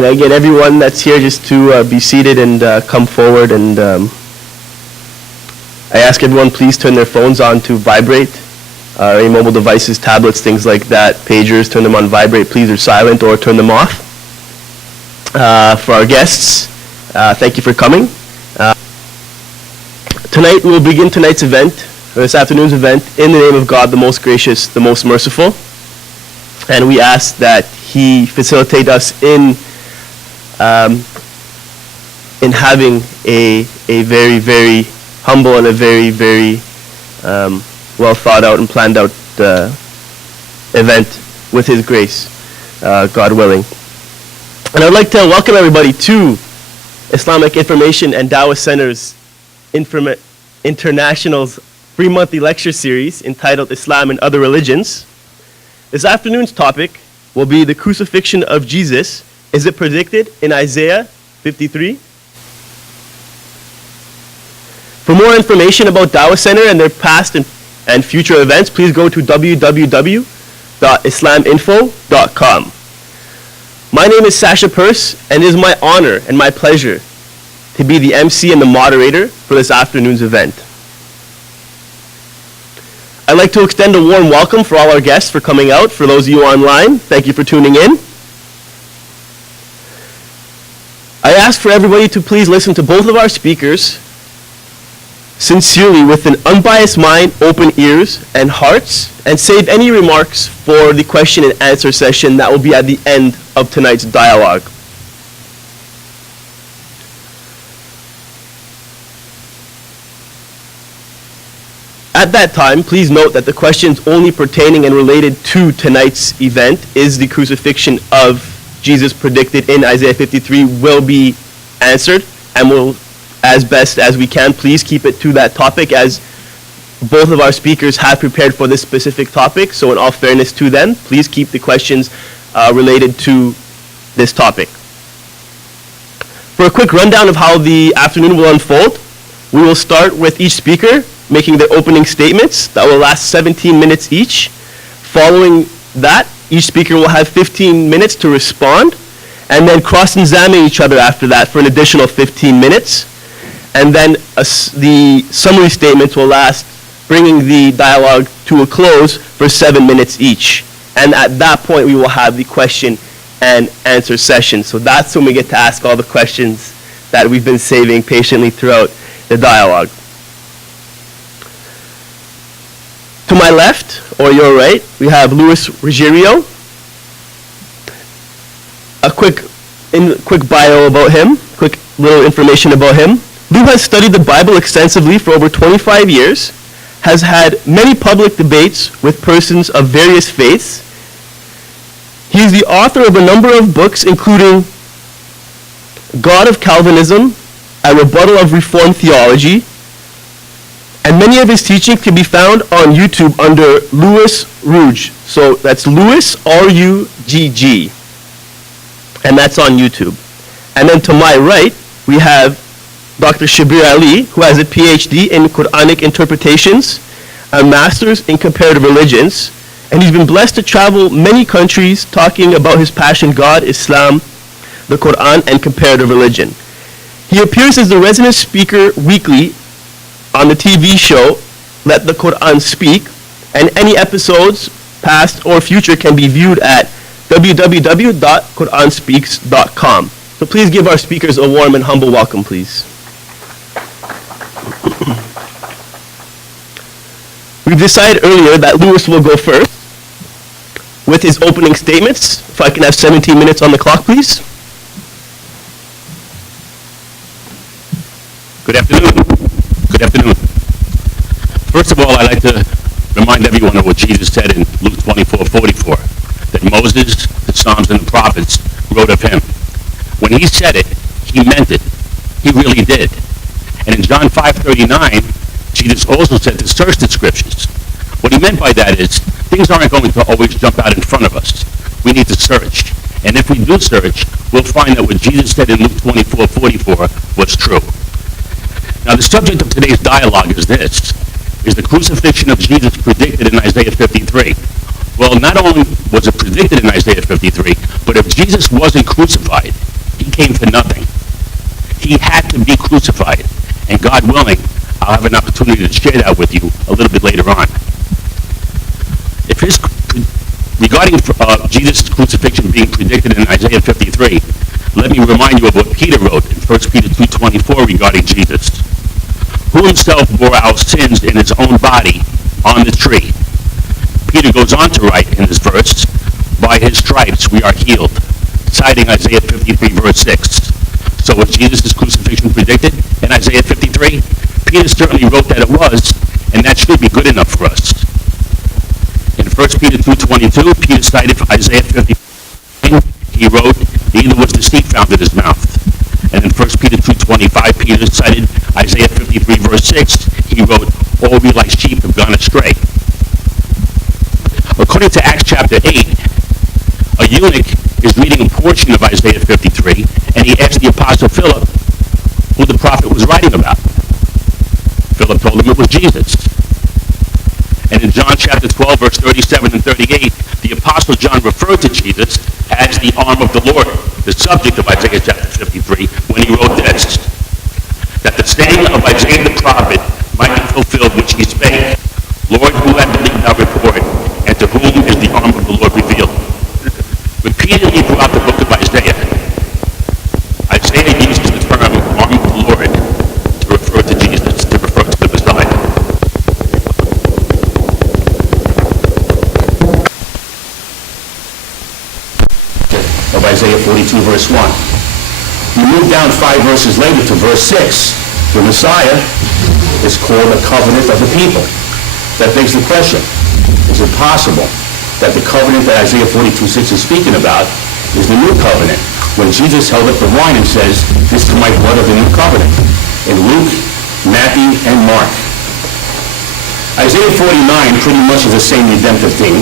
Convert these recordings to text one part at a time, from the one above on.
Can I get everyone that's here just to be seated and come forward? And I ask everyone please turn their phones on to vibrate. Any mobile devices, tablets, things like that, pagers, turn them on vibrate, please, or silent, or turn them off. For our guests, thank you for coming. Tonight we'll begin tonight's event, or this afternoon's event, in the name of God, the most gracious, the most merciful. And we ask that He facilitate us in having a very, very humble and a very, very well thought out and planned out event with His grace, God willing. And I'd like to welcome everybody to Islamic Information and Dawah Center's International's free monthly lecture series entitled Islam and Other Religions. This afternoon's topic will be the Crucifixion of Jesus. Is it predicted in Isaiah 53? For more information about Dawah Center and their past and future events, please go to www.islaminfo.com. My name is Sasha Purse, and it is my honor and my pleasure to be the MC and the moderator for this afternoon's event. I'd like to extend a warm welcome for all our guests for coming out. For those of you online, thank you for tuning in. I ask for everybody to please listen to both of our speakers sincerely with an unbiased mind, open ears, and hearts, and save any remarks for the question and answer session that will be at the end of tonight's dialogue. At that time, please note that the questions only pertaining and related to tonight's event is the crucifixion of Jesus predicted in Isaiah 53 will be answered, and will, as best as we can, please keep it to that topic, as both of our speakers have prepared for this specific topic. So in all fairness to them, please keep the questions related to this topic. For a quick rundown of how the afternoon will unfold, we will start with each speaker making their opening statements that will last 17 minutes each. Following that, each speaker will have 15 minutes to respond, and then cross-examine each other after that for an additional 15 minutes. And then the summary statements will last, bringing the dialogue to a close for 7 minutes each. And at that point, we will have the question and answer session. So that's when we get to ask all the questions that we've been saving patiently throughout the dialogue. To my left, or your right, we have Ruggiero. A quick bio about him, quick little information about him. Lou has studied the Bible extensively for over 25 years, has had many public debates with persons of various faiths. He is the author of a number of books, including God of Calvinism, A Rebuttal of Reformed Theology, and many of his teachings can be found on YouTube under Louis Rugg. So that's Louis, R-U-G-G. And that's on YouTube. And then to my right, we have Dr. Shabir Ali, who has a PhD in Quranic interpretations, a master's in comparative religions, and he's been blessed to travel many countries talking about his passion, God, Islam, the Quran, and comparative religion. He appears as the resident speaker weekly on the TV show Let the Quran Speak, and any episodes, past or future, can be viewed at www.quranspeaks.com. So please give our speakers a warm and humble welcome, please. We decided earlier that Louis will go first with his opening statements. If I can have 17 minutes on the clock, please. Good afternoon. Good afternoon. First of all, I'd like to remind everyone of what Jesus said in Luke 24:44, that Moses, the Psalms, and the prophets wrote of him. When he said it, he meant it. He really did. And in John 5:39, Jesus also said to search the scriptures. What he meant by that is, things aren't going to always jump out in front of us. We need to search. And if we do search, we'll find that what Jesus said in Luke 24:44 was true. Now, the subject of today's dialogue is this: is the crucifixion of Jesus predicted in Isaiah 53? Well, not only was it predicted in Isaiah 53, but if Jesus wasn't crucified, God willing, I'll have an opportunity to share that with you a little bit later on. Regarding Jesus' crucifixion being predicted in Isaiah 53, let me remind you of what Peter wrote in 1 Peter 2:24 regarding Jesus, who himself bore our sins in his own body on the tree. Peter goes on to write in this verse, by his stripes we are healed, citing Isaiah 53 verse 6. So was Jesus' crucifixion predicted in Isaiah 53? Peter certainly wrote that it was, and that should be good enough for us. In 1 Peter 2:22, Peter cited Isaiah 53. He wrote, neither was deceit found in his mouth. And in 1 Peter 2:25, Peter cited Isaiah 53 verse 6. He wrote, all we like sheep have gone astray. According to Acts chapter 8, a eunuch is reading a portion of Isaiah 53, and he asked the apostle Philip who the prophet was writing about. Philip told him it was Jesus. And in John chapter 12, verse 37 and 38, the apostle John referred to Jesus as the arm of the Lord, the subject of Isaiah chapter 53, when he wrote this, that the saying of Isaiah the prophet might be fulfilled, which he spake, Lord, who hath believed our report, and to whom is the arm of the Lord revealed? Repeatedly throughout the book of Isaiah, Isaiah uses the term arm of the Lord to refer to Jesus, to refer to the Messiah. Of Isaiah 42 verse 1. You move down 5 verses later to verse 6. The Messiah is called a covenant of the people. That begs the question, is it possible that the covenant that Isaiah 42:6 is speaking about is the new covenant, when Jesus held up the wine and says, this is my blood of the new covenant, in Luke, Matthew, and Mark. Isaiah 49 pretty much is the same redemptive theme.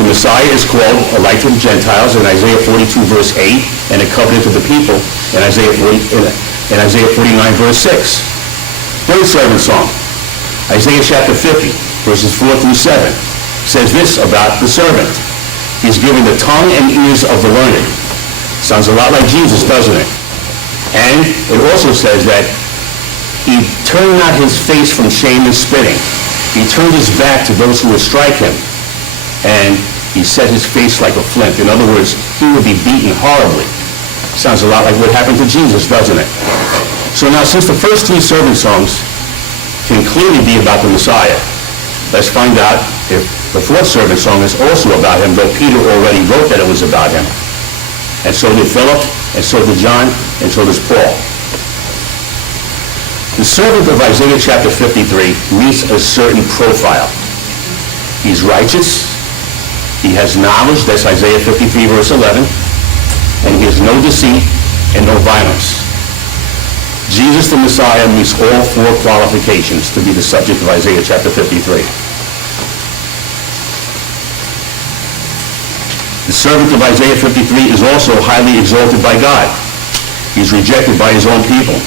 The Messiah is called a light to the Gentiles in Isaiah 42 verse 8, and a covenant of the people in Isaiah 49 verse 6. Third servant song, Isaiah chapter 50 verses 4 through 7, says this about the servant. He's given the tongue and ears of the learned. Sounds a lot like Jesus, doesn't it? And it also says that he turned not his face from shame and spitting. He turned his back to those who would strike him. And he set his face like a flint. In other words, he would be beaten horribly. Sounds a lot like what happened to Jesus, doesn't it? So now, since the first 3 servant songs can clearly be about the Messiah, let's find out if the 4th servant song is also about him, though Peter already wrote that it was about him. And so did Philip, and so did John, and so does Paul. The servant of Isaiah chapter 53 meets a certain profile. He's righteous, he has knowledge, that's Isaiah 53 verse 11, and he has no deceit and no violence. Jesus the Messiah meets all 4 qualifications to be the subject of Isaiah chapter 53. The servant of Isaiah 53 is also highly exalted by God. He's rejected by his own people.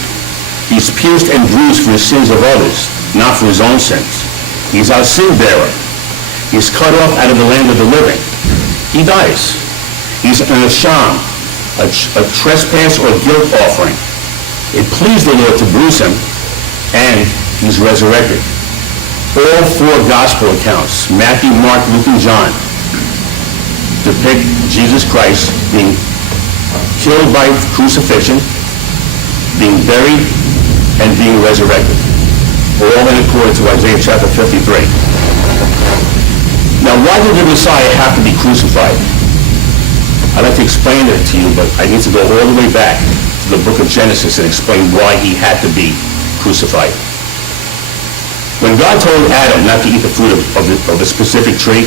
He's pierced and bruised for the sins of others, not for his own sins. He's our sin bearer. He's cut off out of the land of the living. He dies. He's an asham, a trespass or guilt offering. It pleased the Lord to bruise him, and he's resurrected. All 4 gospel accounts, Matthew, Mark, Luke, and John, depict Jesus Christ being killed by crucifixion, being buried, and being resurrected. All in accordance to Isaiah chapter 53. Now, why did the Messiah have to be crucified? I'd like to explain it to you, but I need to go all the way back to the book of Genesis and explain why he had to be crucified. When God told Adam not to eat the fruit of the specific tree,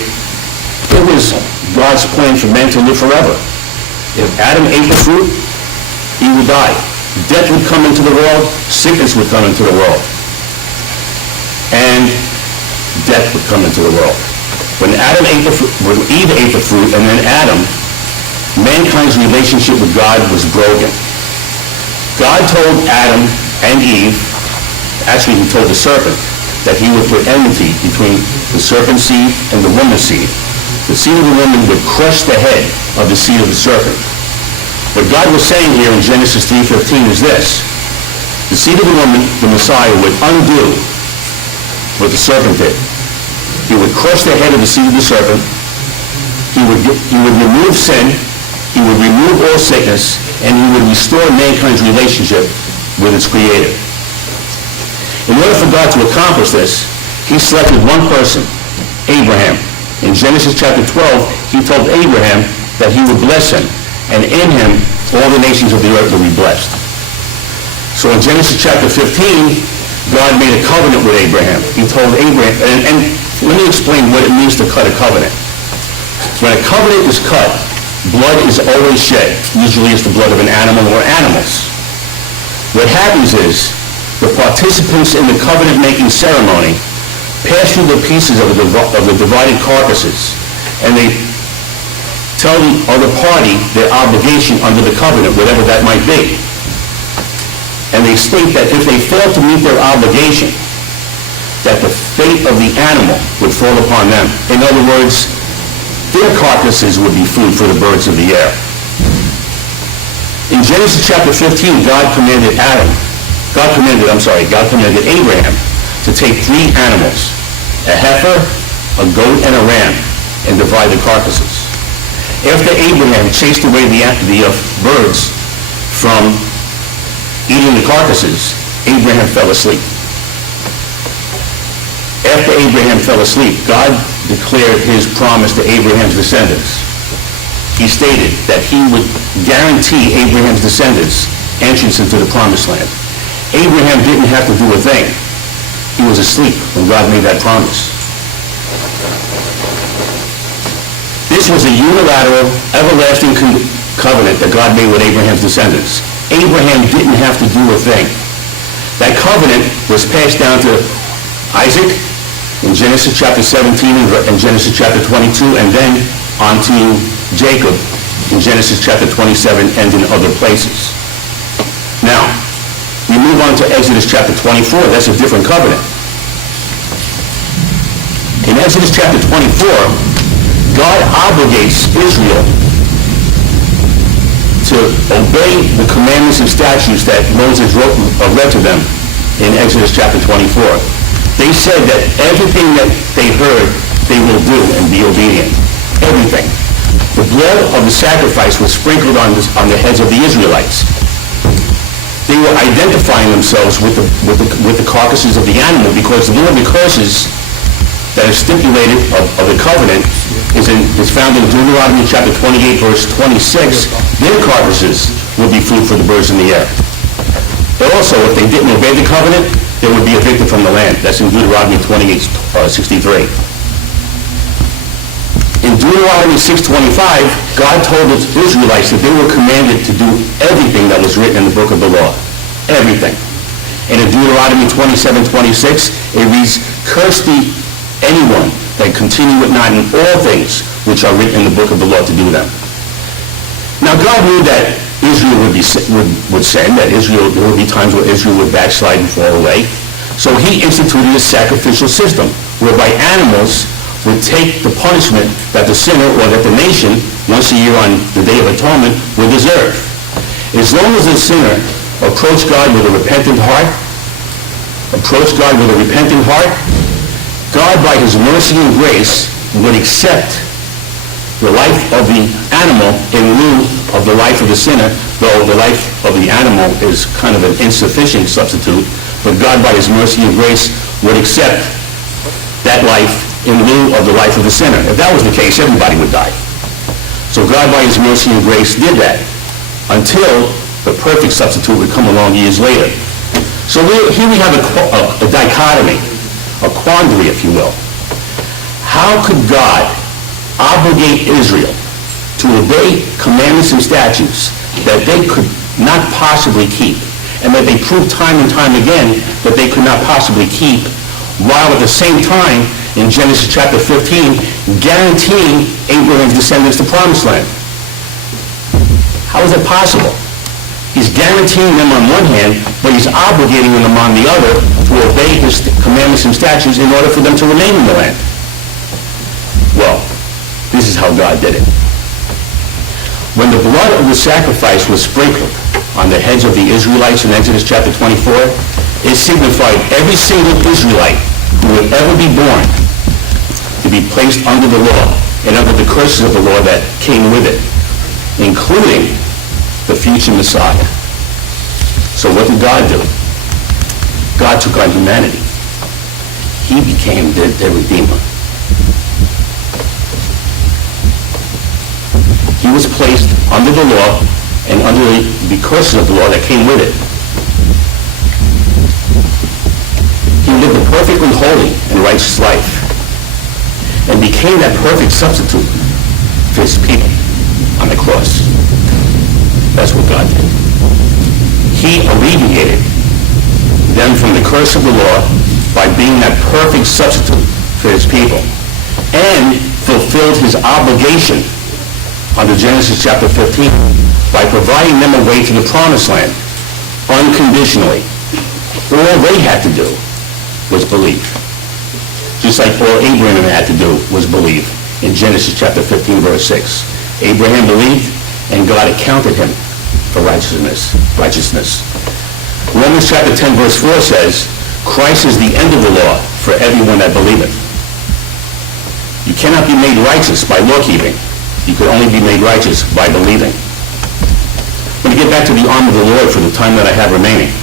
it was God's plan for men to live forever. If Adam ate the fruit, he would die. Death would come into the world, sickness would come into the world, and death would come into the world. When Eve ate the fruit, and then Adam, mankind's relationship with God was broken. God told Adam and Eve, actually he told the serpent, that he would put enmity between the serpent's seed and the woman's seed. The seed of the woman would crush the head of the seed of the serpent. What God was saying here in Genesis 3:15 is this: The seed of the woman, the Messiah, would undo what the serpent did. He would crush the head of the seed of the serpent. He would remove sin. He would remove all sickness, and he would restore mankind's relationship with its Creator. In order for God to accomplish this, he selected one person, Abraham. In Genesis chapter 12, he told Abraham that he would bless him, and in him all the nations of the earth will be blessed. So in Genesis chapter 15, God made a covenant with Abraham. He told Abraham, and let me explain what it means to cut a covenant. When a covenant is cut, blood is always shed. Usually it's the blood of an animal or animals. What happens is, the participants in the covenant-making ceremony pass through the pieces of the divided carcasses, and they tell the other party their obligation under the covenant, whatever that might be. And they state that if they fail to meet their obligation, that the fate of the animal would fall upon them. In other words, their carcasses would be food for the birds of the air. In Genesis chapter 15, God commanded Abraham to take 3 animals, a heifer, a goat, and a ram, and divide the carcasses. After Abraham chased away the birds from eating the carcasses, Abraham fell asleep. After Abraham fell asleep, God declared his promise to Abraham's descendants. He stated that he would guarantee Abraham's descendants entrance into the promised land. Abraham didn't have to do a thing. He was asleep when God made that promise. This was a unilateral, everlasting covenant that God made with Abraham's descendants. Abraham didn't have to do a thing. That covenant was passed down to Isaac in Genesis chapter 17 and Genesis chapter 22, and then on to Jacob in Genesis chapter 27 and in other places. Now, we move on to Exodus chapter 24. That's a different covenant. In Exodus chapter 24, God obligates Israel to obey the commandments and statutes that Moses read to them in Exodus chapter 24. They said that everything that they heard, they will do and be obedient. Everything. The blood of the sacrifice was sprinkled on the heads of the Israelites. They were identifying themselves with the carcasses of the animal, because one of the curses that is stipulated of the covenant is found in Deuteronomy chapter 28, verse 26. Their carcasses will be food for the birds in the air. But also, if they didn't obey the covenant, they would be evicted from the land. That's in Deuteronomy 28, 63. In Deuteronomy 6:25, God told the Israelites that they were commanded to do everything that was written in the book of the law. Everything. And in Deuteronomy 27:26, it reads, "Cursed be anyone that continueth not in all things which are written in the book of the law to do them." Now God knew that Israel would sin, that there would be times where Israel would backslide and fall away. So he instituted a sacrificial system whereby animals would take the punishment that the sinner or that the nation, once a year on the Day of Atonement, would deserve. As long as the sinner approached God with a repentant heart, God, by his mercy and grace, would accept the life of the animal in lieu of the life of the sinner, though the life of the animal is kind of an insufficient substitute. But God, by his mercy and grace, would accept that life in lieu of the life of the sinner. If that was the case, everybody would die. So God, by his mercy and grace, did that until the perfect substitute would come along years later. So here we have a dichotomy, a quandary, if you will. How could God obligate Israel to obey commandments and statutes that they could not possibly keep, and that they proved time and time again that they could not possibly keep, while at the same time, in Genesis chapter 15, guaranteeing Abraham's descendants the promised land? How is that possible? He's guaranteeing them on one hand, but he's obligating them on the other to obey his commandments and statutes in order for them to remain in the land. Well, this is how God did it. When the blood of the sacrifice was sprinkled on the heads of the Israelites in Exodus chapter 24, it signified every single Israelite who would ever be born to be placed under the law and under the curses of the law that came with it, including the future Messiah. So what did God do? God took on humanity. He became the Redeemer. He was placed under the law and under the curses of the law that came with it. He lived a perfectly holy and righteous life and became that perfect substitute for his people on the cross. That's what God did. He alleviated them from the curse of the law by being that perfect substitute for his people and fulfilled his obligation under Genesis chapter 15 by providing them a way to the promised land unconditionally. All they had to do was believe. Just like all Abraham had to do was believe in Genesis chapter 15 verse 6. Abraham believed and God accounted him for righteousness. Romans chapter 10 verse 4 says, Christ is the end of the law for everyone that believeth. You cannot be made righteous by law-keeping. You could only be made righteous by believing. Let me get back to the arm of the Lord for the time that I have remaining.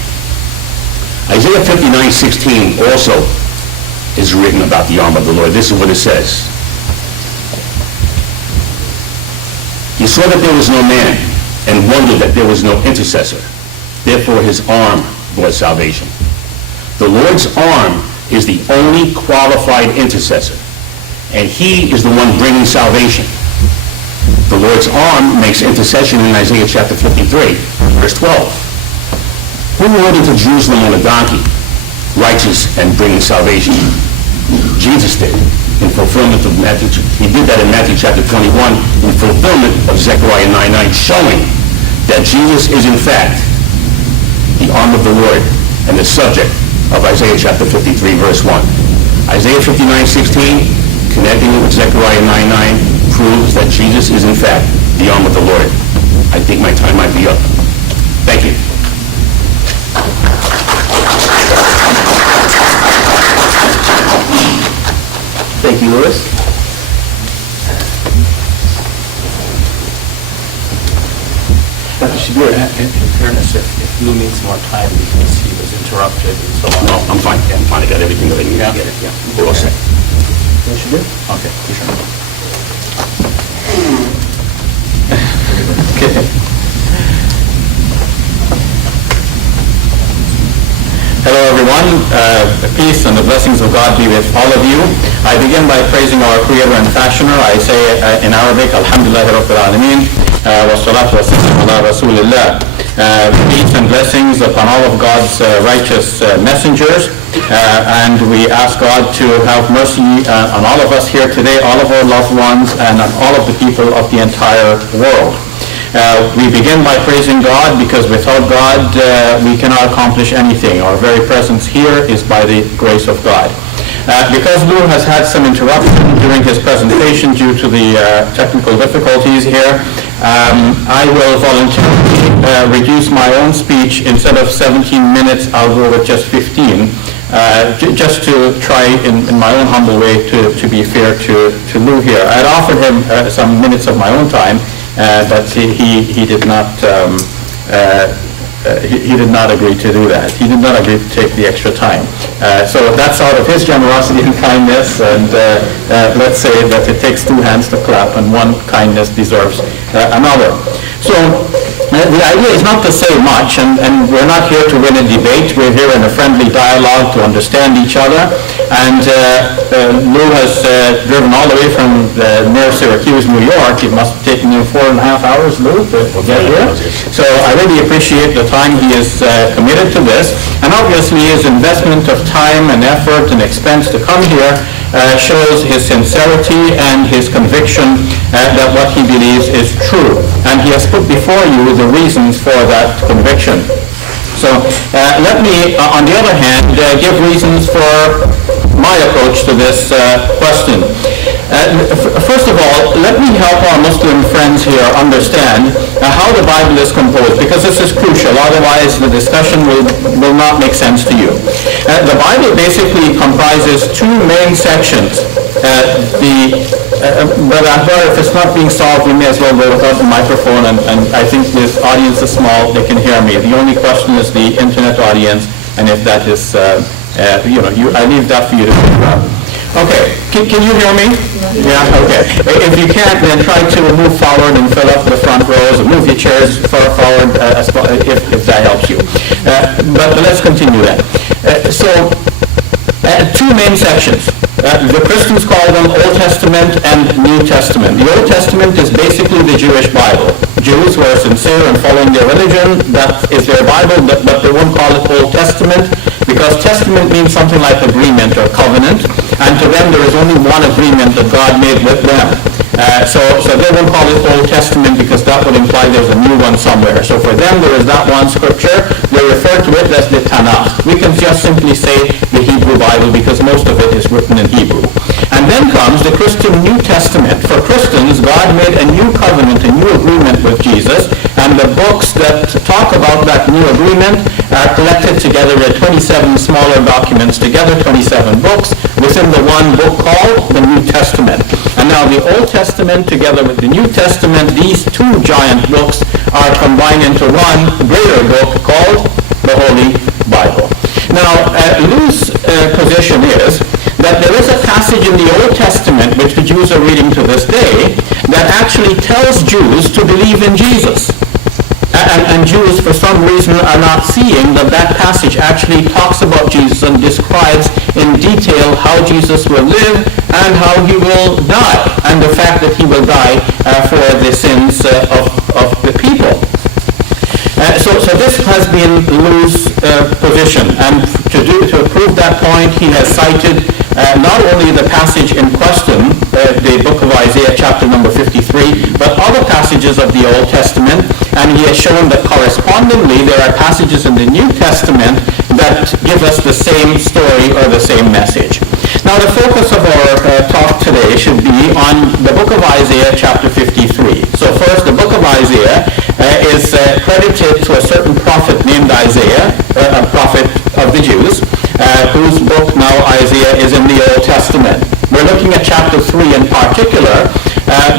Isaiah 59:16 also is written about the arm of the Lord. This is what it says. He saw that there was no man and wondered that there was no intercessor. Therefore his arm brought salvation. The Lord's arm is the only qualified intercessor, and he is the one bringing salvation. The Lord's arm makes intercession in Isaiah chapter 53, verse 12. Who rode into Jerusalem on a donkey, righteous and bringing salvation? Jesus did, in fulfillment of Matthew. He did that in Matthew chapter 21, in fulfillment of Zechariah 9:9, showing that Jesus is in fact the arm of the Lord and the subject of Isaiah chapter 53, verse 1. Isaiah 59:16, connecting it with Zechariah 9:9, proves that Jesus is in fact the arm of the Lord. I think my time might be up. Thank you. Thank you, Louis. Dr. Shabir. In fairness, if Lou needs more time because he was interrupted and so on. No, I'm fine. I got everything that I need to get it. Yeah, we're all set. Dr. Shabir? Okay, sure. Hello everyone, the peace and the blessings of God be with all of you. I begin by praising our Creator and Fashioner. I say in Arabic, Alhamdulillah Rabbil Alameen, wa salatu wa salam ala Rasulillah. Peace and blessings upon all of God's righteous messengers. And we ask God to have mercy on all of us here today, all of our loved ones, and on all of the people of the entire world. We begin by praising God because without God we cannot accomplish anything. Our very presence here is by the grace of God. Because Lou has had some interruption during his presentation due to the technical difficulties here, I will voluntarily reduce my own speech. Instead of 17 minutes, I'll go with just 15. Just to try in my own humble way to be fair to Lou here. I had offered him some minutes of my own time, but he did not he did not agree to do that. He did not agree to take the extra time. So that's out of his generosity and kindness, and let's say that it takes two hands to clap, and one kindness deserves another. So the idea is not to say much, and we're not here to win a debate. We're here in a friendly dialogue to understand each other. And Lou has driven all the way from near Syracuse, New York. It must have taken you 4.5 hours, Lou, to get here. So I really appreciate the time he is committed to this. And obviously his investment of time and effort and expense to come here shows his sincerity and his conviction that what he believes is true. And he has put before you the reasons for that conviction. So let me, on the other hand, give reasons for my approach to this question. First of all, let me help our Muslim friends here understand how the Bible is composed, because this is crucial. Otherwise, the discussion will not make sense to you. The Bible basically comprises two main sections. Brother Akbar, if it's not being solved, we may as well go without the microphone, and I think this audience is small, they can hear me. The only question is the internet audience, and if that is, I leave that for you to figure out. Okay, can you hear me? Yeah, okay. If you can't, then try to move forward and fill up the front rows, or move your chairs far forward if that helps you. But let's continue that. Two main sections. The Christians call them Old Testament and New Testament. The Old Testament is basically the Jewish Bible. Jews who are sincere in following their religion, that is their Bible, but they won't call it Old Testament, because testament means something like agreement or covenant, and to them there is only one agreement that God made with them. So they won't call it Old Testament, because that would imply there's a new one somewhere. So for them there is that one scripture. They refer to it as the Tanakh. We can just simply say the Hebrew Bible, because most of it is written in Hebrew. And then comes the Christian New Testament. For Christians, God made a new covenant, a new agreement with Jesus, and the books that talk about that new agreement are collected together in 27 smaller documents, together 27 books, within the one book called the New Testament. And now the Old Testament together with the New Testament, these two giant books are combined into one greater book called the Holy Bible. Now, Lou's position is that there is a passage in the Old Testament, which the Jews are reading to this day, that actually tells Jews to believe in Jesus. And Jews, for some reason, are not seeing that that passage actually talks about Jesus and describes in detail how Jesus will live and how he will die, and the fact that he will die for the sins of the people. So this has been Lou's position, and to prove that point, he has cited not only the passage in question, the book of Isaiah, chapter number 53, but other passages of the Old Testament, and he has shown that correspondingly there are passages in the New Testament that give us the same story or the same message. Now, the focus of our talk today should be on the book of Isaiah, chapter 53. So first, the book of Isaiah is credited to a certain prophet named Isaiah, a prophet of the Jews, whose book now Isaiah is in the Old Testament. We're looking at chapter 3 in particular,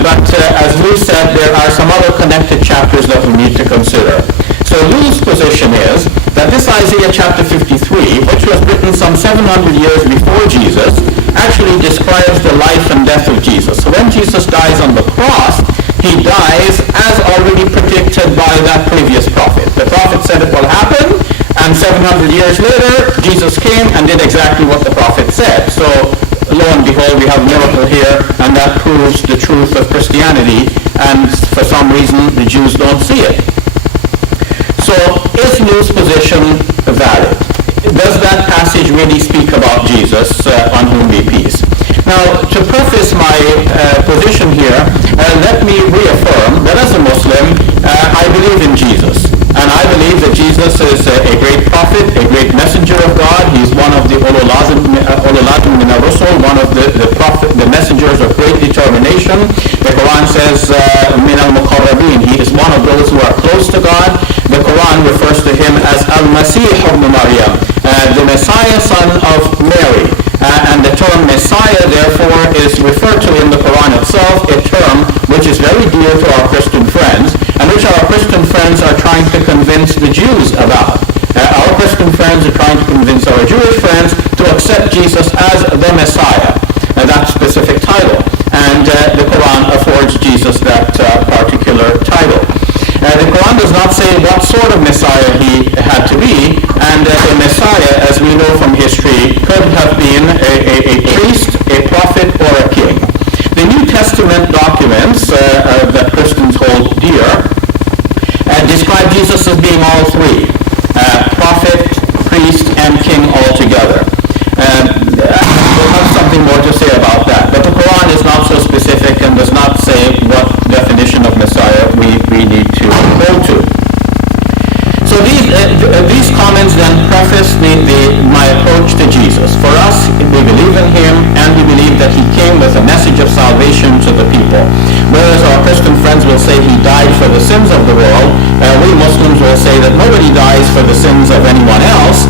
but as Lou said, there are some other connected chapters that we need to consider. So Lou's position is that this Isaiah chapter 53, which was written some 700 years before Jesus, actually describes the life and death of Jesus. So when Jesus dies on the cross, he dies as already predicted by that previous prophet. The prophet said it will happen, and 700 years later, Jesus came and did exactly what the prophet said. So lo and behold, we have a miracle here, and that proves the truth of Christianity, and for some reason, the Jews don't see it. So, is Lou's position valid? Does that passage really speak about Jesus, on whom be peace? Now, to preface my position here, let me reaffirm that as a Muslim, I believe in Jesus. And I believe that Jesus is a great prophet, a great messenger of God. He's one of the ulul azm min ar-rusul, one of the messengers of great determination. The Quran says, min al-muqarrabin. He is one of those who are close to God. The Quran refers to him as al-Masih ibn Maryam, the Messiah, son of Mary. And the term Messiah, therefore, is referred to in the Quran itself, a term which is very dear to our Christian friends, and which our Christian friends are trying to convince the Jews about. Our Christian friends are trying to convince our Jewish friends to accept Jesus as the Messiah, that specific title. And the Quran affords Jesus that particular title. The Quran does not say what sort of Messiah he had to be, and the Messiah, as we know from history, could have been a priest, a prophet, or a king. The New Testament documents that Christians hold dear describe Jesus as being all three, prophet, priest, and king all together. We'll have something more to say about that, but the Quran is not so specific and does not say what definition of Messiah we need to hold to. So these comments then preface my approach to Jesus. For us, we believe in him, and we believe that he came came with a message of salvation to the people. Whereas our Christian friends will say he died for the sins of the world, we Muslims will say that nobody dies for the sins of anyone else.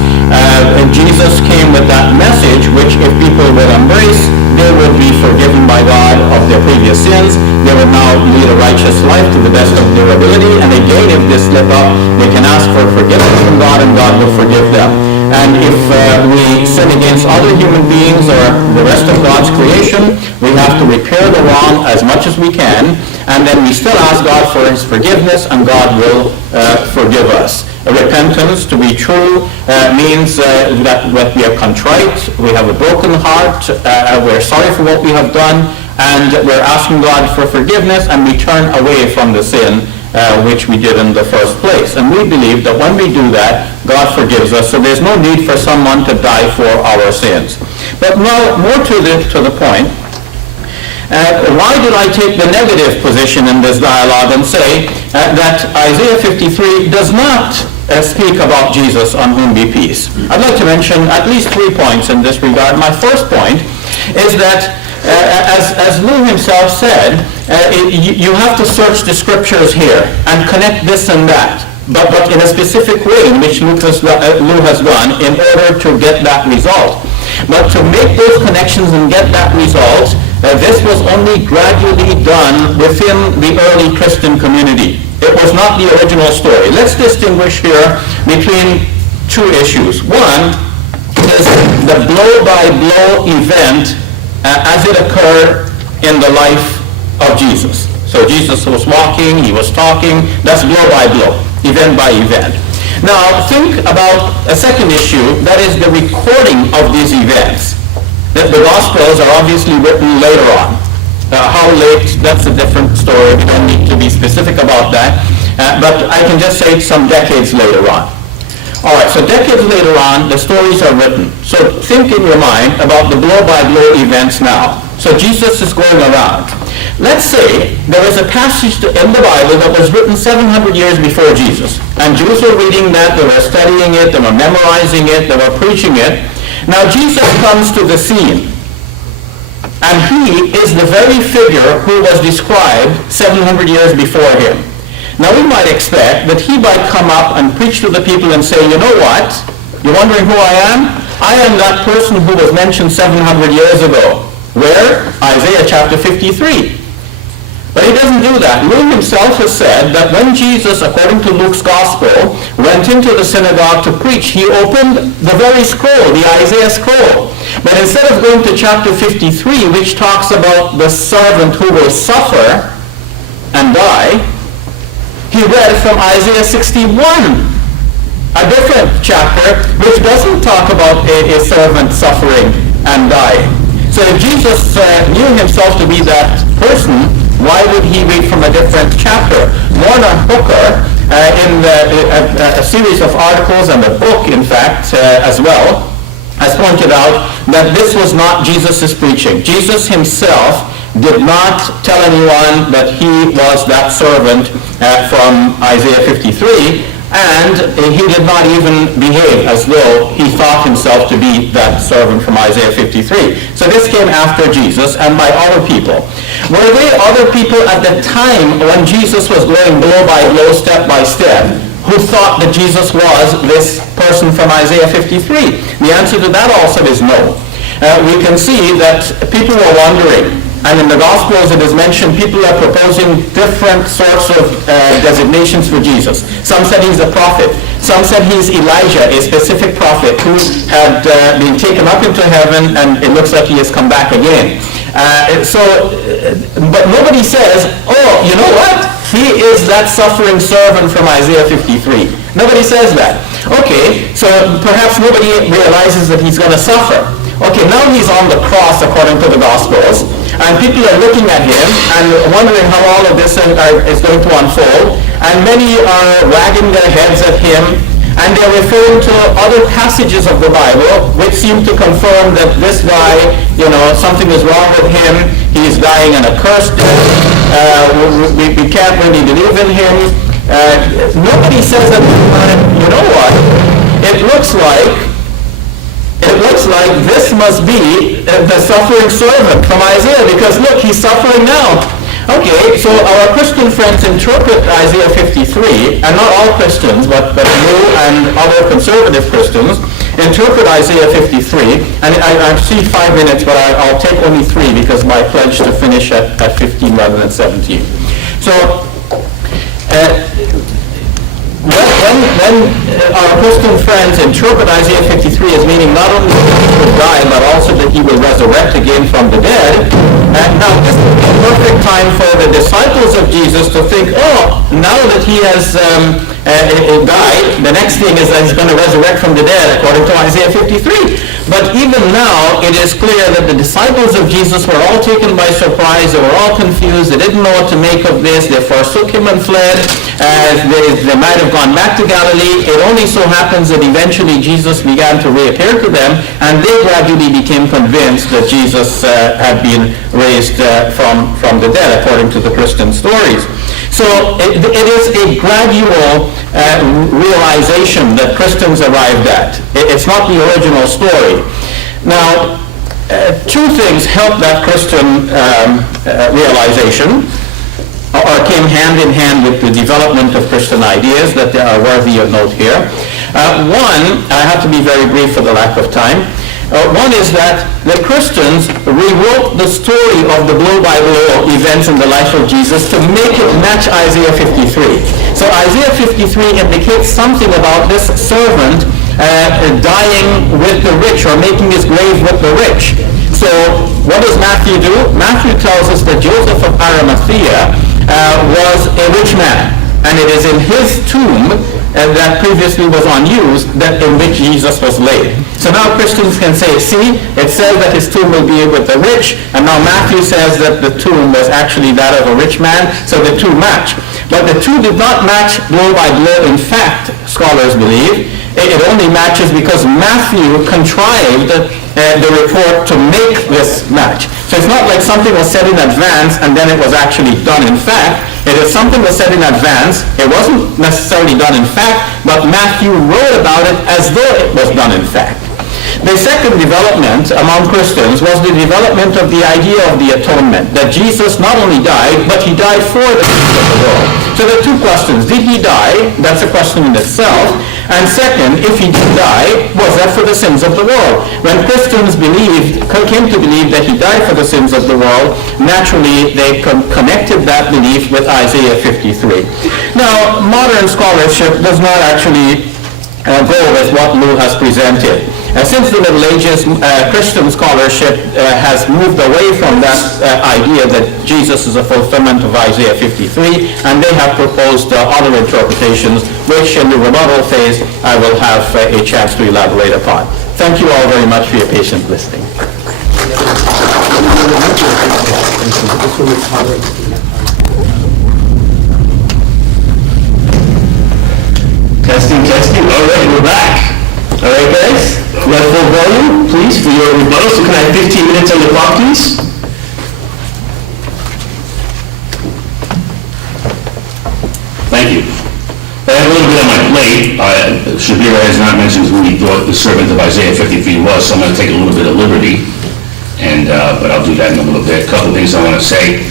Jesus came with that message, which if people will embrace, they will be forgiven by God of their previous sins. They will now lead a righteous life to the best of their ability. And again, if they slip up, they can ask for forgiveness from God, and God will forgive them. And if we sin against other human beings or the rest of God's creation, we have to repair the wrong as much as we can, and then we still ask God for his forgiveness, and God will forgive us. Repentance, to be true, means that we are contrite, we have a broken heart, we're sorry for what we have done, and we're asking God for forgiveness, and we turn away from the sin which we did in the first place. And we believe that when we do that, God forgives us, so there's no need for someone to die for our sins. But now, more to the point, why did I take the negative position in this dialogue and say that Isaiah 53 does not speak about Jesus, on whom be peace? I'd like to mention at least 3 points in this regard. My first point is that, as Lou himself said, you have to search the scriptures here and connect this and that, but in a specific way in which Lou has done in order to get that result. But to make those connections and get that result, this was only gradually done within the early Christian community. It was not the original story. Let's distinguish here between two issues. One is the blow-by-blow event as it occurred in the life of Jesus. So Jesus was walking, he was talking, that's blow-by-blow, event by event. Now, think about a second issue, that is the recording of these events. The Gospels are obviously written later on. How late, that's a different story. We don't need to be specific about that. But I can just say some decades later on. All right, so decades later on, the stories are written. So think in your mind about the blow-by-blow events now. So Jesus is going around. Let's say there is a passage in the Bible that was written 700 years before Jesus. And Jews were reading that, they were studying it, they were memorizing it, they were preaching it. Now Jesus comes to the scene. And he is the very figure who was described 700 years before him. Now we might expect that he might come up and preach to the people and say, you know what? You're wondering who I am? I am that person who was mentioned 700 years ago. Where? Isaiah chapter 53. But he doesn't do that. Luke himself has said that when Jesus, according to Luke's gospel, went into the synagogue to preach, he opened the very scroll, the Isaiah scroll. But instead of going to chapter 53, which talks about the servant who will suffer and die, he read from Isaiah 61, a different chapter, which doesn't talk about a servant suffering and dying. So if Jesus knew himself to be that person, why would he read from a different chapter? Warner Hooker, in a series of articles and a book, in fact, as well, has pointed out that this was not Jesus' preaching. Jesus himself did not tell anyone that he was that servant from Isaiah 53, and he did not even behave as though he thought himself to be that servant from Isaiah 53. So this came after Jesus and by other people. Were there other people at the time when Jesus was going blow by blow, step by step, who thought that Jesus was this person from Isaiah 53? The answer to that also is no. We can see that people were wondering. And in the Gospels it is mentioned people are proposing different sorts of designations for Jesus. Some said he's a prophet. Some said he's Elijah, a specific prophet who had been taken up into heaven, and it looks like he has come back again. But nobody says, oh, you know what? He is that suffering servant from Isaiah 53. Nobody says that. Okay, so perhaps nobody realizes that he's going to suffer. Okay, now he's on the cross according to the Gospels, and people are looking at him and wondering how all of this is going to unfold, and many are wagging their heads at him, and they're referring to other passages of the Bible which seem to confirm that this guy, something is wrong with him, he's dying an accursed death, we can't really believe in him. Nobody says that, you know what, it looks like it looks like this must be the suffering servant from Isaiah, because look, he's suffering now. Okay, so our Christian friends interpret Isaiah 53, and not all Christians, but you and other conservative Christians interpret Isaiah 53, and I see 5 minutes, but I'll take only 3 because my pledge to finish at 15 rather than 17. So, when our Christian friends interpret Isaiah 53 as meaning not only that he will die, but also that he will resurrect again from the dead, and now this is a perfect time for the disciples of Jesus to think, oh, now that he has died, the next thing is that he's going to resurrect from the dead, according to Isaiah 53. But even now, it is clear that the disciples of Jesus were all taken by surprise. They were all confused. They didn't know what to make of this. They forsook him and fled. They might have gone back to Galilee. It only so happens that eventually Jesus began to reappear to them, and they gradually became convinced that Jesus had been raised from the dead, according to the Christian stories. So it is a gradual realization that Christians arrived at. It's not the original story. Now, 2 things helped that Christian realization, or came hand in hand with the development of Christian ideas that are worthy of note here. One, I have to be very brief for the lack of time. One is that the Christians rewrote the story of the blow-by-blow events in the life of Jesus to make it match Isaiah 53. So Isaiah 53 indicates something about this servant dying with the rich, or making his grave with the rich. So what does Matthew do? Matthew tells us that Joseph of Arimathea was a rich man, and it is in his tomb that previously was unused, that in which Jesus was laid. So now Christians can say, see, it says that his tomb will be with the rich, and now Matthew says that the tomb was actually that of a rich man, so the two match. But the two did not match blow by blow. In fact, scholars believe, it only matches because Matthew contrived the report to make this match. So it's not like something was said in advance and then it was actually done in fact. It is something was said in advance. It wasn't necessarily done in fact, but Matthew wrote about it as though it was done in fact. The second development among Christians was the development of the idea of the atonement, that Jesus not only died, but he died for the sins of the world. So there are 2 questions. Did he die? That's a question in itself. And second, if he did die, was that for the sins of the world? When Christians came to believe that he died for the sins of the world, naturally they connected that belief with Isaiah 53. Now, modern scholarship does not actually go with what Lou has presented. Since the Middle Ages, Christian scholarship has moved away from that idea that Jesus is a fulfillment of Isaiah 53, and they have proposed other interpretations, which in the rebuttal phase I will have a chance to elaborate upon. Thank you all very much for your patient listening. Testing, testing. All right, we're back. All right, guys. We have full volume, please, for your rebuttal. So can I have 15 minutes on the clock, please? Thank you. I have a little bit on my plate. Shabir has not mentioned who he thought the servant of Isaiah 53 was, so I'm going to take a little bit of liberty, but I'll do that in a little bit. A couple things I want to say.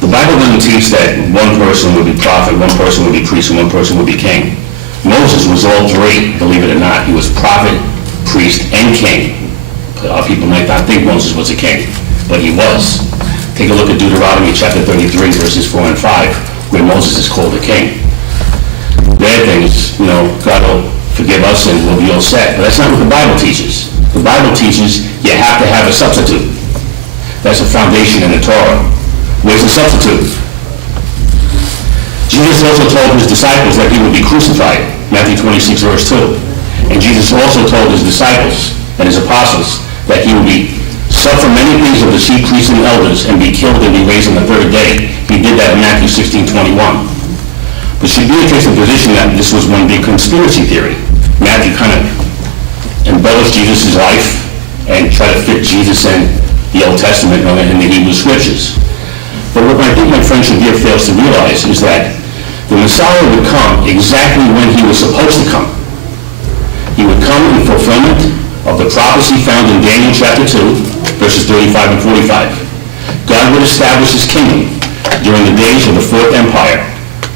The Bible doesn't teach that one person would be prophet, one person would be priest, and one person would be king. Moses was all 3, believe it or not. He was prophet, priest, and king. People might not think Moses was a king, but he was. Take a look at Deuteronomy chapter 33, verses 4 and 5, where Moses is called a king. The other thing is, God will forgive us and we'll be all set. But that's not what the Bible teaches. The Bible teaches you have to have a substitute. That's a foundation in the Torah. Where's the substitute? Jesus also told his disciples that he would be crucified, Matthew 26, verse 2. And Jesus also told his disciples and his apostles that he would suffer many things of the chief priests and elders and be killed and be raised on the 3rd day. He did that in Matthew 16:21. But Shabir takes the position that this was one big conspiracy theory. Matthew kind of embellished Jesus' life and tried to fit Jesus in the Old Testament and the Hebrew Scriptures. But what I think my friend Shabir fails to realize is that the Messiah would come exactly when he was supposed to come. He would come in fulfillment of the prophecy found in Daniel chapter 2, verses 35 and 45. God would establish his kingdom during the days of the Fourth Empire,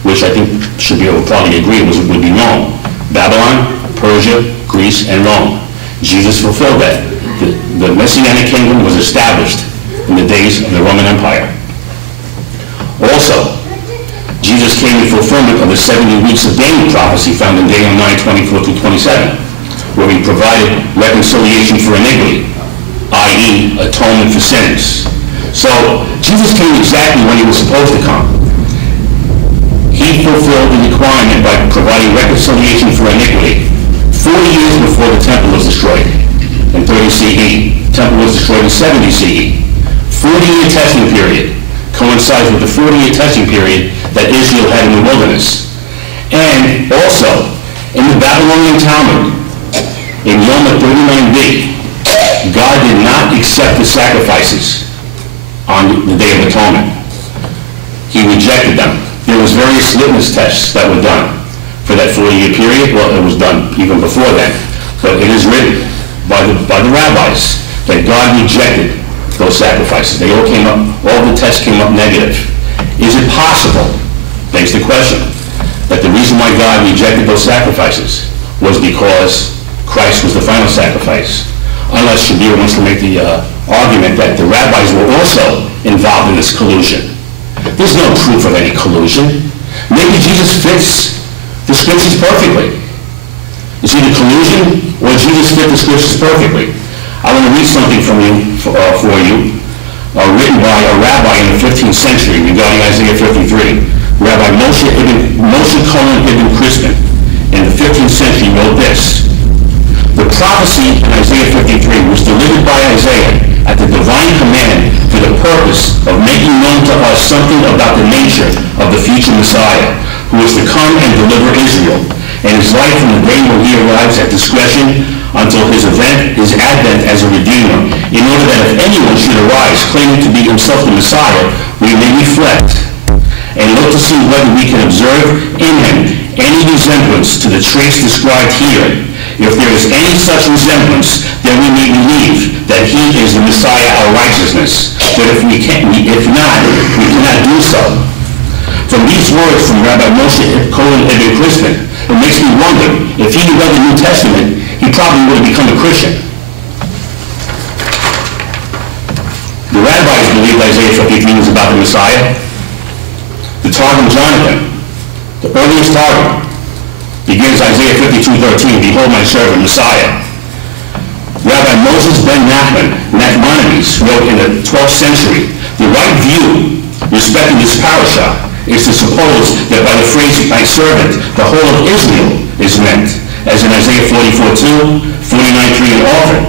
which I think Shabir will probably agree would be Rome. Babylon, Persia, Greece, and Rome. Jesus fulfilled that. The Messianic kingdom was established in the days of the Roman Empire. Also, Jesus came in fulfillment of the 70 weeks of Daniel prophecy found in Daniel 9:24 through 27, where he provided reconciliation for iniquity, i.e., atonement for sins. So, Jesus came exactly when he was supposed to come. He fulfilled the requirement by providing reconciliation for iniquity 40 years before the temple was destroyed in 30 CE. The temple was destroyed in 70 CE. 40-year testing period coincides with the 40-year testing period that Israel had in the wilderness. And also, in the Babylonian Talmud, in Yom 39b, God did not accept the sacrifices on the Day of Atonement. He rejected them. There was various litmus tests that were done for that 40-year period. Well, it was done even before then. But it is written by the rabbis that God rejected those sacrifices. They all the tests came up negative. Is it possible, begs the question, that the reason why God rejected those sacrifices was because Christ was the final sacrifice? Unless Shabir wants to make the argument that the rabbis were also involved in this collusion. There's no proof of any collusion. Maybe Jesus fits the scriptures perfectly. Is it a collusion, or Jesus fit the scriptures perfectly? I want to read something for you, written by a rabbi in the 15th century regarding Isaiah 53. Rabbi Moshe Cohen Ibn Crispin in the 15th century wrote this: "The prophecy in Isaiah 53 was delivered by Isaiah at the divine command for the purpose of making known to us something about the nature of the future Messiah, who is to come and deliver Israel, and his life from the day when he arrives at discretion until his advent as a Redeemer, in order that if anyone should arise claiming to be himself the Messiah, we may reflect and look to see whether we can observe in him any resemblance to the traits described here. If there is any such resemblance, then we may believe that he is the Messiah, our righteousness. But if not, we cannot do so." From these words from Rabbi Moshe Cohen Ibn Crispin, it makes me wonder, if he read the New Testament, he probably would have become a Christian. The rabbis believed Isaiah 53 was about the Messiah. The Targum Jonathan, the earliest Targum, begins Isaiah 52:13, "Behold my servant, Messiah." Rabbi Moses ben Nachmanides wrote in the 12th century, "The right view respecting this parasha is to suppose that by the phrase my servant, the whole of Israel is meant, as in Isaiah 44:2, 49:3, and often.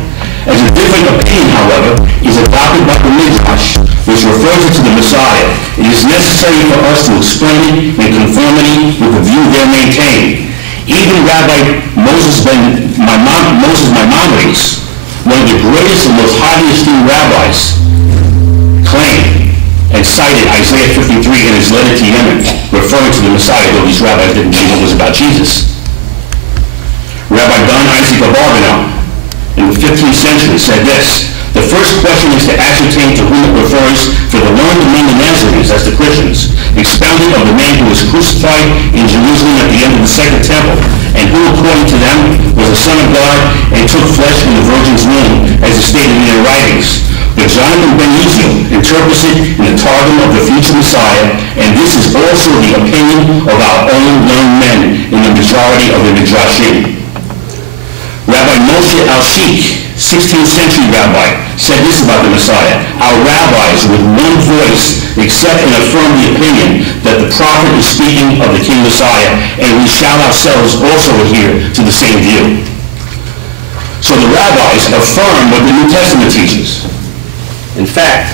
As a different opinion, however, is adopted by the Midrash, which refers it to the Messiah. It is necessary for us to explain it in conformity with the view there maintained. Even Rabbi Moses Maimonides, one of the greatest and most highly esteemed rabbis, claimed and cited Isaiah 53 in his letter to Yemen, referring to the Messiah, though these rabbis didn't believe it was about Jesus. Rabbi Don Isaac of Abarbanel in the 15th century said this: "The first question is to ascertain to whom it refers, for the learned among the Nazarenes, as the Christians, expounded of the man who was crucified in Jerusalem at the end of the second temple, and who, according to them, was the Son of God, and took flesh from the Virgin's womb, as is stated in their writings. But Jonathan ben Uziel interprets it in the Targum of the future Messiah, and this is also the opinion of our own learned men in the majority of the Midrashim." Rabbi Moshe al-Sheikh, 16th century rabbi, said this about the Messiah: "Our rabbis with one voice accept and affirm the opinion that the prophet is speaking of the King Messiah, and we shall ourselves also adhere to the same view." So the rabbis affirm what the New Testament teaches. In fact,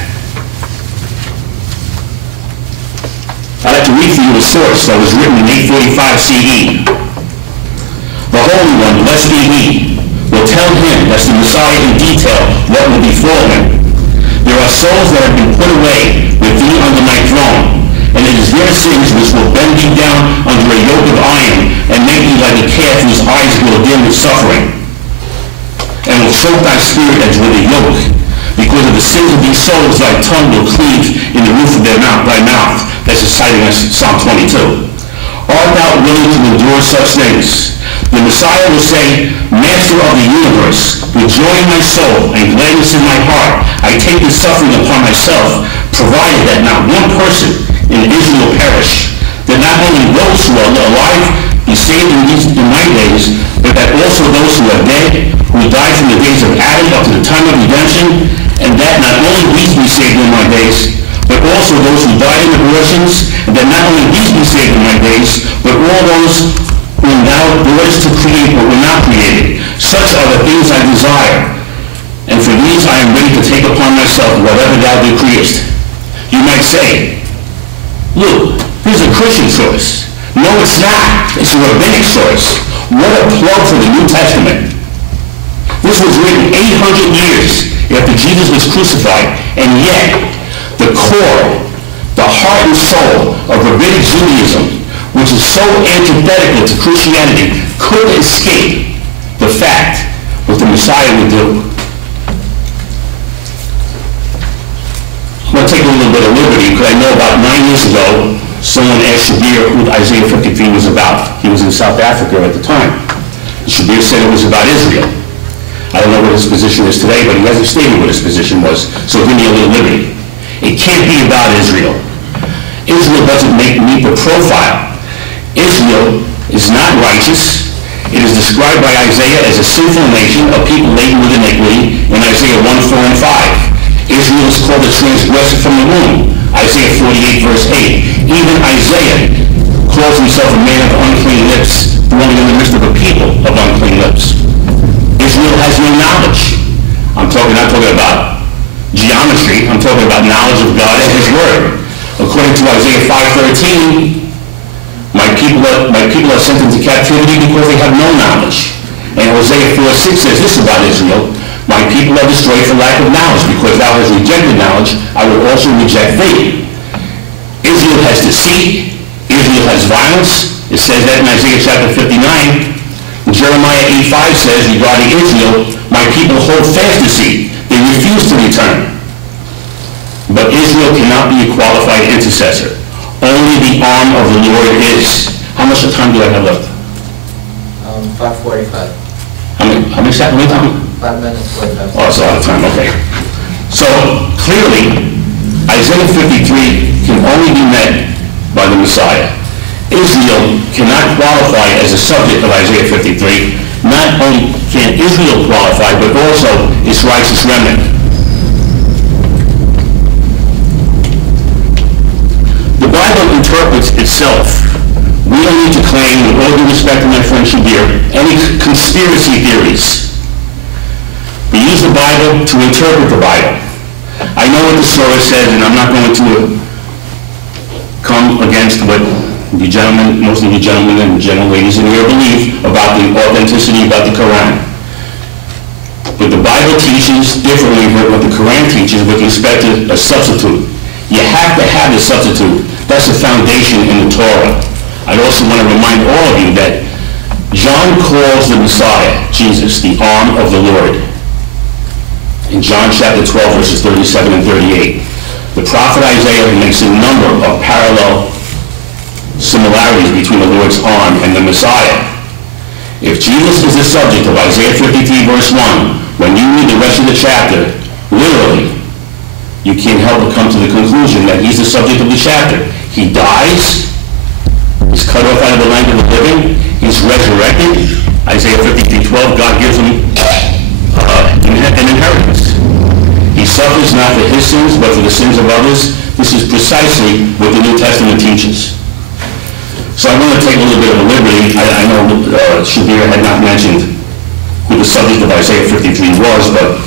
I'd like to read for you a source that was written in 845 CE. "The Holy One, blessed be he, will tell him, that's the Messiah, in detail what will befall him. There are souls that have been put away with thee under my throne, And it is their sins which will bend you down under a yoke of iron and make you like a calf whose eyes grow dim with suffering, and will choke thy spirit as with a yoke. Because of the sins of these souls, thy tongue will cleave in the roof of thy mouth. That's citing us Psalm 22. Art thou willing to endure such things? The Messiah will say, Master of the universe, with joy in my soul and gladness in my heart, I take this suffering upon myself, provided that not one person in Israel perish, that not only those who are alive be saved in my days, but that also those who are dead, who died from the days of Adam up to the time of redemption, and that not only these be saved in my days, but also those who died in abortions, and that not only these be saved in my days, but all those whom thou doest to create but were not created. Such are the things I desire, and for these I am ready to take upon myself whatever thou decreest. You might say, Luke, this is a Christian source. No, it's not. It's a rabbinic source. What a plug for the New Testament. This was written 800 years after Jesus was crucified, and yet the core, the heart and soul of rabbinic Judaism, which is so antithetical to Christianity, couldn't escape the fact what the Messiah would do. I'm going to take a little bit of liberty because I know about 9 years ago, someone asked Shabir who Isaiah 53 was about. He was in South Africa at the time. Shabir said it was about Israel. I don't know what his position is today, but he hasn't stated what his position was, so give me a little liberty. It can't be about Israel. Israel doesn't meet the profile. Israel is not righteous. It is described by Isaiah as a sinful nation, a people laden with iniquity, in Isaiah 1, 4, and 5. Israel is called a transgressor from the womb, Isaiah 48, verse 8. Even Isaiah calls himself a man of unclean lips, dwelling in the midst of a people of unclean lips. Israel has no knowledge. I'm not talking about geometry. I'm talking about knowledge of God and His Word. According to Isaiah 5:13, my people are sent into captivity because they have no knowledge. And Hosea 4:6 says this about Israel: my people are destroyed for lack of knowledge. Because thou hast rejected knowledge, I will also reject thee. Israel has deceit. Israel has violence. It says that in Isaiah chapter 59. Jeremiah 8:5 says regarding Israel, my people hold fast deceit. They refuse to return. But Israel cannot be a qualified intercessor. Only the arm of the Lord is. How much time do I have left? 5:45. How many seconds? 5 minutes, 45 seconds. Oh, it's a lot of time, okay. So, clearly, Isaiah 53 can only be met by the Messiah. Israel cannot qualify as a subject of Isaiah 53. Not only can Israel qualify, but also its righteous remnant. The Bible interprets itself. We don't need to claim, with all due respect to my friend Shabir, any conspiracy theories. We use the Bible to interpret the Bible. I know what the Torah says, and I'm not going to come against what the gentlemen, most of you gentlemen and gentle ladies in here believe about the authenticity about the Quran. But the Bible teaches differently from what the Quran teaches with respect to a substitute. You have to have a substitute. That's the foundation in the Torah. I also want to remind all of you that John calls the Messiah, Jesus, the arm of the Lord. In John chapter 12, verses 37 and 38, the prophet Isaiah makes a number of parallel similarities between the Lord's arm and the Messiah. If Jesus is the subject of Isaiah 53, verse 1, when you read the rest of the chapter, literally, you can't help but come to the conclusion that he's the subject of the chapter. He dies, he's cut off out of the land of the living, he's resurrected. Isaiah 53:12, God gives him an inheritance. He suffers not for his sins, but for the sins of others. This is precisely what the New Testament teaches. So I want to take a little bit of a liberty. I know Shabir had not mentioned who the subject of Isaiah 53 was, but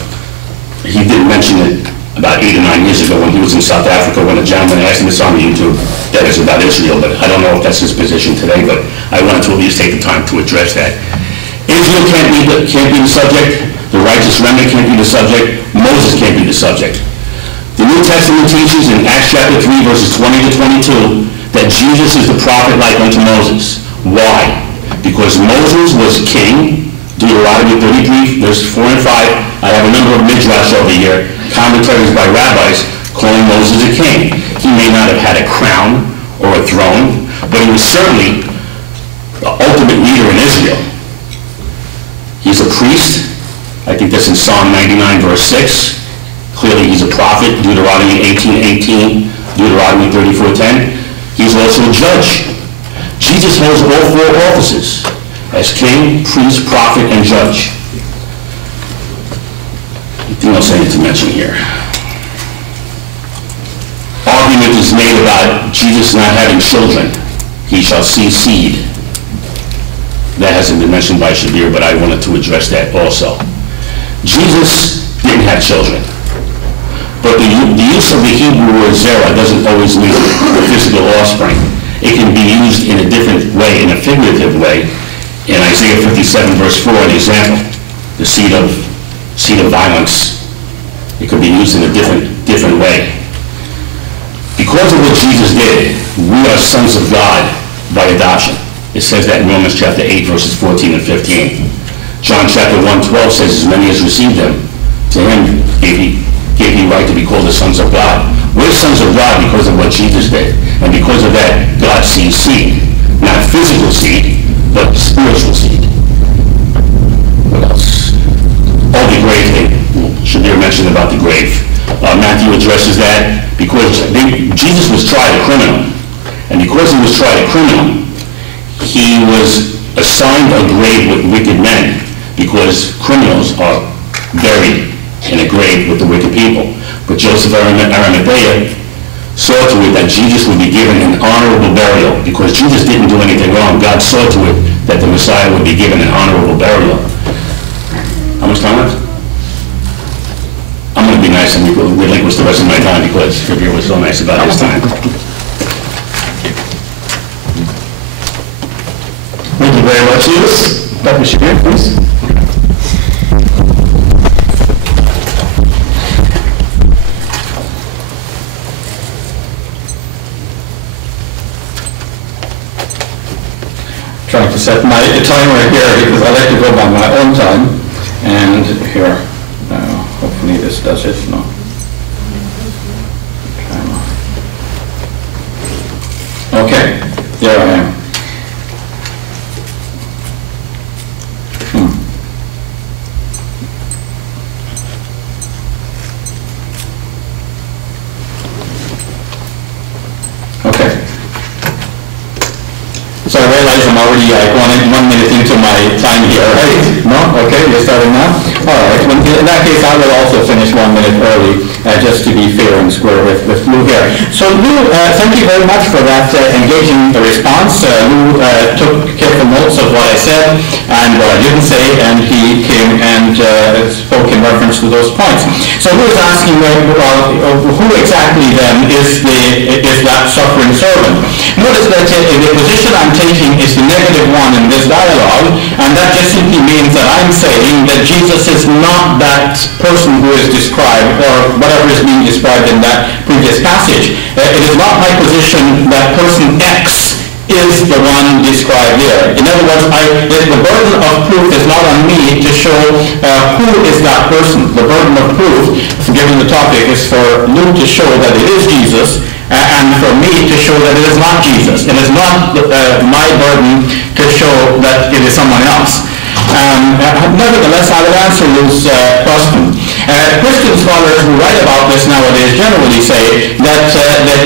he did mention it about 8 or 9 years ago when he was in South Africa, when a gentleman asked him, it's on YouTube, that is about Israel, but I don't know if that's his position today, but I wanted to at least take the time to address that. Israel can't be the subject. The righteous remnant can't be the subject. Moses can't be the subject. The New Testament teaches in Acts chapter 3, verses 20 to 22, that Jesus is the prophet like unto Moses. Why? Because Moses was king, Deuteronomy 33, verses 4 and 5. I have a number of midrash over here, commentaries by rabbis, calling Moses a king. He may not have had a crown or a throne, but he was certainly the ultimate leader in Israel. He's a priest. I think that's in Psalm 99, verse 6. Clearly he's a prophet, Deuteronomy 18:18, Deuteronomy 34:10. He's also a judge. Jesus holds all four offices as king, priest, prophet, and judge. Anything else I need to mention here? Argument is made about Jesus not having children. He shall see seed. That hasn't been mentioned by Shabir, but I wanted to address that also. Jesus didn't have children. But the use of the Hebrew word zerah doesn't always mean the physical offspring. It can be used in a different way, in a figurative way. In Isaiah 57, verse 4, an example, the seed of violence. It could be used in a different way. Because of what Jesus did, we are sons of God by adoption. It says that in Romans chapter 8, verses 14 and 15. John chapter 1:12 says, as many as received him, to him gave he right to be called the sons of God. We're sons of God because of what Jesus did. And because of that, God sees seed. Not physical seed, but spiritual seed. What else? Oh, the grave thing. Shabir mentioned about the grave. Matthew addresses that because Jesus was tried a criminal. And because he was tried a criminal, he was assigned a grave with wicked men because criminals are buried in a grave with the wicked people. But Joseph Arimathea saw to it that Jesus would be given an honorable burial because Jesus didn't do anything wrong. God saw to it that the Messiah would be given an honorable burial. How much time left? I'm going to be nice and relinquish the rest of my time because Ruggiero was so nice about his time. Thank you very much, Lewis. Dr. Shabir, please. Trying to set my timer here because I like to go by my own time. And here, hopefully this does it. No. Okay, there I am. Okay. So I realize I'm already like 1 minute into my time here, right? No? Okay, you're starting now? All right. In that case, I will also finish 1 minute early, just to be fair and square with Lou here. So Lou, thank you very much for that engaging response. Lou took careful notes of what I said and what I didn't say, and he came and spoke in reference to those points. So Lou is asking, who exactly then is that suffering servant? Notice that the position I'm taking is the negative one in this dialogue, and that just simply means that I'm saying that Jesus is not that person who is described, or whatever is being described in that previous passage. It is not my position that person X is the one described there. In other words, the burden of proof is not on me to show who is that person. The burden of proof, given the topic, is for Lou to show that it is Jesus, and for me to show that it is not Jesus. It is not my burden to show that it is someone else. Nevertheless, I will answer Lou's question. Christian scholars who write about this nowadays generally say that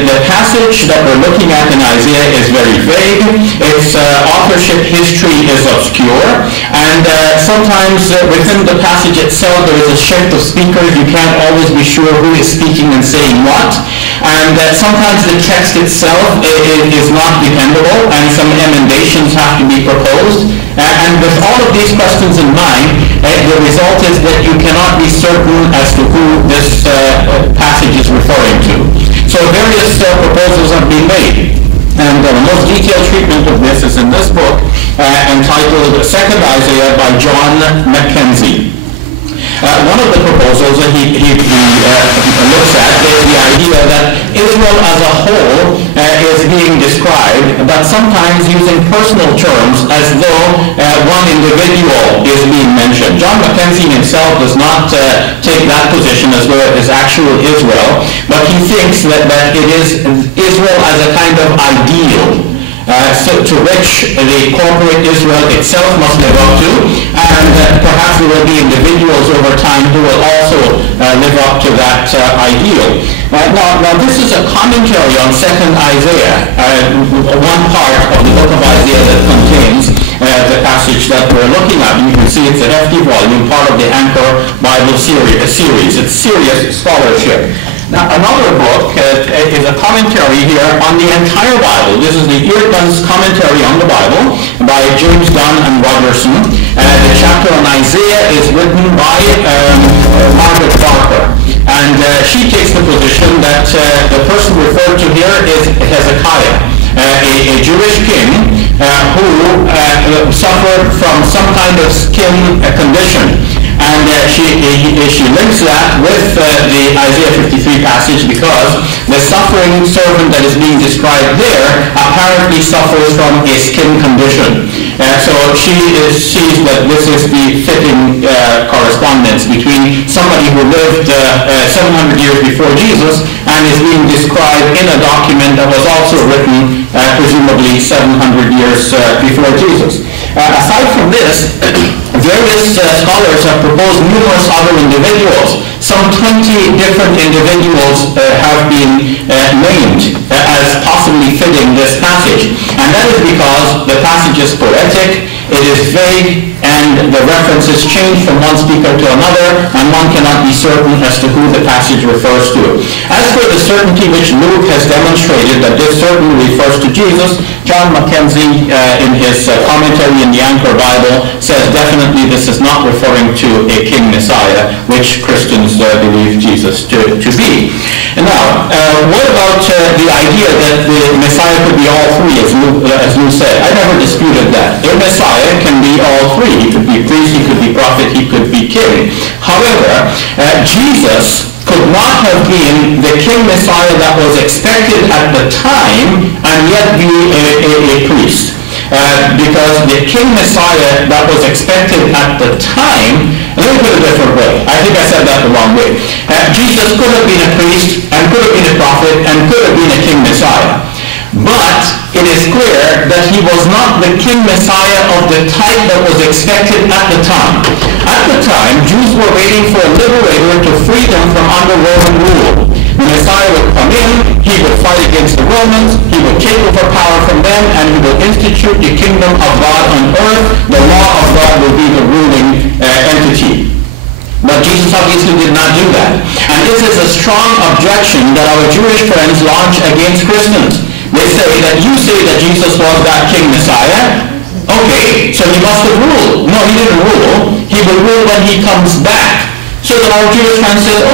the passage that we're looking at in Isaiah is very vague. Its authorship history is obscure, and sometimes within the passage itself there is a shift of speakers. You can't always be sure who is speaking and saying what. And sometimes the text itself is not dependable, and some emendations have to be proposed. And with all of these questions in mind, the result is that you cannot be certain as to who this passage is referring to. So various proposals have been made. And the most detailed treatment of this is in this book entitled Second Isaiah by John Mackenzie. One of the proposals that he looks at is the idea that Israel as a whole is being described, but sometimes using personal terms as though one individual is being mentioned. John Mackenzie himself does not take that position as though it is actual Israel, but he thinks that it is Israel as a kind of ideal. To which the corporate Israel itself must live up to, and perhaps there will be individuals over time who will also live up to that ideal. Now this is a commentary on 2nd Isaiah, one part of the book of Isaiah that contains the passage that we're looking at. You can see it's a hefty volume, part of the Anchor Bible series. It's serious scholarship. Now, another book is a commentary here on the entire Bible. This is the Eerdmans Commentary on the Bible by James Dunn and Rogerson. The chapter on Isaiah is written by Margaret Barker. And she takes the position that the person referred to here is Hezekiah, a Jewish king who suffered from some kind of skin condition. And she links that with the Isaiah 53 passage because the suffering servant that is being described there apparently suffers from a skin condition. So she sees that this is the fitting correspondence between somebody who lived 700 years before Jesus and is being described in a document that was also written presumably 700 years before Jesus. Aside from this, various scholars have proposed numerous other individuals. Some 20 different individuals have been named as possibly fitting this passage. And that is because the passage is poetic, it is vague, and the references change from one speaker to another, and one cannot be certain as to who the passage refers to. As for the certainty which Luke has demonstrated that this certainly refers to Jesus, John Mackenzie, in his commentary in the Anchor Bible, says definitely this is not referring to a King Messiah, which Christians believe Jesus to be. And now, what about the idea that the Messiah could be all three, as Lou said? I never disputed that. A Messiah can be all three. He could be priest, he could be prophet, he could be king. However, Jesus could not have been the King Messiah that was expected at the time and yet be a priest. Because the King Messiah that was expected at the time, let me put it a different way. I think I said that the wrong way. Jesus could have been a priest and could have been a prophet and could have been a King Messiah. But it is clear that he was not the King Messiah of the type that was expected at the time. At the time, Jews were waiting for a liberator to free them from under Roman rule. The Messiah would come in, he would fight against the Romans, he would take over power from them, and he would institute the kingdom of God on earth. The law of God would be the ruling entity. But Jesus obviously did not do that. And this is a strong objection that our Jewish friends launch against Christians. They say that you say that Jesus was that King Messiah. Okay, so he must have ruled. No, he didn't rule. He will rule when he comes back. So that our Jewish friend says,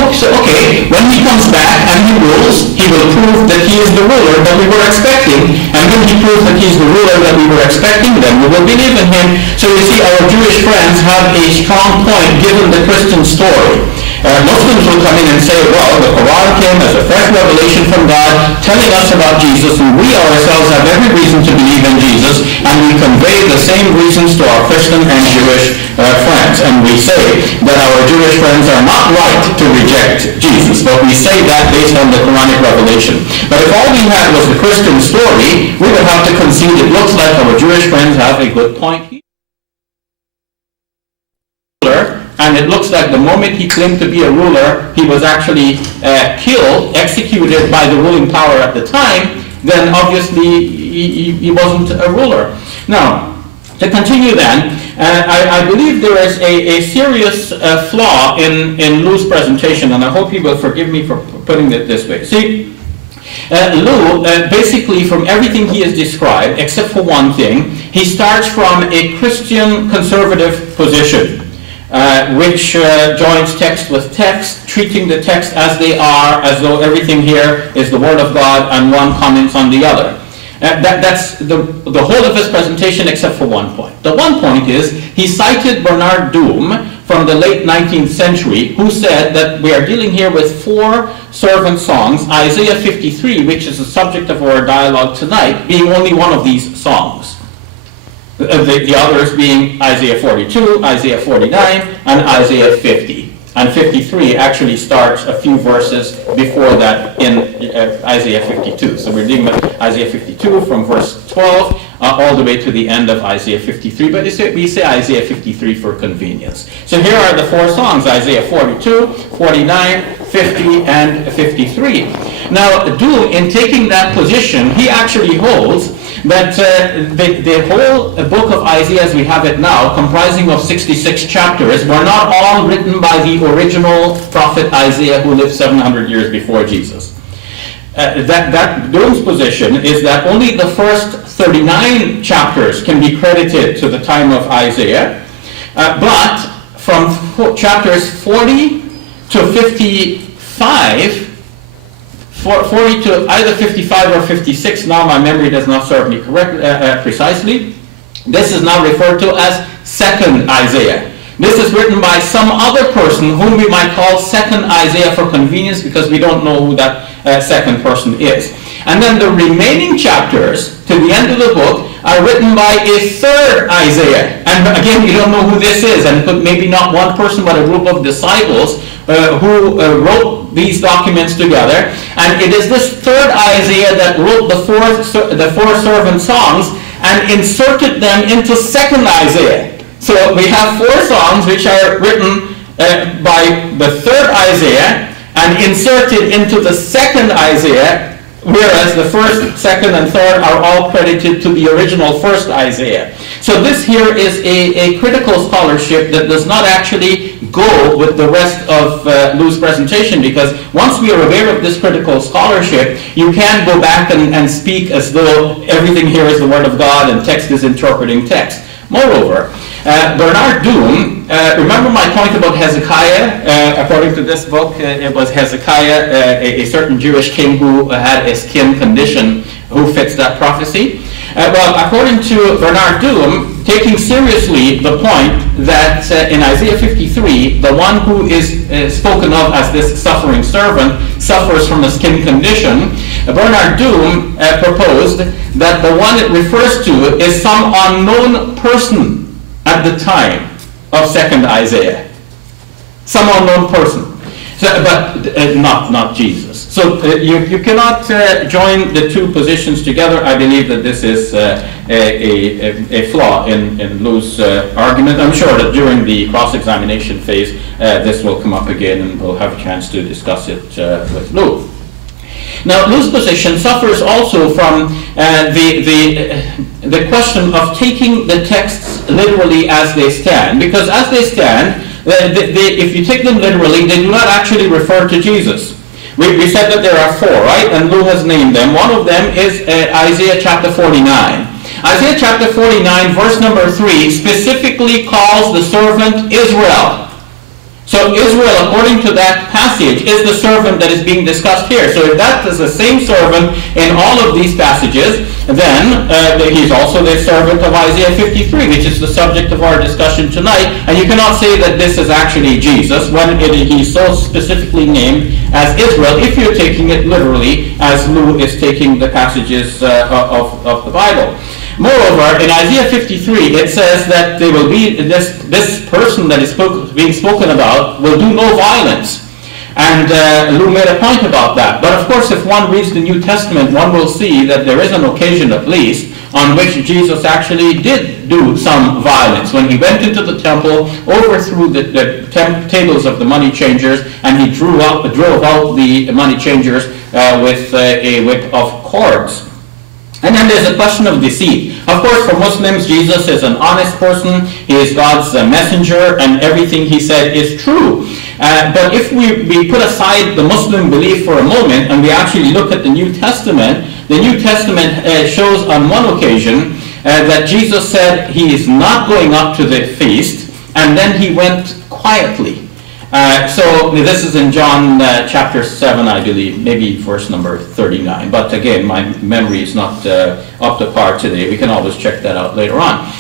okay, when he comes back and he rules, he will prove that he is the ruler that we were expecting. And when he proves that he is the ruler that we were expecting, then we will believe in him. So you see, our Jewish friends have a strong point given the Christian story. Muslims will come in and say, well, the Quran came as a fresh revelation from God telling us about Jesus, and we ourselves have every reason to believe in Jesus, and we convey the same reasons to our Christian and Jewish friends. And we say that our Jewish friends are not right to reject Jesus, but we say that based on the Quranic revelation. But if all we had was the Christian story, we would have to concede it looks like our Jewish friends have a good point here. And it looks like the moment he claimed to be a ruler, he was actually killed, executed by the ruling power at the time, then obviously he wasn't a ruler. Now, to continue then, I believe there is a serious flaw in Lou's presentation, and I hope he will forgive me for putting it this way. See, Lou, basically from everything he has described, except for one thing, he starts from a Christian conservative position. Which joins text with text, treating the text as they are, as though everything here is the Word of God, and one comments on the other. That's the whole of his presentation except for one point. The one point is he cited Bernard Doom from the late 19th century, who said that we are dealing here with 4 servant songs, Isaiah 53, which is the subject of our dialogue tonight, being only one of these songs. The others being Isaiah 42, Isaiah 49, and Isaiah 50. And 53 actually starts a few verses before that in Isaiah 52. So we're dealing with Isaiah 52 from verse 12 all the way to the end of Isaiah 53. But we say Isaiah 53 for convenience. So here are the 4 songs, Isaiah 42, 49, 50, and 53. Now, Doom, in taking that position, he actually holds that the whole book of Isaiah as we have it now, comprising of 66 chapters, were not all written by the original prophet Isaiah who lived 700 years before Jesus. That Doom's position is that only the first 39 chapters can be credited to the time of Isaiah, but from chapters 40 to 55, 40 to either 55 or 56, now my memory does not serve me precisely, this is now referred to as second Isaiah. This is written by some other person whom we might call second Isaiah for convenience because we don't know who that second person is. And then the remaining chapters to the end of the book are written by a third Isaiah. And again, we don't know who this is, and maybe not one person but a group of disciples who wrote these documents together. And it is this third Isaiah that wrote the 4 servant songs and inserted them into second Isaiah. So we have 4 songs which are written by the third Isaiah and inserted into the second Isaiah, whereas the first, second, and third are all credited to the original first Isaiah. So this here is a critical scholarship that does not actually go with the rest of Lou's presentation, because once we are aware of this critical scholarship, you can go back and speak as though everything here is the Word of God and text is interpreting text. Moreover, Bernard Doom, remember my point about Hezekiah? According to this book, it was Hezekiah, a certain Jewish king who had a skin condition, who fits that prophecy. Well, according to Bernard Doom, taking seriously the point that in Isaiah 53, the one who is spoken of as this suffering servant suffers from a skin condition, Bernard Doom proposed that the one it refers to is some unknown person at the time of second Isaiah. Some unknown person. So, but not Jesus. So you cannot join the 2 positions together. I believe that this is a flaw in Lou's argument. I'm sure that during the cross-examination phase, this will come up again and we'll have a chance to discuss it with Lou. Now, Lou's position suffers also from the question of taking the texts literally as they stand, because as they stand, if you take them literally, they do not actually refer to Jesus. We said that there are 4, right? And Lou has named them. One of them is Isaiah chapter 49. Isaiah chapter 49, verse number 3, specifically calls the servant Israel. So Israel, according to that passage, is the servant that is being discussed here. So if that is the same servant in all of these passages, then he's also the servant of Isaiah 53, which is the subject of our discussion tonight. And you cannot say that this is actually Jesus when he's so specifically named as Israel, if you're taking it literally, as Lou is taking the passages of the Bible. Moreover, in Isaiah 53, it says that they will be this person that is being spoken about will do no violence. And Lou made a point about that. But of course, if one reads the New Testament, one will see that there is an occasion, at least, on which Jesus actually did do some violence. When he went into the temple, overthrew the tables of the money changers, and he drove out the money changers with a whip of cords. And then there's a question of deceit. Of course, for Muslims, Jesus is an honest person. He is God's messenger, and everything he said is true. But if we put aside the Muslim belief for a moment, and we actually look at the New Testament shows on one occasion that Jesus said he is not going up to the feast, and then he went quietly. So this is in John chapter 7, I believe, maybe verse number 39. But again, my memory is not up to par today. We can always check that out later on.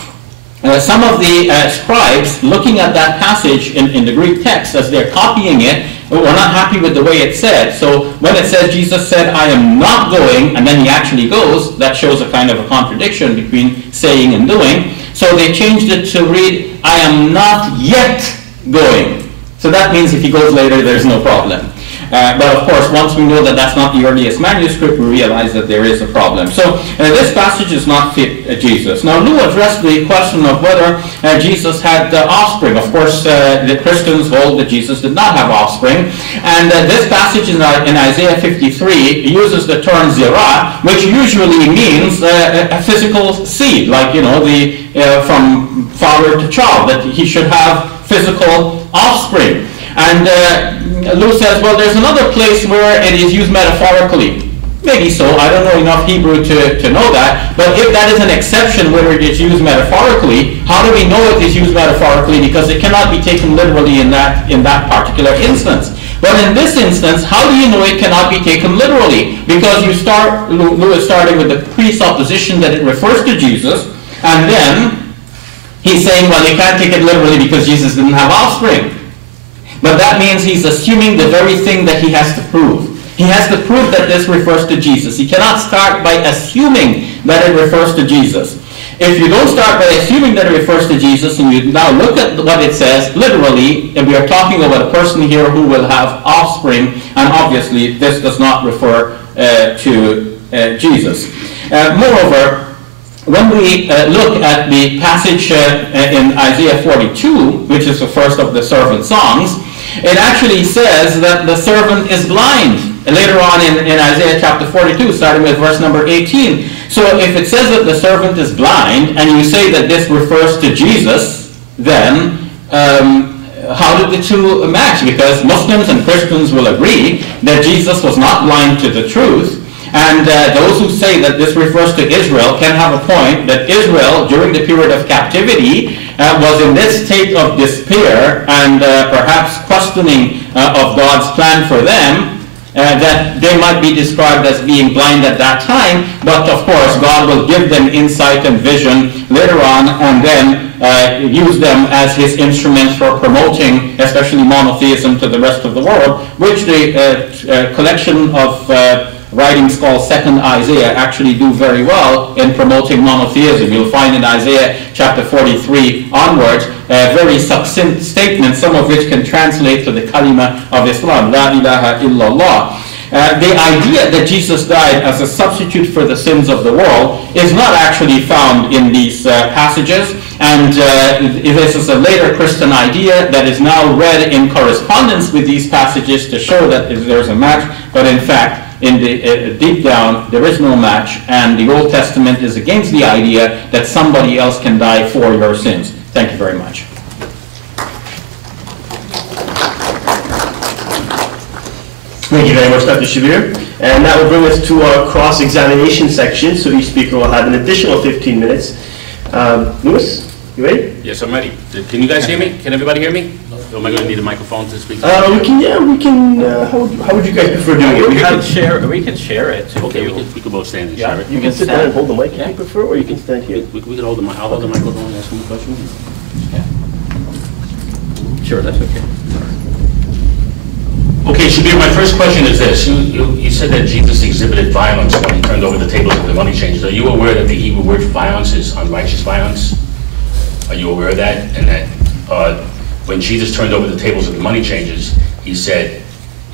Some of the scribes, looking at that passage in the Greek text as they're copying it, were not happy with the way it said. So when it says Jesus said, I am not going, and then he actually goes, that shows a kind of a contradiction between saying and doing. So they changed it to read, I am not yet going. So that means if he goes later, there's no problem. But of course, once we know that that's not the earliest manuscript, we realize that there is a problem. So this passage does not fit Jesus. Now, Lou addressed the question of whether Jesus had offspring. Of course, the Christians hold that Jesus did not have offspring. And this passage in Isaiah 53 uses the term zerah, which usually means a physical seed, like, from father to child, that he should have physical offspring. And Lou says, well, there's another place where it is used metaphorically. Maybe so. I don't know enough Hebrew to know that. But if that is an exception where it is used metaphorically, how do we know it is used metaphorically? Because it cannot be taken literally in that particular instance. But in this instance, how do you know it cannot be taken literally? Because Lou is starting with the presupposition that it refers to Jesus, and then he's saying, well, you can't take it literally because Jesus didn't have offspring. But that means he's assuming the very thing that he has to prove. He has to prove that this refers to Jesus. He cannot start by assuming that it refers to Jesus. If you don't start by assuming that it refers to Jesus, and you now look at what it says, literally, and we are talking about a person here who will have offspring, and obviously this does not refer to Jesus. Moreover, when we look at the passage in Isaiah 42, which is the first of the servant songs, it actually says that the servant is blind. And later on in Isaiah chapter 42, starting with verse number 18. So if it says that the servant is blind, and you say that this refers to Jesus, then how did the two match? Because Muslims and Christians will agree that Jesus was not blind to the truth. And those who say that this refers to Israel can have a point that Israel, during the period of captivity, was in this state of despair and perhaps questioning of God's plan for them, that they might be described as being blind at that time, but of course God will give them insight and vision later on, and then use them as his instruments for promoting especially monotheism to the rest of the world, which the collection of writings called Second Isaiah actually do very well in promoting monotheism. You'll find in Isaiah chapter 43 onwards very succinct statements, some of which can translate to the kalima of Islam, La ilaha illallah. The idea that Jesus died as a substitute for the sins of the world is not actually found in these passages, and this is a later Christian idea that is now read in correspondence with these passages to show that there's a match, but in fact, in the deep down, there is no match, and the Old Testament is against the idea that somebody else can die for your sins. Thank you very much. Thank you very much, Dr. Shabir. And that will bring us to our cross-examination section, so each speaker will have an additional 15 minutes. Louis, you ready? Yes, I'm ready. Can you guys hear me? Can everybody hear me? Or am I going to need a microphone to speak? We can, how would you guys prefer doing it? We can share it. Okay, we can both stand and Yeah. share it. You can sit down and hold the mic if you prefer, or you can stand here. We can hold I'll hold the microphone and ask him a question. Sure, that's okay. Okay, Shabir, my first question is this. You said that Jesus exhibited violence when he turned over the tables of the money changers. Are you aware that the Hebrew word for violence is unrighteous violence? Are you aware of that? And that when Jesus turned over the tables of the money changers, he said,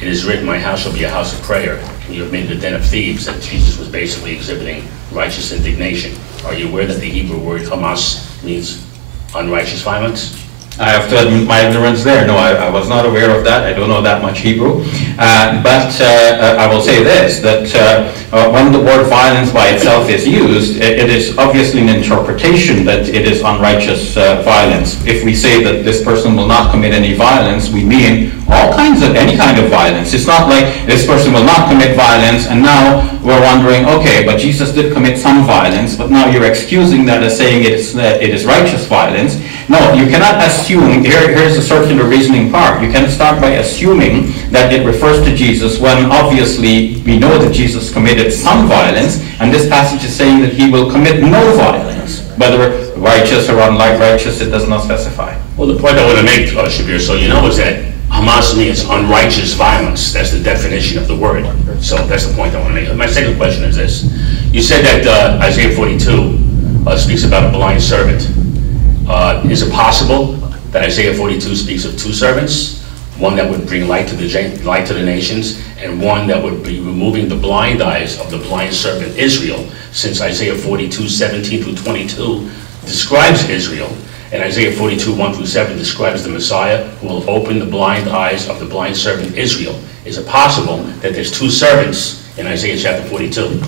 it is written, my house shall be a house of prayer, and you have made it a den of thieves, that Jesus was basically exhibiting righteous indignation. Are you aware that the Hebrew word Hamas means unrighteous violence? I have to admit my ignorance there. No, I was not aware of that. I don't know that much Hebrew. But I will say this, that when the word violence by itself is used, it is obviously an interpretation that it is unrighteous violence. If we say that this person will not commit any violence, we mean any kind of violence. It's not like this person will not commit violence, and now we're wondering, okay, but Jesus did commit some violence, but now you're excusing that as saying it is righteous violence. No, you cannot assume, here's the circular reasoning part, you cannot start by assuming that it refers to Jesus when obviously we know that Jesus committed some violence, and this passage is saying that he will commit no violence. Whether righteous or unrighteous, it does not specify. Well, the point I want to make, Shabir, so you know, is that Hamas means unrighteous violence. That's the definition of the word. So that's the point I want to make. My second question is this. You said that Isaiah 42 speaks about a blind servant. Is it possible that Isaiah 42 speaks of two servants? One that would bring light to the nations, and one that would be removing the blind eyes of the blind servant Israel, since Isaiah 42, 17 through 22 describes Israel, and Isaiah 42, 1 through 7 describes the Messiah who will open the blind eyes of the blind servant Israel. Is it possible that there's two servants in Isaiah chapter 42?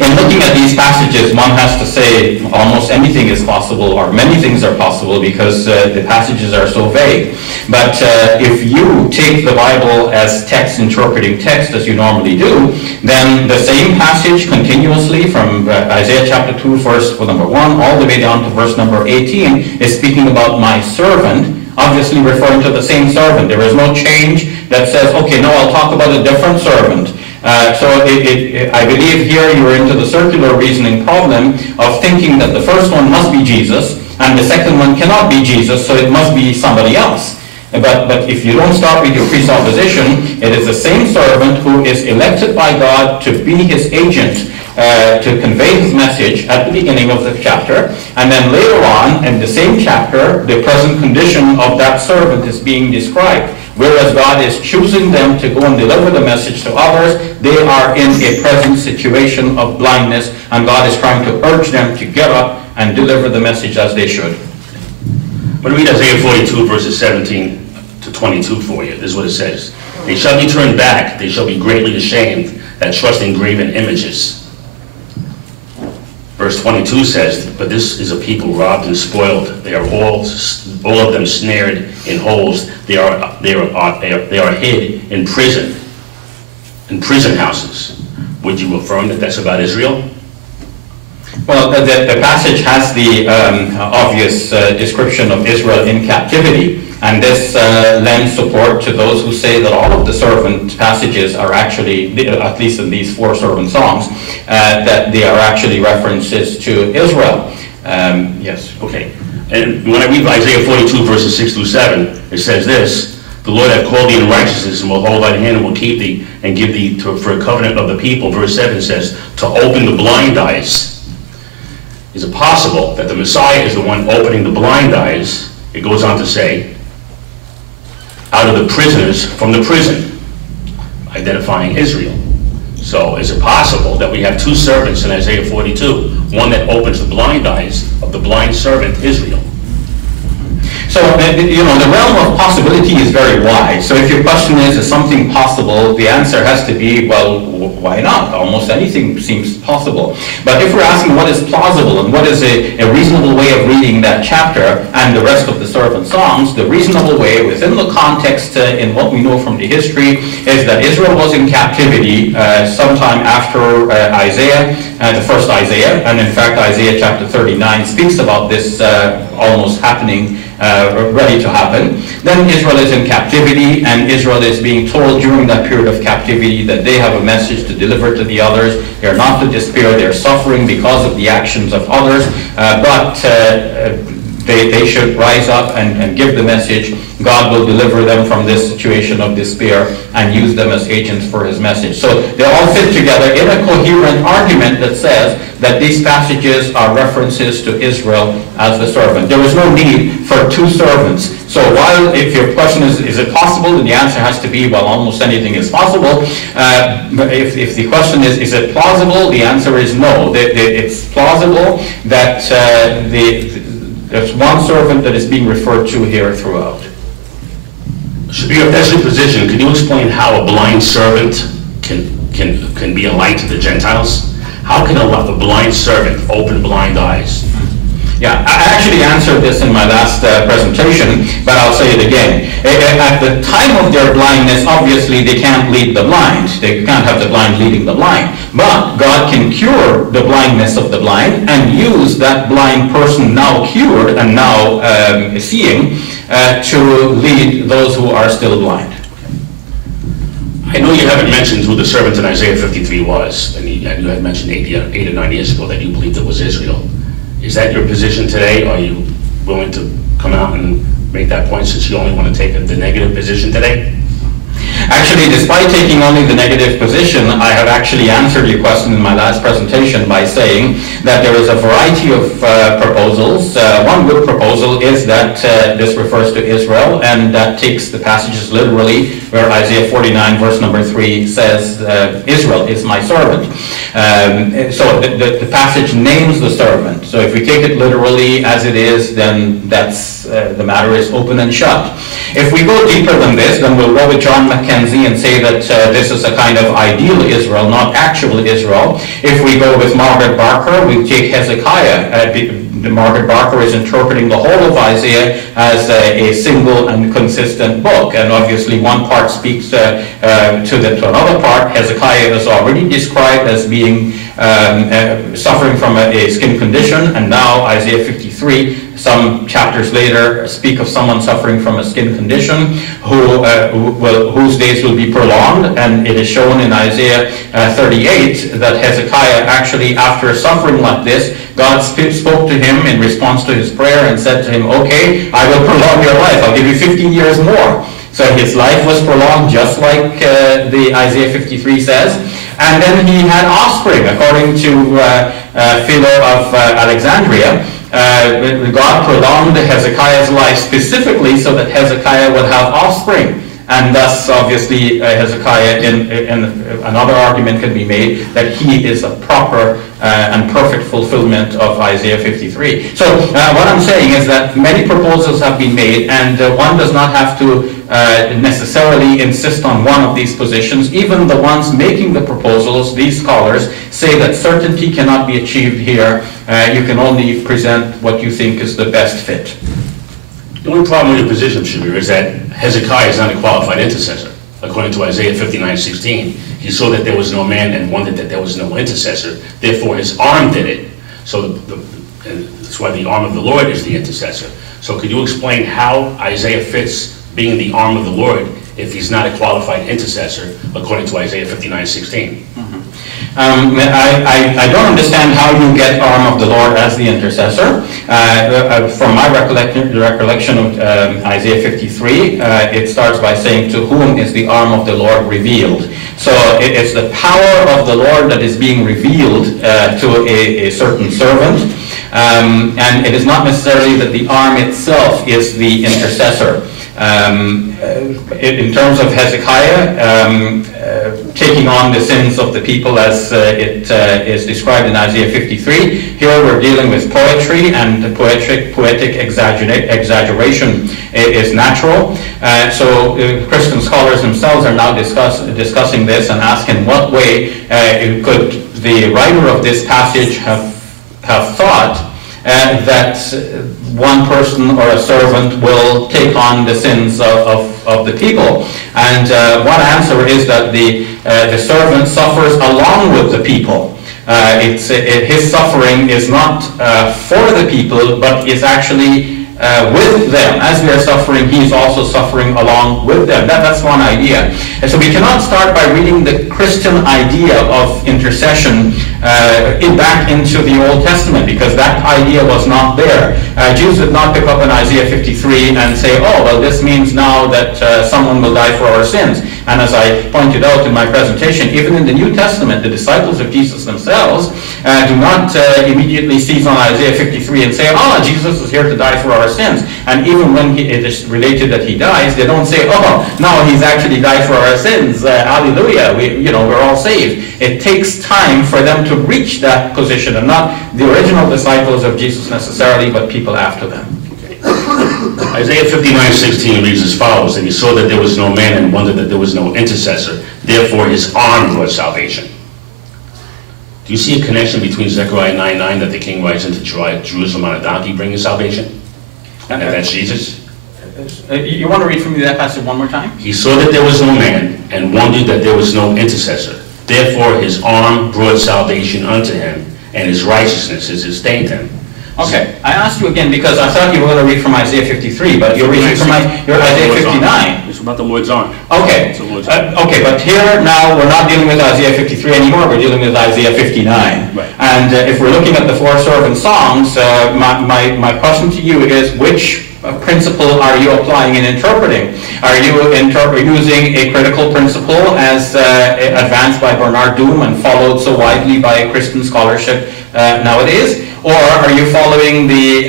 In looking at these passages, one has to say almost anything is possible, or many things are possible, because the passages are so vague. But if you take the Bible as text, interpreting text, as you normally do, then the same passage continuously from Isaiah chapter 2, verse number 1, all the way down to verse number 18, is speaking about my servant, obviously referring to the same servant. There is no change that says, okay, now I'll talk about a different servant. I believe here you're into the circular reasoning problem of thinking that the first one must be Jesus and the second one cannot be Jesus, so it must be somebody else. But if you don't start with your presupposition, it is the same servant who is elected by God to be his agent, to convey his message at the beginning of the chapter, and then later on in the same chapter, the present condition of that servant is being described. Whereas God is choosing them to go and deliver the message to others, they are in a present situation of blindness, and God is trying to urge them to get up and deliver the message as they should. I'm going to read Isaiah 42, verses 17 to 22 for you. This is what it says. They shall be turned back, they shall be greatly ashamed that trust in graven images. Verse 22 says, but this is a people robbed and spoiled. They are all of them snared in holes. They are hid in prison houses. Would you affirm that that's about Israel? Well, the passage has the obvious description of Israel in captivity, and this lends support to those who say that all of the servant passages are actually, at least in these four servant songs, that they are actually references to Israel. Yes. Okay. And when I read Isaiah 42, verses 6 through 7, it says this, the Lord hath called thee in righteousness, and will hold thy hand, and will keep thee, and give thee for a covenant of the people. Verse 7 says, to open the blind eyes. Is it possible that the Messiah is the one opening the blind eyes? It goes on to say, out of the prisoners from the prison, identifying Israel. So is it possible that we have two servants in Isaiah 42, one that opens the blind eyes of the blind servant Israel? So, the realm of possibility is very wide. So if your question is something possible, the answer has to be, well, why not? Almost anything seems possible. But if we're asking what is plausible and what is a reasonable way of reading that chapter and the rest of the servant songs, the reasonable way within the context in what we know from the history is that Israel was in captivity sometime after Isaiah, the first Isaiah, and in fact Isaiah chapter 39 speaks about this almost happening, ready to happen. Then Israel is in captivity, and Israel is being told during that period of captivity that they have a message to deliver to the others. They're not to despair, they're suffering because of the actions of others, but they should rise up and give the message. God will deliver them from this situation of despair and use them as agents for his message. So they all fit together in a coherent argument that says that these passages are references to Israel as the servant. There is no need for two servants. So while if your question is it possible, then the answer has to be, well, almost anything is possible. But if the question is it plausible, the answer is no. It's plausible that there's one servant that is being referred to here throughout. Shabir, if that's your position, can you explain how a blind servant can can be a light to the Gentiles? How can a blind servant open blind eyes? Yeah, I actually answered this in my last presentation, but I'll say it again. At the time of their blindness, obviously they can't lead the blind. They can't have the blind leading the blind. But God can cure the blindness of the blind and use that blind person now cured and now seeing to lead those who are still blind. I know you haven't mentioned who the servant in Isaiah 53 was, and you had mentioned 8 or 9 years ago that you believed it was Israel. Is that your position today? Are you willing to come out and make that point since you only want to take the negative position today? Actually, despite taking only the negative position, I have actually answered your question in my last presentation by saying that there is a variety of proposals. One good proposal is that this refers to Israel, and that takes the passages literally, where Isaiah 49 verse number 3 says, Israel is my servant. So the passage names the servant. So if we take it literally as it is, then that's the matter is open and shut. If we go deeper than this, then we'll go with John Mackenzie and say that this is a kind of ideal Israel, not actual Israel. If we go with Margaret Barker, we take Hezekiah. Margaret Barker is interpreting the whole of Isaiah as a single and consistent book, and obviously one part speaks to another part. Hezekiah is already described as being suffering from a skin condition, and now Isaiah 53, some chapters later, speak of someone suffering from a skin condition whose days will be prolonged, and it is shown in Isaiah 38 that Hezekiah actually, after suffering like this, God spoke to him in response to his prayer and said to him, okay, I will prolong your life, I'll give you 15 years more. So his life was prolonged just like the Isaiah 53 says. And then he had offspring, according to Philo of Alexandria. God prolonged Hezekiah's life specifically so that Hezekiah would have offspring. And thus, obviously, Hezekiah, in another argument can be made that he is a proper and perfect fulfillment of Isaiah 53. So what I'm saying is that many proposals have been made, and one does not have to necessarily insist on one of these positions. Even the ones making the proposals, these scholars, say that certainty cannot be achieved here. You can only present what you think is the best fit. The only problem with your position, Shabir, is that Hezekiah is not a qualified intercessor. According to Isaiah 59:16, he saw that there was no man and wondered that there was no intercessor. Therefore, his arm did it. So and that's why the arm of the Lord is the intercessor. So could you explain how Isaiah fits being the arm of the Lord if he's not a qualified intercessor, according to Isaiah 59:16? I don't understand how you get arm of the Lord as the intercessor. From my recollection of Isaiah 53, it starts by saying, to whom is the arm of the Lord revealed? So it's the power of the Lord that is being revealed to a certain servant. And it is not necessarily that the arm itself is the intercessor. In terms of Hezekiah, taking on the sins of the people as it is described in Isaiah 53, here we're dealing with poetry, and the poetic exaggeration is natural. So Christian scholars themselves are now discussing this and asking what way could the writer of this passage have thought that one person or a servant will take on the sins of the people. And one answer is that the servant suffers along with the people. His suffering is not for the people, but is actually with them. As they are suffering, he is also suffering along with them. That's one idea. And so we cannot start by reading the Christian idea of intercession back into the Old Testament, because that idea was not there. Jews did not pick up in Isaiah 53 and say, oh, well, this means now that someone will die for our sins. And as I pointed out in my presentation, even in the New Testament, the disciples of Jesus themselves do not immediately seize on Isaiah 53 and say, oh, Jesus is here to die for our sins. And even when it is related that he dies, they don't say, oh, no, he's actually died for our sins. Hallelujah, we're all saved. It takes time for them to reach that position, and not the original disciples of Jesus necessarily, but people after them. Isaiah 59:16 reads as follows, and he saw that there was no man and wondered that there was no intercessor. Therefore, his arm brought salvation. Do you see a connection between Zechariah 9:9 that the king rides into Jerusalem on a donkey bringing salvation? And that's Jesus? You want to read from me that passage one more time? He saw that there was no man, and wondered that there was no intercessor. Therefore his arm brought salvation unto him, and his righteousness has sustained him. Okay, I asked you again because I thought you were going to read from Isaiah 53, but you're reading from Isaiah 59. It's about the Lord's arm. Okay, It's the Lord's arm. okay, but here now we're not dealing with Isaiah 53 anymore, we're dealing with Isaiah 59. Right. And if we're looking at the four servant songs, my question to you is which principle are you applying and interpreting? Are you using a critical principle as advanced by Bernard Doom and followed so widely by Christian scholarship nowadays? Or are you following the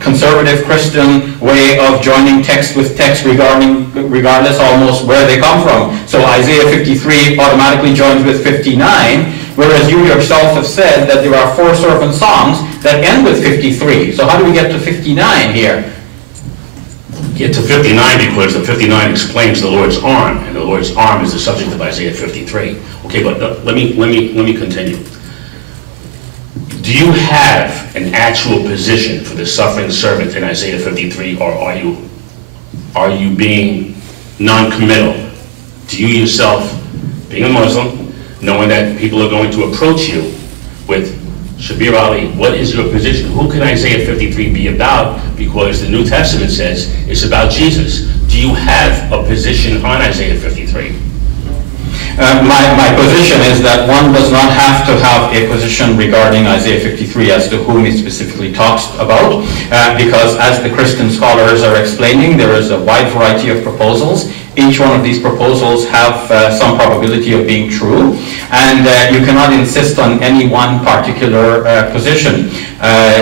conservative Christian way of joining text with text regardless almost where they come from? So Isaiah 53 automatically joins with 59, whereas you yourself have said that there are four servant songs that end with 53. So how do we get to 59 here? Get to 59 because the 59 explains the Lord's arm, and the Lord's arm is the subject of Isaiah 53. Okay, but let me continue. Do you have an actual position for the suffering servant in Isaiah 53, or are you being non-committal? Do you yourself, being a Muslim, knowing that people are going to approach you with, Shabir Ali, what is your position? Who can Isaiah 53 be about? Because the New Testament says it's about Jesus. Do you have a position on Isaiah 53? My position is that one does not have to have a position regarding Isaiah 53 as to whom it specifically talks about, because as the Christian scholars are explaining, there is a wide variety of proposals. Each one of these proposals have some probability of being true, and you cannot insist on any one particular position.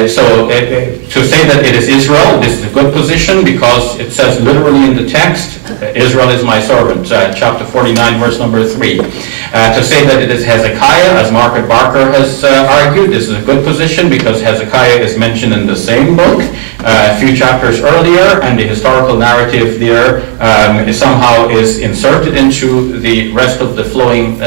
So to say that it is Israel, this is a good position because it says literally in the text, Israel is my servant, chapter 49, verse number 3. To say that it is Hezekiah, as Margaret Barker has argued, this is a good position because Hezekiah is mentioned in the same book a few chapters earlier, and the historical narrative there somehow is inserted into the rest of the flowing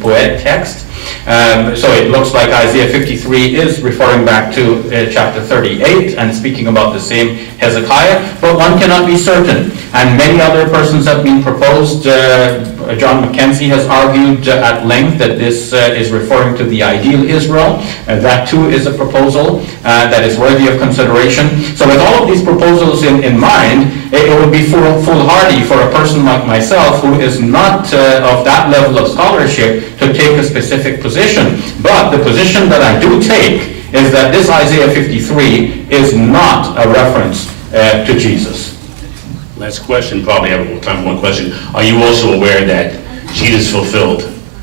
poetic text. So it looks like Isaiah 53 is referring back to chapter 38 and speaking about the same Hezekiah, but one cannot be certain. And many other persons have been proposed. John Mackenzie has argued at length that this is referring to the ideal Israel. That too is a proposal that is worthy of consideration. So with all of these proposals in mind, it would be foolhardy for a person like myself who is not of that level of scholarship to take a specific position. But the position that I do take is that this Isaiah 53 is not a reference to Jesus. Last question, probably have time for one question. Are you also aware that Jesus fulfilled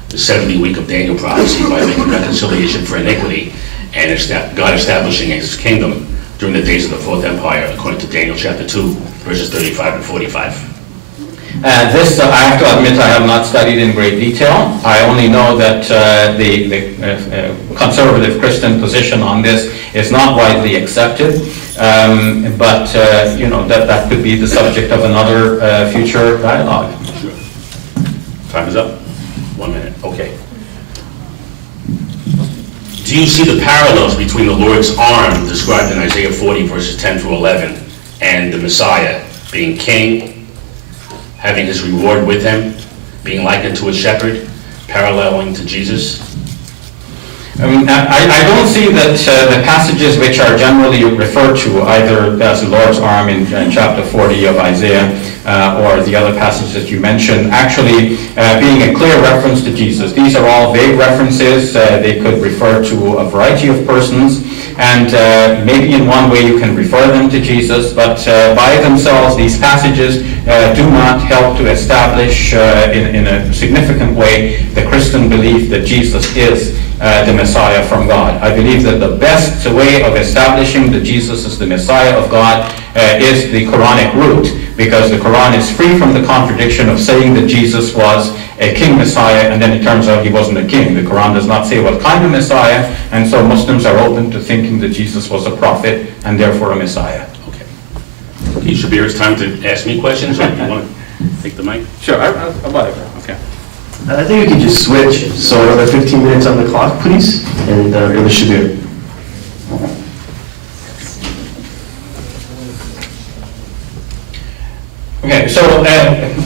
the 70th week of Daniel prophecy by making reconciliation for iniquity and God establishing his kingdom during the days of the Fourth Empire, according to Daniel chapter 2, verses 35 and 45? This, I have to admit, I have not studied in great detail. I only know that the conservative Christian position on this is not widely accepted, but you know, that could be the subject of another future dialogue. Sure. Time is up. 1 minute. Okay. Do you see the parallels between the Lord's arm described in Isaiah 40, verses 10 through 11, and the Messiah being king, having his reward with him, being likened to a shepherd, paralleling to Jesus? I don't see that the passages which are generally referred to, either as the Lord's arm in chapter 40 of Isaiah or the other passages that you mentioned, actually being a clear reference to Jesus. These are all vague references. They could refer to a variety of persons, and maybe in one way you can refer them to Jesus, but by themselves these passages do not help to establish in a significant way the Christian belief that Jesus is the Messiah from God. I believe that the best way of establishing that Jesus is the Messiah of God is the Quranic route, because the Quran is free from the contradiction of saying that Jesus was a king Messiah and then it turns out he wasn't a king. The Quran does not say what kind of Messiah, and so Muslims are open to thinking that Jesus was a prophet and therefore a Messiah. Okay. Okay, Shabir, it's time to ask me questions, or do you want to take the mic? Sure, whatever. Okay. I think we can just switch, so another 15 minutes on the clock, please, and Dr. Shabir. Okay, so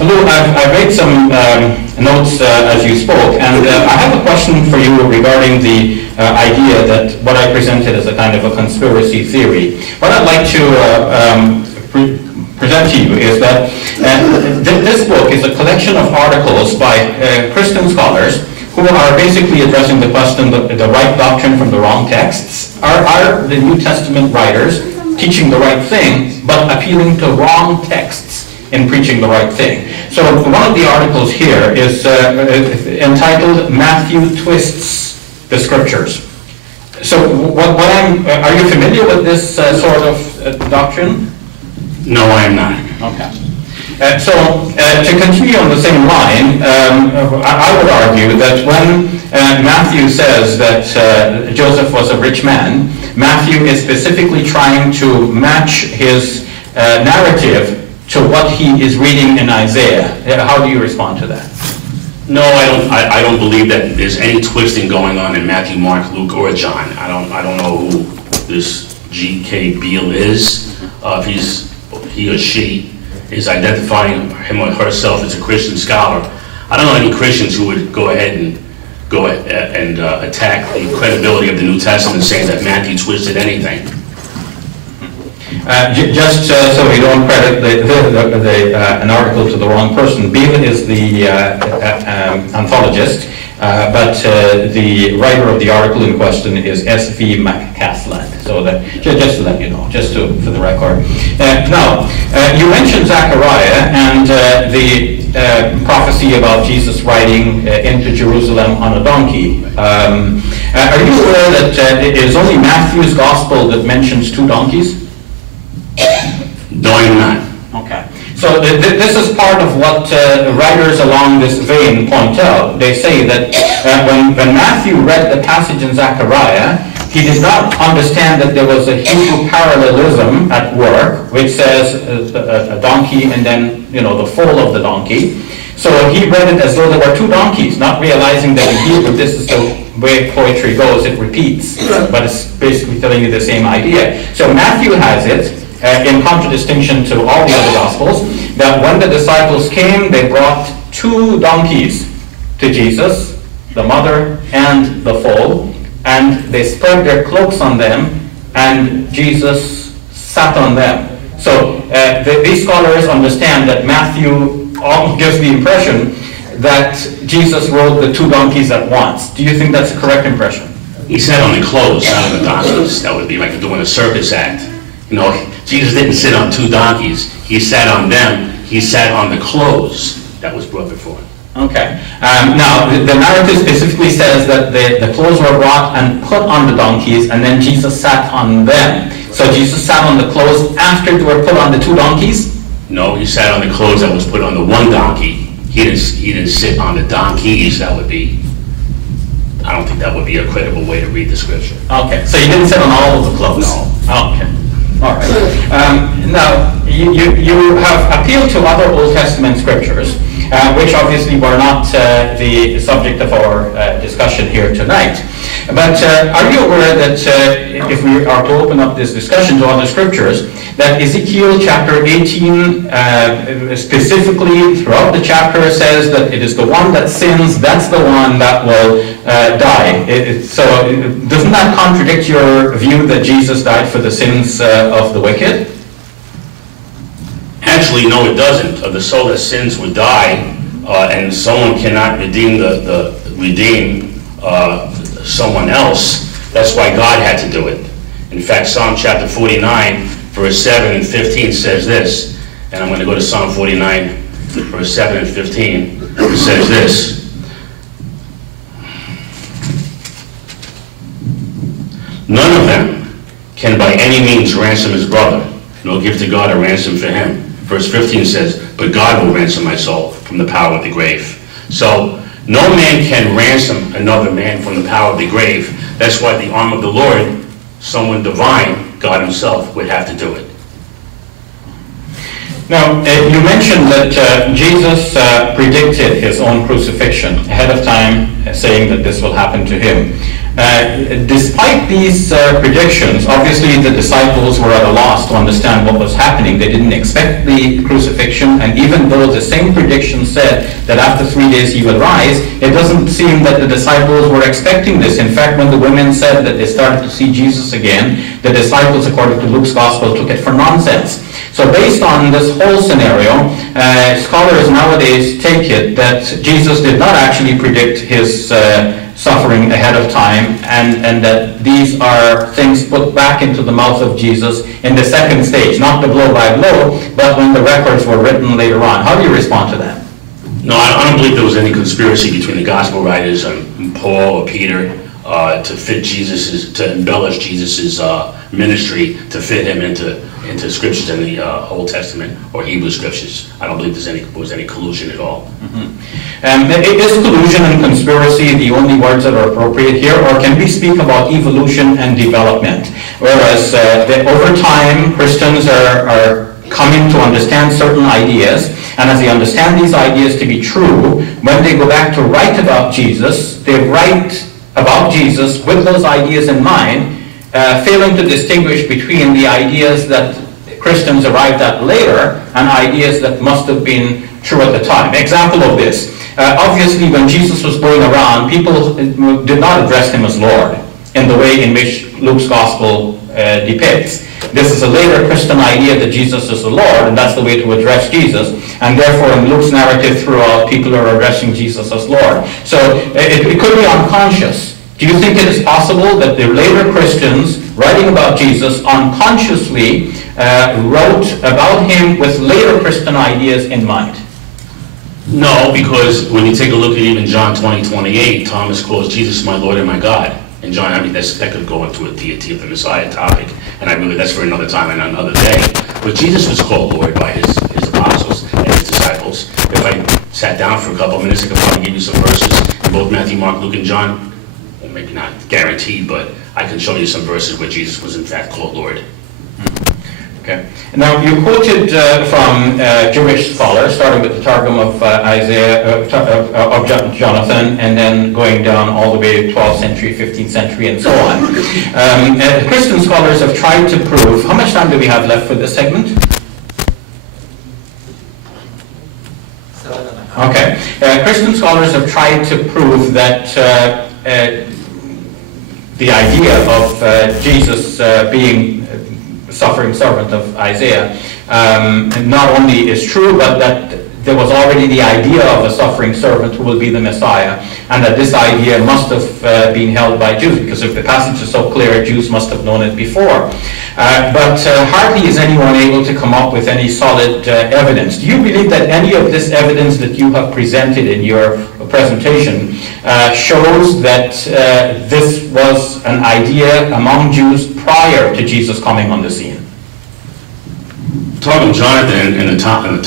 Lou, I've made some notes as you spoke, and I have a question for you regarding the idea that what I presented as a kind of a conspiracy theory. What I'd like to present to you is that this book is a collection of articles by Christian scholars who are basically addressing the question that the right doctrine from the wrong texts. Are the New Testament writers teaching the right thing, but appealing to wrong texts in preaching the right thing? So one of the articles here is entitled "Matthew Twists the Scriptures." So are you familiar with this sort of doctrine? No, I am not. Okay. So to continue on the same line, I would argue that when Matthew says that Joseph was a rich man, Matthew is specifically trying to match his narrative to what he is reading in Isaiah. How do you respond to that? No, I don't believe that there's any twisting going on in Matthew, Mark, Luke, or John. I don't know who this G.K. Beale is. If he or she is identifying him or herself as a Christian scholar. I don't know any Christians who would go ahead and attack the credibility of the New Testament, saying that Matthew twisted anything. Just so we don't credit an article to the wrong person, Beale is the anthologist, but the writer of the article in question is S.V. McCaslin. So that just to let you know, for the record. Now, you mentioned Zechariah and the prophecy about Jesus riding into Jerusalem on a donkey. Are you aware that it is only Matthew's gospel that mentions two donkeys? No, I'm not. Okay. So this is part of what writers along this vein point out. They say that when Matthew read the passage in Zechariah, he did not understand that there was a Hebrew parallelism at work, which says a donkey and then, the foal of the donkey. So he read it as though there were two donkeys, not realizing that in Hebrew, this is the way poetry goes, it repeats, but it's basically telling you the same idea. So Matthew has it, in contradistinction to all the other Gospels, that when the disciples came, they brought two donkeys to Jesus, the mother and the foal, and they spread their cloaks on them, and Jesus sat on them. So these scholars understand that Matthew gives the impression that Jesus rode the two donkeys at once. Do you think that's a correct impression? He sat on the clothes, not on the donkeys. That would be like doing a circus act. Jesus didn't sit on two donkeys. He sat on them. He sat on the clothes that was brought before him. Okay. Now, the narrative specifically says that the clothes were brought and put on the donkeys, and then Jesus sat on them. So Jesus sat on the clothes after they were put on the two donkeys? No, he sat on the clothes that was put on the one donkey. He didn't sit on the donkeys. I don't think that would be a credible way to read the scripture. Okay, so you didn't sit on all of the clothes? No. Okay. All right. Now, you have appealed to other Old Testament scriptures, which obviously were not the subject of our discussion here tonight. But are you aware that if we are to open up this discussion to other scriptures, that Ezekiel chapter 18 specifically throughout the chapter says that it is the one that sins, that's the one that will die. So doesn't that contradict your view that Jesus died for the sins of the wicked? Actually, no, it doesn't. The soul that sins would die, and someone cannot redeem someone else. That's why God had to do it. In fact, Psalm chapter 49, verse 7 and 15 says this, and I'm going to go to Psalm 49, verse 7 and 15. It says this: none of them can by any means ransom his brother, nor give to God a ransom for him. Verse 15 says, but God will ransom my soul from the power of the grave. So no man can ransom another man from the power of the grave. That's why the arm of the Lord, someone divine, God himself, would have to do it. Now, you mentioned that Jesus predicted his own crucifixion ahead of time, saying that this will happen to him. Despite these predictions, obviously the disciples were at a loss to understand what was happening. They didn't expect the crucifixion, and even though the same prediction said that after 3 days he will rise, it doesn't seem that the disciples were expecting this. In fact, when the women said that they started to see Jesus again, the disciples, according to Luke's gospel, took it for nonsense. So based on this whole scenario, scholars nowadays take it that Jesus did not actually predict his suffering ahead of time, and that these are things put back into the mouth of Jesus in the second stage, not the blow by blow, but when the records were written later on. How do you respond to that? No, I don't believe there was any conspiracy between the gospel writers and Paul or Peter to fit to embellish Jesus's ministry, to fit him into scriptures in the Old Testament or Hebrew scriptures. I don't believe there was any collusion at all. Is collusion and conspiracy the only words that are appropriate here, or can we speak about evolution and development? Whereas over time, Christians are coming to understand certain ideas, and as they understand these ideas to be true, when they go back to write about Jesus, they write about Jesus with those ideas in mind, failing to distinguish between the ideas that Christians arrived at later and ideas that must have been true at the time. Example of this, obviously when Jesus was going around, people did not address him as Lord in the way in which Luke's gospel depicts. This is a later Christian idea that Jesus is the Lord, and that's the way to address Jesus. And therefore, in Luke's narrative throughout, people are addressing Jesus as Lord. So it could be unconscious. Do you think it is possible that the later Christians writing about Jesus unconsciously wrote about him with later Christian ideas in mind? No, because when you take a look at even John 20:28, Thomas calls Jesus my Lord and my God. And John, I mean, that could go into a deity of the Messiah topic, and I believe that's for another time and another day. But Jesus was called Lord by his apostles and his disciples. If I sat down for a couple of minutes, I could probably give you some verses in both Matthew, Mark, Luke, and John. Well, maybe not guaranteed, but I can show you some verses where Jesus was in fact called Lord. Okay. Now, you quoted from Jewish scholars, starting with the Targum of Isaiah, of Jonathan, and then going down all the way to 12th century, 15th century, and so on. Christian scholars have tried to prove, how much time do we have left for this segment? 7.5. Okay. Christian scholars have tried to prove that the idea of Jesus being suffering servant of Isaiah not only is true, but that there was already the idea of a suffering servant who will be the Messiah, and that this idea must have been held by Jews, because if the passage is so clear, Jews must have known it before. But hardly is anyone able to come up with any solid evidence. Do you believe that any of this evidence that you have presented in your presentation shows that this was an idea among Jews prior to Jesus coming on the scene? Targum Jonathan in the Talmud,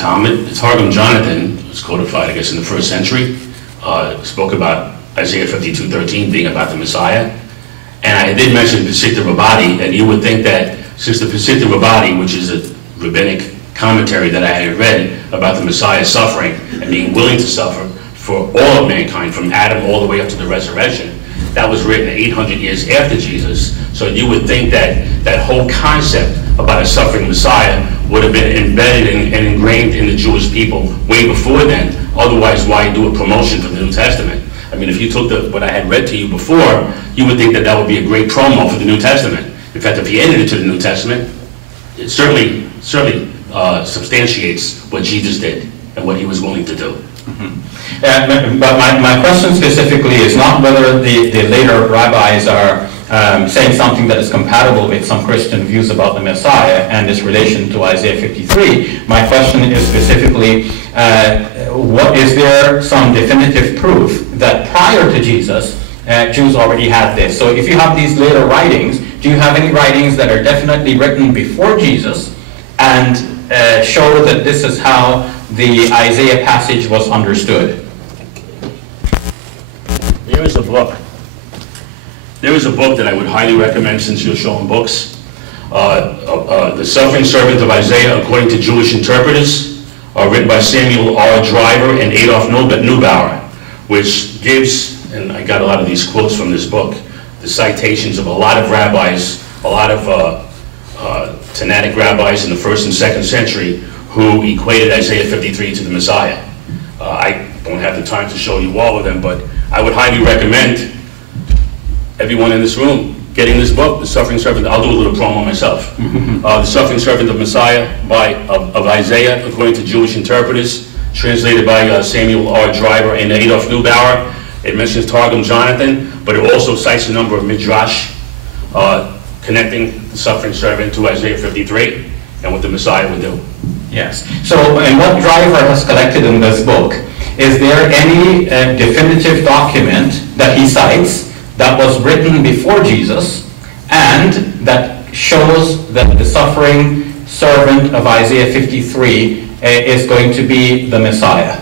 Targum Jonathan was codified, I guess, in the 1st century, spoke about Isaiah 52:13 being about the Messiah. And I did mention Pesikta Rabbati, and you would think that since the Pesikta Rabbati, which is a rabbinic commentary that I had read about the Messiah's suffering and being willing to suffer for all of mankind, from Adam all the way up to the resurrection, that was written 800 years after Jesus. So you would think that that whole concept about a suffering Messiah would have been embedded and ingrained in the Jewish people way before then. Otherwise, why do a promotion for the New Testament? I mean, if you took what I had read to you before, you would think that that would be a great promo for the New Testament. In fact, if you added it to the New Testament, it certainly substantiates what Jesus did and what he was willing to do. Mm-hmm. But my question specifically is not whether the later rabbis are saying something that is compatible with some Christian views about the Messiah and its relation to Isaiah 53. My question is specifically, is there some definitive proof that prior to Jesus, Jews already had this? So if you have these later writings, do you have any writings that are definitely written before Jesus and show that this is how the Isaiah passage was understood? There is a book that I would highly recommend, since you're showing books. The suffering servant of Isaiah, according to Jewish interpreters, are written by Samuel R. Driver and Adolf Neubauer, which gives, and I got a lot of these quotes from this book, the citations of a lot of rabbis, a lot of Tanaitic rabbis in the 1st and 2nd century who equated Isaiah 53 to the Messiah. I don't have the time to show you all of them, but I would highly recommend everyone in this room getting this book, The Suffering Servant. I'll do a little promo myself. The Suffering Servant of Messiah of Isaiah, according to Jewish interpreters, translated by Samuel R. Driver and Adolf Neubauer. It mentions Targum Jonathan, but it also cites a number of midrash connecting the suffering servant to Isaiah 53 and what the Messiah would do. Yes. So, and what Driver has collected in this book, is there any definitive document that he cites that was written before Jesus and that shows that the suffering servant of Isaiah 53 is going to be the Messiah?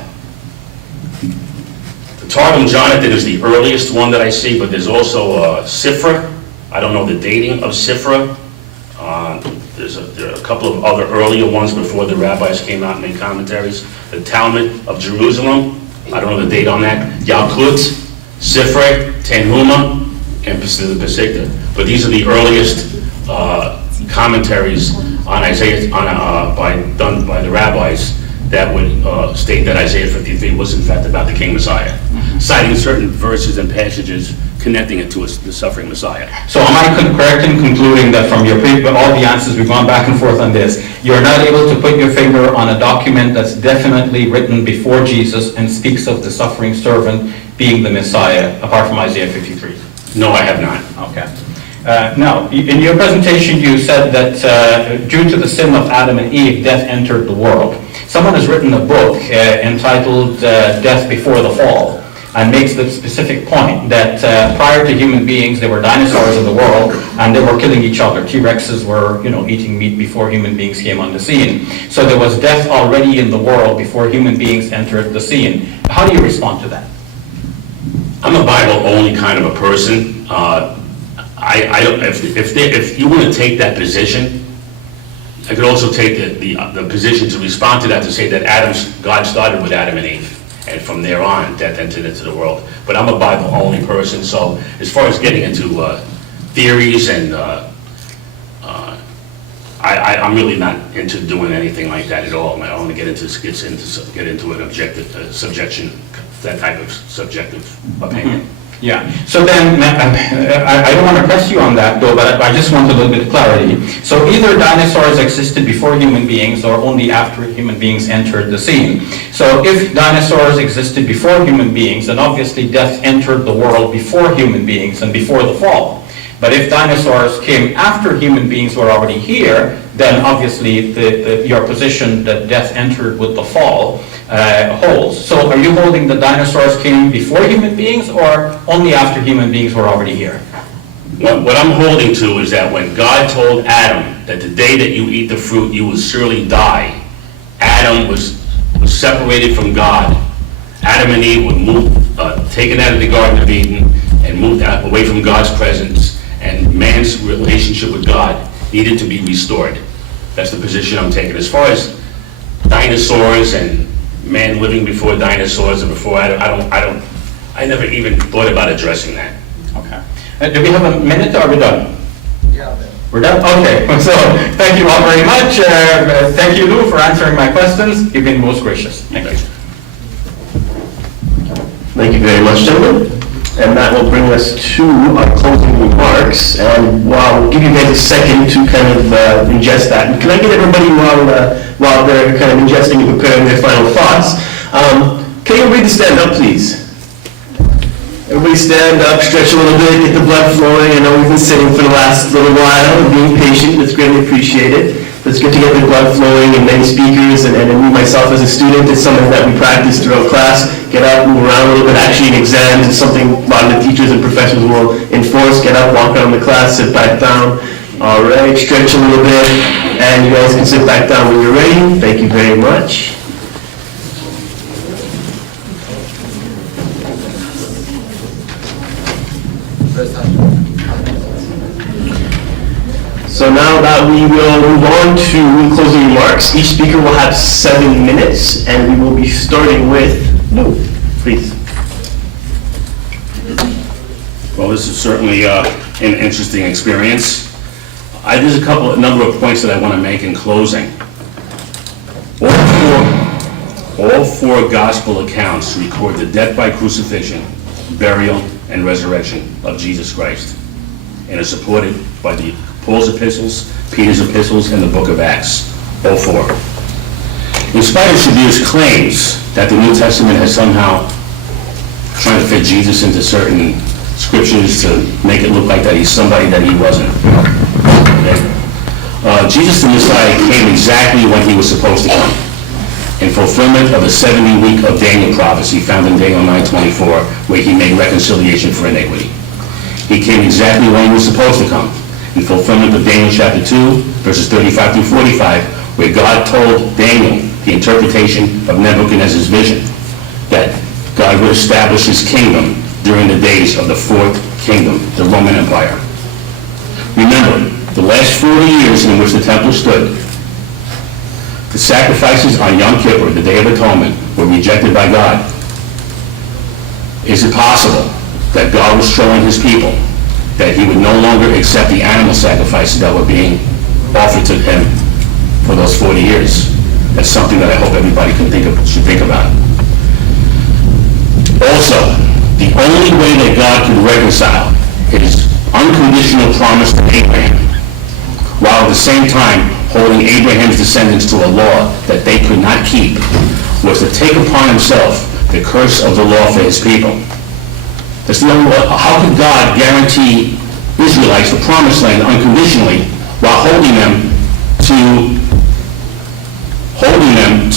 The Targum Jonathan is the earliest one that I see, but there's also Sifra. I don't know the dating of Sifra. There are a couple of other earlier ones before the rabbis came out and made commentaries. The Talmud of Jerusalem, I don't know the date on that. Yalkut, Sifra, Tanhuma, and Pesikta. But these are the earliest commentaries on Isaiah done by the rabbis that would state that Isaiah 53 was in fact about the King Messiah, citing certain verses and passages connecting it to the suffering Messiah. So am I correct in concluding that from your all the answers we've gone back and forth on this, you're not able to put your finger on a document that's definitely written before Jesus and speaks of the suffering servant being the Messiah, apart from Isaiah 53? No, I have not. Okay. Now, in your presentation, you said that due to the sin of Adam and Eve, death entered the world. Someone has written a book entitled Death Before the Fall, and makes the specific point that prior to human beings, there were dinosaurs in the world, and they were killing each other. T-Rexes were, eating meat before human beings came on the scene. So there was death already in the world before human beings entered the scene. How do you respond to that? I'm a Bible-only kind of a person. I don't. If you want to take that position, I could also take the position to respond to that, to say that God started with Adam and Eve, and from there on, death entered into the world. But I'm a Bible-only person, so as far as getting into theories and I'm really not into doing anything like that at all. I only get into an objective subjection, that type of subjective opinion. Mm-hmm. Yeah. So then, I don't want to press you on that, though, but I just want a little bit of clarity. So either dinosaurs existed before human beings or only after human beings entered the scene. So if dinosaurs existed before human beings, then obviously death entered the world before human beings and before the fall. But if dinosaurs came after human beings were already here, then obviously your position that death entered with the fall holds. So are you holding that dinosaurs came before human beings or only after human beings were already here? What I'm holding to is that when God told Adam that the day that you eat the fruit, you will surely die, Adam was separated from God. Adam and Eve were taken out of the Garden of Eden and moved away from God's presence, and man's relationship with God needed to be restored. That's the position I'm taking. As far as dinosaurs and man living before dinosaurs or before Adam, I never even thought about addressing that. Okay. Do we have a minute or are we done? Yeah. We're done? Okay. So thank you all very much. Thank you, Lou, for answering my questions. You've been most gracious. Thank you. Thank you very much, gentlemen. And that will bring us to our closing remarks. And we'll give you guys a second to kind of ingest that. And can I get everybody while they're kind of ingesting and preparing their final thoughts, can everybody stand up, please? Everybody stand up, stretch a little bit, get the blood flowing. I know we've been sitting for the last little while and being patient. It's greatly appreciated. It's good to get the blood flowing, and many speakers, and me myself as a student, it's something that we practice throughout class. Get up, move around a little bit. Actually, in exams, it's something a lot of the teachers and professors will enforce. Get up, walk around the class, sit back down. All right, stretch a little bit, and you guys can sit back down when you're ready. Thank you very much. So now that we will move on to closing remarks, each speaker will have 7 minutes, and we will be starting with Lou, please. Well, this is certainly an interesting experience. There's a number of points that I want to make in closing. All four gospel accounts record the death by crucifixion, burial, and resurrection of Jesus Christ, and are supported by Paul's epistles, Peter's epistles, and the book of Acts. All four. In spite of Shabir's claims that the New Testament has somehow trying to fit Jesus into certain scriptures to make it look like that he's somebody that he wasn't. Okay? Jesus the Messiah came exactly when he was supposed to come, in fulfillment of the 70-week of Daniel prophecy found in Daniel 9:24, where he made reconciliation for iniquity. He came exactly when he was supposed to come, in fulfillment of Daniel chapter 2, verses 35 through 45, where God told Daniel the interpretation of Nebuchadnezzar's vision, that God would establish his kingdom during the days of the fourth kingdom, the Roman Empire. Remember, the last 40 years in which the temple stood, the sacrifices on Yom Kippur, the Day of Atonement, were rejected by God. Is it possible that God was showing his people that he would no longer accept the animal sacrifices that were being offered to him for those 40 years? That's something that I hope everybody should think about. Also, the only way that God could reconcile his unconditional promise to Abraham, while at the same time holding Abraham's descendants to a law that they could not keep, was to take upon himself the curse of the law for his people. That's the only way. How could God guarantee Israelites the promised land unconditionally while holding them to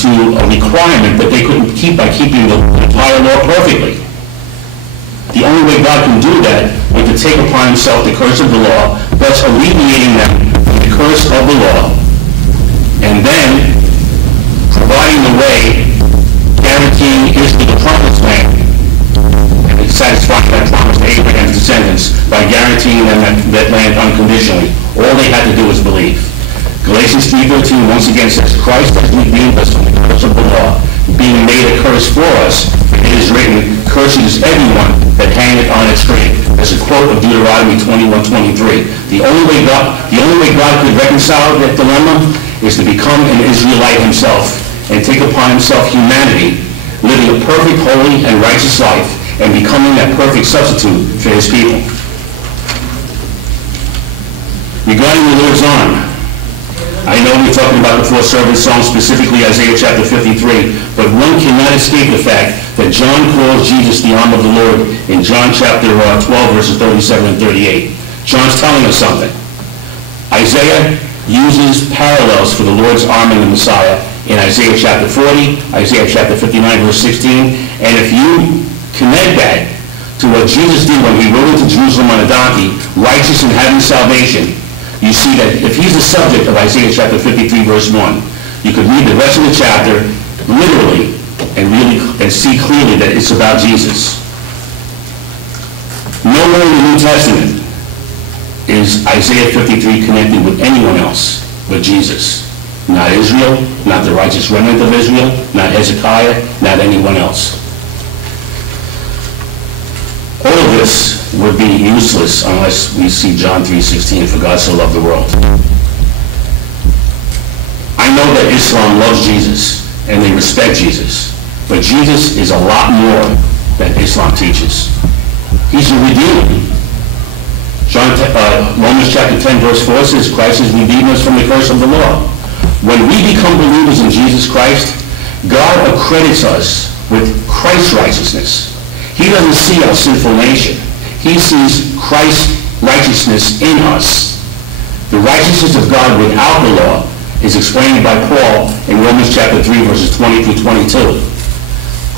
a requirement that they couldn't keep by keeping the entire law perfectly? The only way God can do that was to take upon himself the curse of the law, thus alleviating them from the curse of the law, and then providing the way, guaranteeing Israel the promised land, and satisfying that promise to Abraham's descendants by guaranteeing them that land unconditionally. All they had to do was believe. Galatians 3:13 once again says, Christ has redeemed us from the curse of the law, being made a curse for us. It is written, cursed is everyone that hangeth on a tree. That's a quote of Deuteronomy 21:23. The only way God could reconcile that dilemma is to become an Israelite himself and take upon himself humanity, living a perfect, holy, and righteous life, and becoming that perfect substitute for his people. Regarding the Lord's arm, I know we're talking about the four servant songs, specifically Isaiah chapter 53, but one cannot escape the fact that John calls Jesus the arm of the Lord in John chapter 12, verses 37 and 38. John's telling us something. Isaiah uses parallels for the Lord's arm and the Messiah in Isaiah chapter 40, Isaiah chapter 59, verse 16, and if you connect that to what Jesus did when he rode into Jerusalem on a donkey, righteous and having salvation, you see that if he's the subject of Isaiah chapter 53, verse 1, you could read the rest of the chapter literally and see clearly that it's about Jesus. Nowhere in the New Testament is Isaiah 53 connected with anyone else but Jesus. Not Israel, not the righteous remnant of Israel, not Hezekiah, not anyone else. All of this would be useless unless we see John 3:16, for God so loved the world. I know that Islam loves Jesus and they respect Jesus, but Jesus is a lot more than Islam teaches. He's a redeemer. Romans chapter 10, verse 4 says, Christ has redeemed us from the curse of the law. When we become believers in Jesus Christ, God accredits us with Christ's righteousness. He doesn't see our sinful nature. He sees Christ's righteousness in us. The righteousness of God without the law is explained by Paul in Romans chapter 3, verses 20 through 22.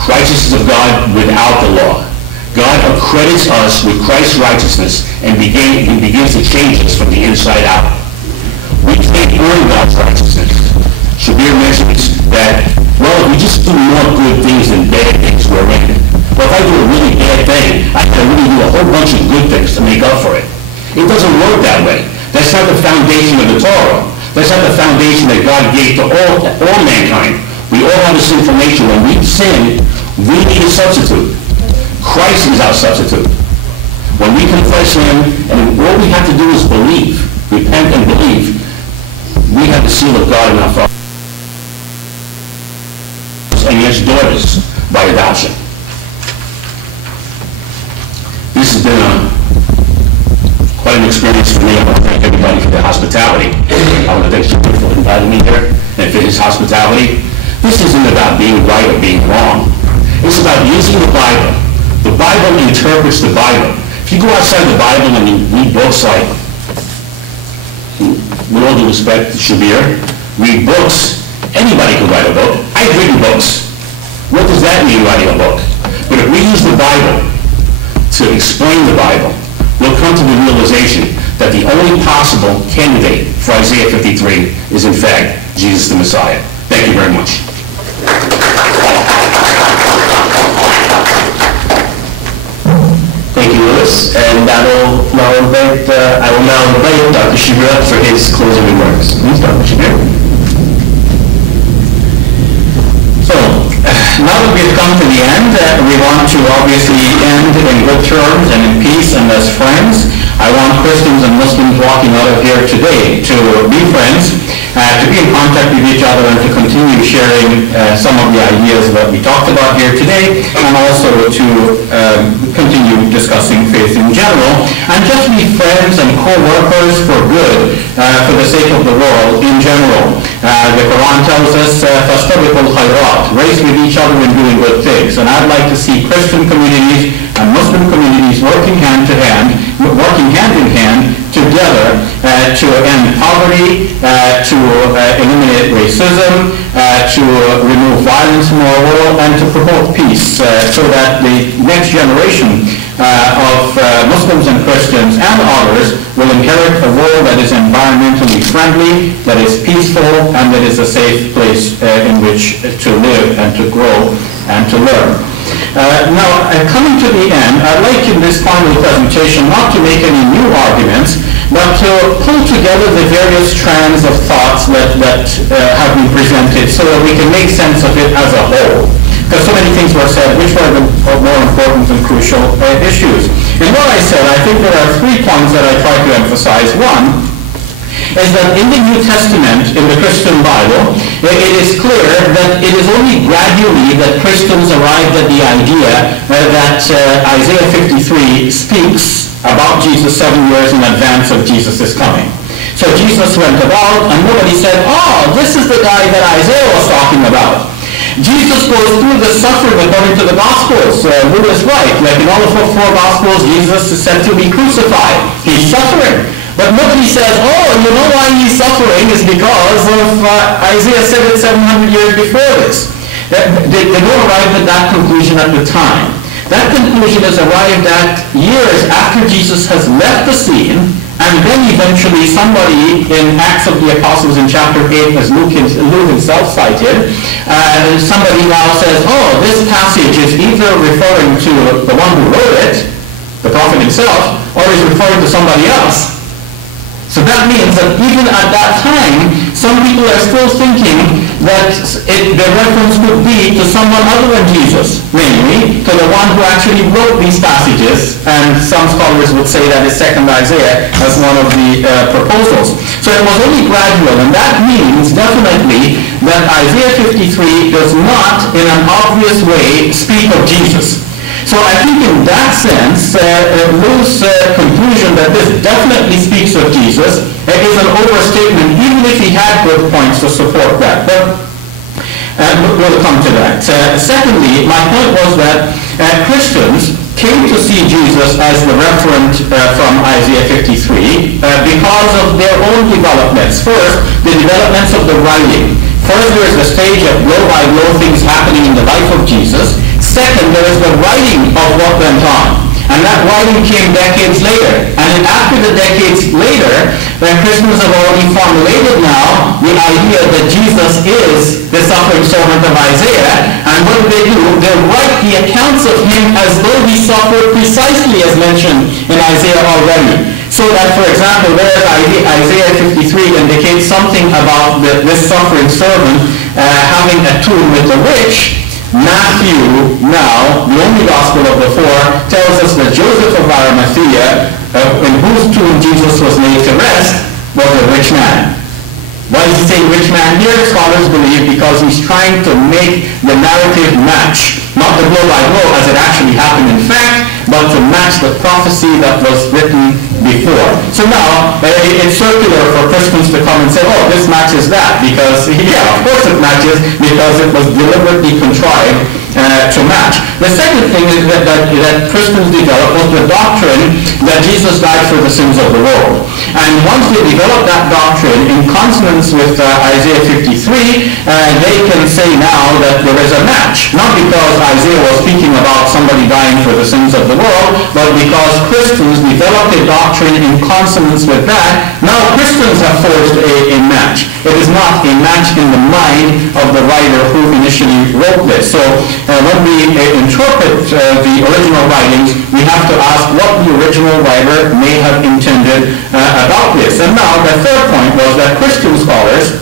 Righteousness of God without the law. God accredits us with Christ's righteousness and he begins to change us from the inside out. We can't earn God's righteousness. Shabir mentions that, well, if we just do more good things than bad things, we're in it. Well, if I do a really bad thing, I can really do a whole bunch of good things to make up for it. It doesn't work that way. That's not the foundation of the Torah. That's not the foundation that God gave to all mankind. We all have this information. When we sin, we need a substitute. Christ is our substitute. When we confess Him, and all we have to do is believe, repent and believe, we have the seal of God in our fathers and yes, daughters by adoption. This has been quite an experience for me. I want to thank everybody for their hospitality. I want to thank Shabir for inviting me here and for his hospitality. This isn't about being right or being wrong. It's about using the Bible. The Bible interprets the Bible. If you go outside the Bible and you read books like, with all due respect to Shabir, read books, anybody can write a book. I've written books. What does that mean, writing a book? But if we use the Bible to explain the Bible, we'll come to the realization that the only possible candidate for Isaiah 53 is, in fact, Jesus the Messiah. Thank you very much. Thank you, Louis. And I will now invite Dr. Shabir for his closing remarks. Please, Dr. Shabir. So, now that we've come to the end, we want to obviously end in good terms and in peace and as friends. I want Christians and Muslims walking out of here today to be friends, to be in contact with each other, and to continue sharing some of the ideas that we talked about here today, and also to continue discussing faith in general, and just be friends and co-workers for good, for the sake of the world in general. The Quran tells us, فَاسْتَبِقُوا الْخَيْرَاتِ, race with each other in doing good things. And I'd like to see Christian communities and Muslim communities working hand in hand together to end poverty, to eliminate racism, to remove violence from our world, and to promote peace, so that the next generation of Muslims and Christians and others will inherit a world that is environmentally friendly, that is peaceful, and that is a safe place in which to live and to grow and to learn. Now, coming to the end, I'd like in this final presentation not to make any new arguments, but to pull together the various strands of thoughts that have been presented so that we can make sense of it as a whole. Because so many things were said, which were the more important and crucial issues. In what I said, I think there are 3 points that I try to emphasize. One is that in the New Testament, in the Christian Bible, it is clear that it is only gradually that Christians arrived at the idea that Isaiah 53 speaks about Jesus 7 years in advance of Jesus' coming. So Jesus went about and nobody said, oh, this is the guy that Isaiah was talking about. Jesus goes through the suffering according to the Gospels. Luke is right. Like in all of the 4 Gospels, Jesus is said to be crucified. He's suffering. But nobody says, oh, you know why he's suffering is because of Isaiah said it 700 years before this. They don't arrive at that conclusion at the time. That conclusion is arrived at years after Jesus has left the scene, and then eventually somebody in Acts of the Apostles in chapter 8, as Luke himself cited, somebody now says, oh, this passage is either referring to the one who wrote it, the prophet himself, or is referring to somebody else. So that means that even at that time, some people are still thinking that the reference would be to someone other than Jesus, namely to the one who actually wrote these passages, and some scholars would say that is 2nd Isaiah as one of the proposals. So it was only gradual, and that means definitely that Isaiah 53 does not in an obvious way speak of Jesus. So I think in that sense, Luke's conclusion that this definitely speaks of Jesus is an overstatement, even if he had good points to support that. But we'll come to that. Secondly, my point was that Christians came to see Jesus as the referent from Isaiah 53 because of their own developments. First, the developments of the writing. First, there is the stage of blow-by-blow things happening in the life of Jesus. Second, there is the writing of what went on. And that writing came decades later. And then after the decades later, when Christians have already formulated now the idea that Jesus is the suffering servant of Isaiah, and what do? They write the accounts of him as though he suffered precisely as mentioned in Isaiah already. So that, for example, whereas Isaiah 53 indicates something about this suffering servant having a tomb with the rich, Matthew, now, the only gospel of the four, tells us that Joseph of Arimathea, in whose tomb Jesus was laid to rest, was a rich man. Why is he saying rich man here? Scholars believe because he's trying to make the narrative match, not the blow by blow as it actually happened in fact, but to match the prophecy that was written before. So now, it's circular for Christians to come and say, oh, this matches that, because, yeah, of course it matches, because it was deliberately contrived to match. The second thing is that Christians developed was the doctrine that Jesus died for the sins of the world. And once they develop that doctrine in consonance with Isaiah 53, they can say now that there is a match. Not because Isaiah was speaking about somebody dying for the sins of the world, but because Christians developed a doctrine in consonance with that. Now Christians have forged a match. It is not a match in the mind of the writer who initially wrote this. So when we interpret the original writings, we have to ask what the original writer may have intended about this. And now the third point was that Christian scholars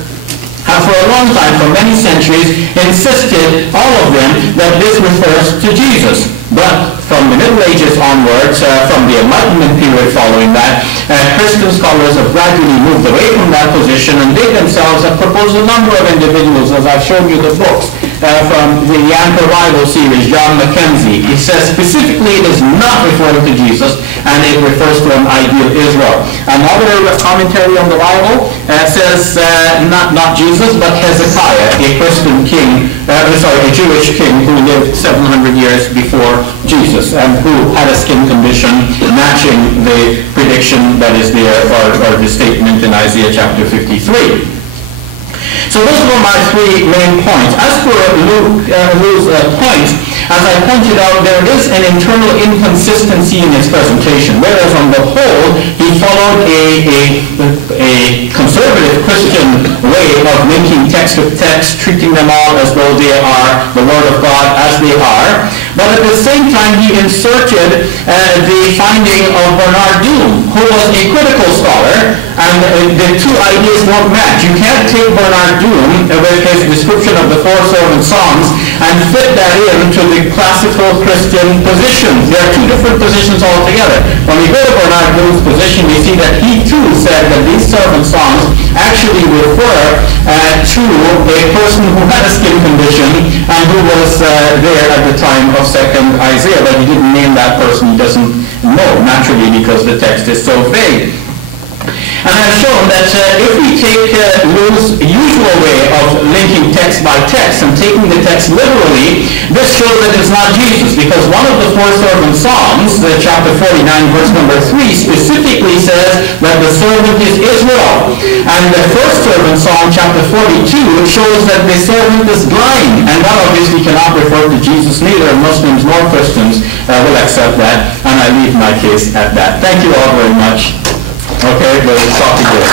have for a long time, for many centuries, insisted, all of them, that this refers to Jesus. But from the Middle Ages onwards, from the Enlightenment period following that, Christian scholars have gradually moved away from that position, and they themselves have proposed a number of individuals, as I've shown you the books, from the Anchor Bible series, John Mackenzie. He says specifically it is not referring to Jesus, and it refers to an ideal Israel. Another commentary on the Bible says not Jesus, but Hezekiah, a Christian king, a Jewish king who lived 700 years before Jesus and who had a skin condition matching the prediction that is there, or the statement in Isaiah chapter 53. So those were my three main points. As for Lou's points, as I pointed out, there is an internal inconsistency in his presentation, whereas on the whole, he followed a conservative Christian way of linking text with text, treating them all as though they are the Word of God as they are. But at the same time, he inserted the finding of Bernard Doom, who was a critical scholar, and the two ideas don't match. You can't take Bernard Doom with his description of the four servant songs and fit that into the classical Christian position. There are two different positions altogether. When we go to Bernard Doom's position, we see that he too said that these servant songs actually refer to a person who had a skin condition and who was there at the time of 2nd Isaiah, but he didn't name that person. He doesn't know, naturally, because the text is so vague. And I've shown that if we take Lou's usual way of linking text by text and taking the text literally, this shows that it's not Jesus, because one of the four servant songs, chapter 49, verse number 3, specifically says that the servant is Israel. And the first servant song, chapter 42, shows that the servant is blind. And that obviously cannot refer to Jesus. Neither Muslims nor Christians will accept that. And I leave my case at that. Thank you all very much. Okay, we'll talk again.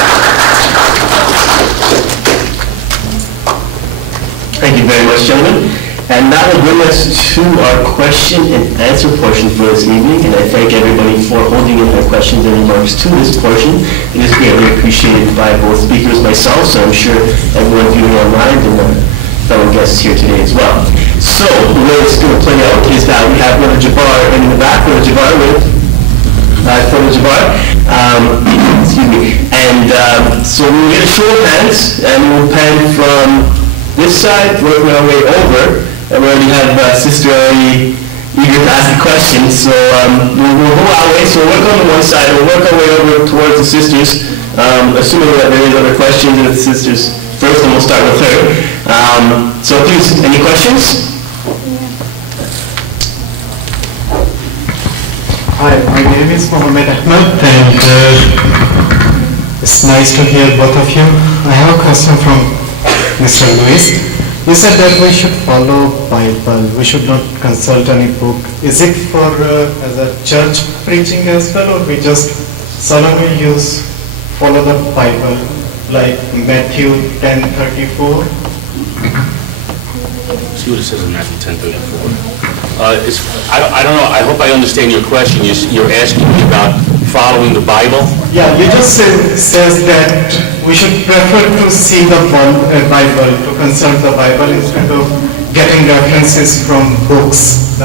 Thank you very much, gentlemen. And that will bring us to our question and answer portion for this evening. And I thank everybody for holding in their questions and remarks to this portion. It is greatly appreciated by both speakers, myself, so I'm sure everyone viewing online and fellow guests here today as well. So the way it's going to play out is that we have Brother Jabbar in the back. Brother Jabbar with Brother Jabbar. Excuse me. And so we'll get a show of hands, and we'll pan from this side, working our way over. And we already have Sister already eager to ask the question. So we'll go our way. So we'll work on the one side, and we'll work our way over towards the sisters, assuming that there is other questions of the sisters first, and we'll start with her. So please, any questions? Hi, my name is Mohammed Ahmed, and it's nice to hear both of you. I have a question from Mr. Lewis. You said that we should follow Bible, we should not consult any book. Is it for as a church preaching as well, or we just solemnly follow the Bible, like Matthew 10:34? See what it says in Matthew 10:34. I don't know. I hope I understand your question. You're asking me about following the Bible? Yeah, you just says that we should prefer to see the Bible, to consult the Bible instead of getting references from books,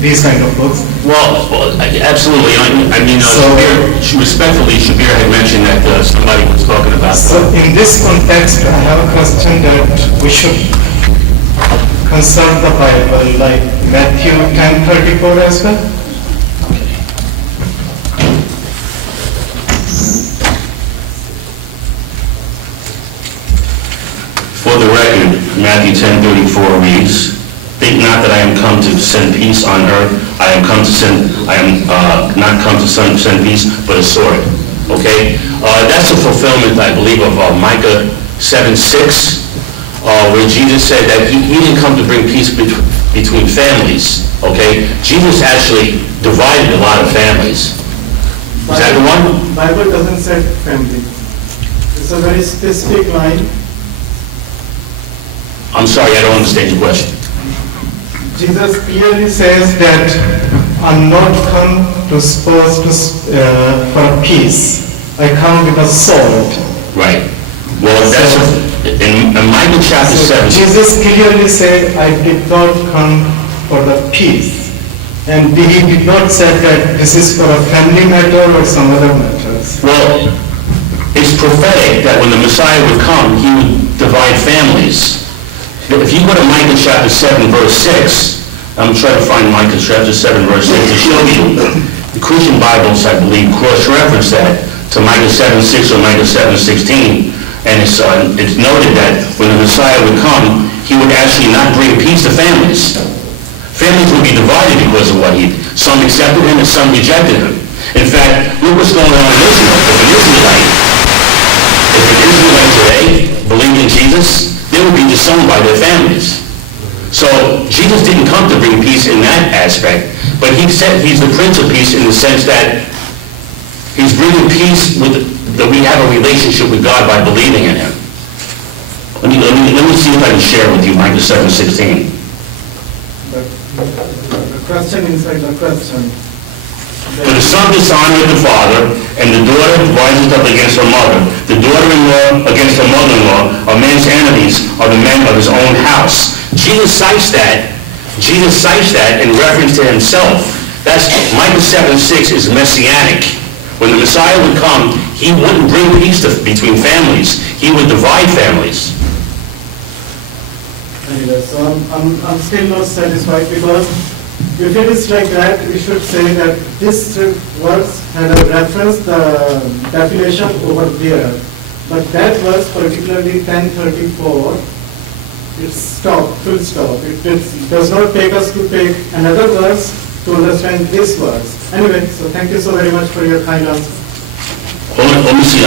these kind of books. Well, absolutely. I mean, Shabir had mentioned that somebody was talking about... So in this context, I have a question that we should consult the Bible, like Matthew 10:34 as well. For the record, Matthew 10:34 reads, "Think not that I am come to send peace on earth. I am not come to send peace, but a sword." Okay? That's a fulfillment, I believe, of Micah 7:6, where Jesus said that he didn't come to bring peace between families. Okay? Jesus actually divided a lot of families. Is that the one? Bible doesn't say family. It's a very specific line. I'm sorry, I don't understand your question. Jesus clearly says that I'm not come to for peace. I come with a sword. Right. Well, that's in Micah chapter 7. Jesus clearly said, I did not come for the peace. And he did not say that this is for a family matter or some other matters. Well, it's prophetic that when the Messiah would come, he would divide families. If you go to Micah chapter 7, verse 6, I'm trying to find Micah chapter 7, verse 6 to show you. The Christian Bibles, I believe, cross-reference that to Micah 7:6 or Micah 7:16. And it's noted that when the Messiah would come, he would actually not bring peace to families. Families would be divided because of what he... Some accepted him and some rejected him. In fact, look what's going on in Israel. If an Israelite today believed in Jesus, they would be disowned by their families. So Jesus didn't come to bring peace in that aspect, but he said he's the Prince of Peace in the sense that he's bringing peace that we have a relationship with God by believing in him. Let me see if I can share with you Micah 7:16. The question inside the question. For the son dishonoreth the father, and the daughter rises up against her mother. The daughter-in-law against her mother-in-law. A man's enemies are the men of his own house. Jesus cites that in reference to himself. That's Micah 7:6 is messianic. When the Messiah would come, he wouldn't bring peace between families. He would divide families. Anyway, so I'm still not satisfied because if it is like that, we should say that this verse had a reference, the definition over there. But that verse, particularly 10:34, it's stop, full stop. It does not take us to take another verse to understand this verse. Anyway, so thank you so very much for your kind answer. Let me see.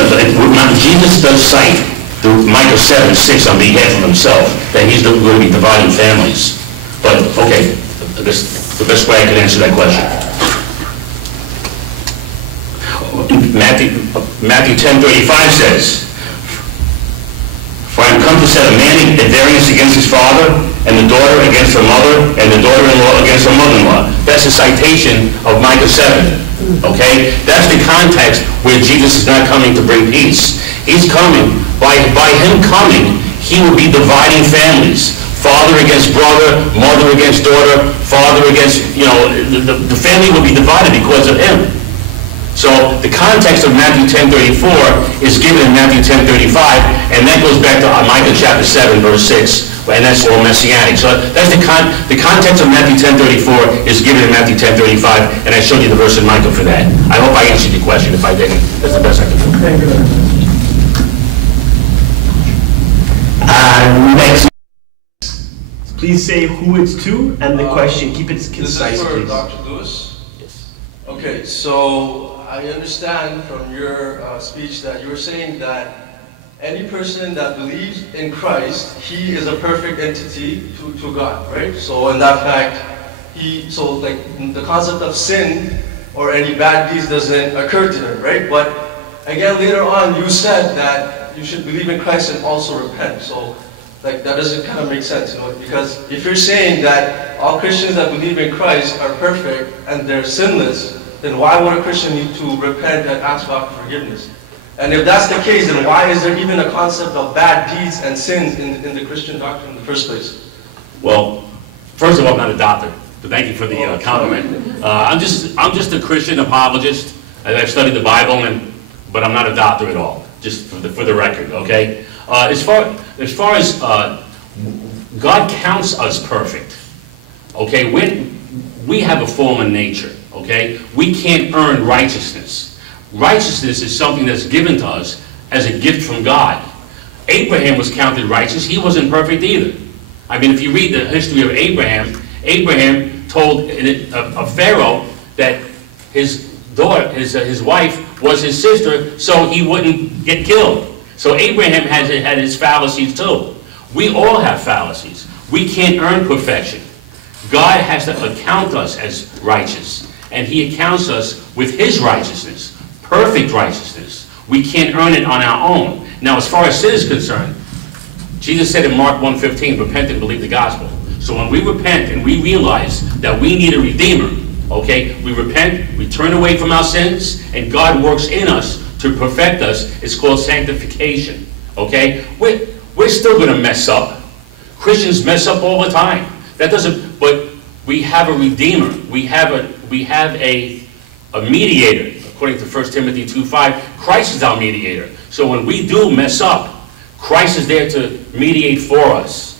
Jesus does cite the Micah 7:6 on behalf of himself, that he's going to be dividing families. But, okay, the best way I can answer that question. Matthew 10:35 says, "For I am come to set a man at variance against his father, and the daughter against her mother, and the daughter-in-law against her mother-in-law." That's a citation of Micah 7. Okay? That's the context where Jesus is not coming to bring peace. He's coming. By him coming, he will be dividing families. Father against brother, mother against daughter, father against, the family will be divided because of him. So the context of Matthew 10:34 is given in Matthew 10:35, and that goes back to Micah chapter 7, verse 6, and that's all messianic. So that's the context of Matthew 10:34 is given in Matthew 10:35, and I showed you the verse in Micah for that. I hope I answered your question. If I didn't, that's the best I can do. Thank you very much. Next. Please say who it's to and the question. Keep it concise, This is for please. Dr. Lewis? Yes. Okay, so I understand from your speech that you were saying that any person that believes in Christ, he is a perfect entity to God, right? So in that fact, the concept of sin or any bad deeds doesn't occur to him, right? But again, later on, you said that you should believe in Christ and also repent. So that doesn't kind of make sense, because if you're saying that all Christians that believe in Christ are perfect and they're sinless, then why would a Christian need to repent and ask God for forgiveness? And if that's the case, then why is there even a concept of bad deeds and sins in the Christian doctrine in the first place? Well, first of all, I'm not a doctor, but thank you for the compliment. I'm just a Christian apologist. I've studied the Bible, but I'm not a doctor at all, just for the record, okay? As far as God counts us perfect, okay? We have a fallen nature, okay? We can't earn righteousness. Righteousness is something that's given to us as a gift from God. Abraham was counted righteous. He wasn't perfect either. I mean, if you read the history of Abraham, Abraham told a Pharaoh that his daughter, his wife, was his sister, so he wouldn't get killed. So Abraham had his fallacies too. We all have fallacies. We can't earn perfection. God has to account us as righteous, and he accounts us with his righteousness, perfect righteousness. We can't earn it on our own. Now, as far as sin is concerned, Jesus said in Mark 1:15, repent and believe the gospel. So when we repent and we realize that we need a redeemer, okay, we repent, we turn away from our sins, and God works in us to perfect us. It's called sanctification, okay? We're still going to mess up. Christians mess up all the time. But we have a redeemer. We have a mediator, according to 1 Timothy 2:5. Christ is our mediator. So when we do mess up, Christ is there to mediate for us.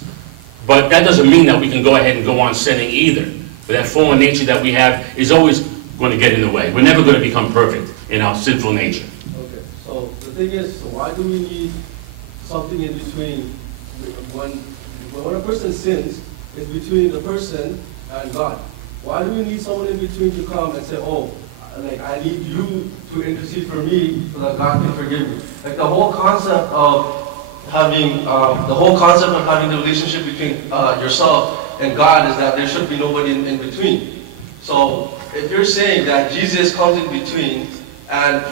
But that doesn't mean that we can go ahead and go on sinning either. But that fallen nature that we have is always going to get in the way. We're never going to become perfect in our sinful nature. Okay, so the thing is, why do we need something in between? When a person sins, it's between the person and God. Why do we need someone in between to come and say, oh, like, I need you to intercede for me so that God can forgive me? Like the whole concept of having the relationship between yourself and God is that there should be nobody in between. So if you're saying that Jesus comes in between and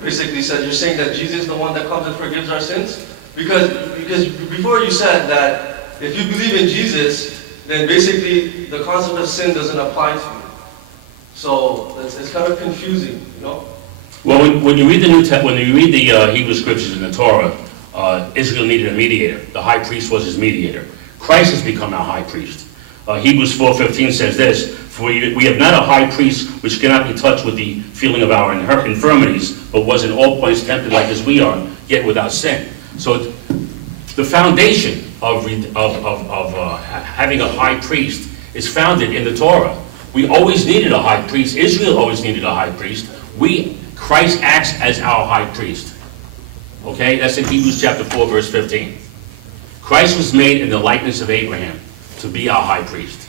basically says, you're saying that Jesus is the one that comes and forgives our sins? Because before you said that if you believe in Jesus, then basically the concept of sin doesn't apply to you. So it's kind of confusing, you know? Well, when you read the Hebrew scriptures in the Torah, Israel needed a mediator. The high priest was his mediator. Christ has become our high priest. Hebrews 4:15 says this, for we have not a high priest which cannot be touched with the feeling of our infirmities, but was in all points tempted like as we are, yet without sin. So the foundation of having a high priest is founded in the Torah. We always needed a high priest. Israel always needed a high priest. Christ acts as our high priest. Okay, that's in Hebrews chapter 4, verse 15. Christ was made in the likeness of Abraham to be our high priest.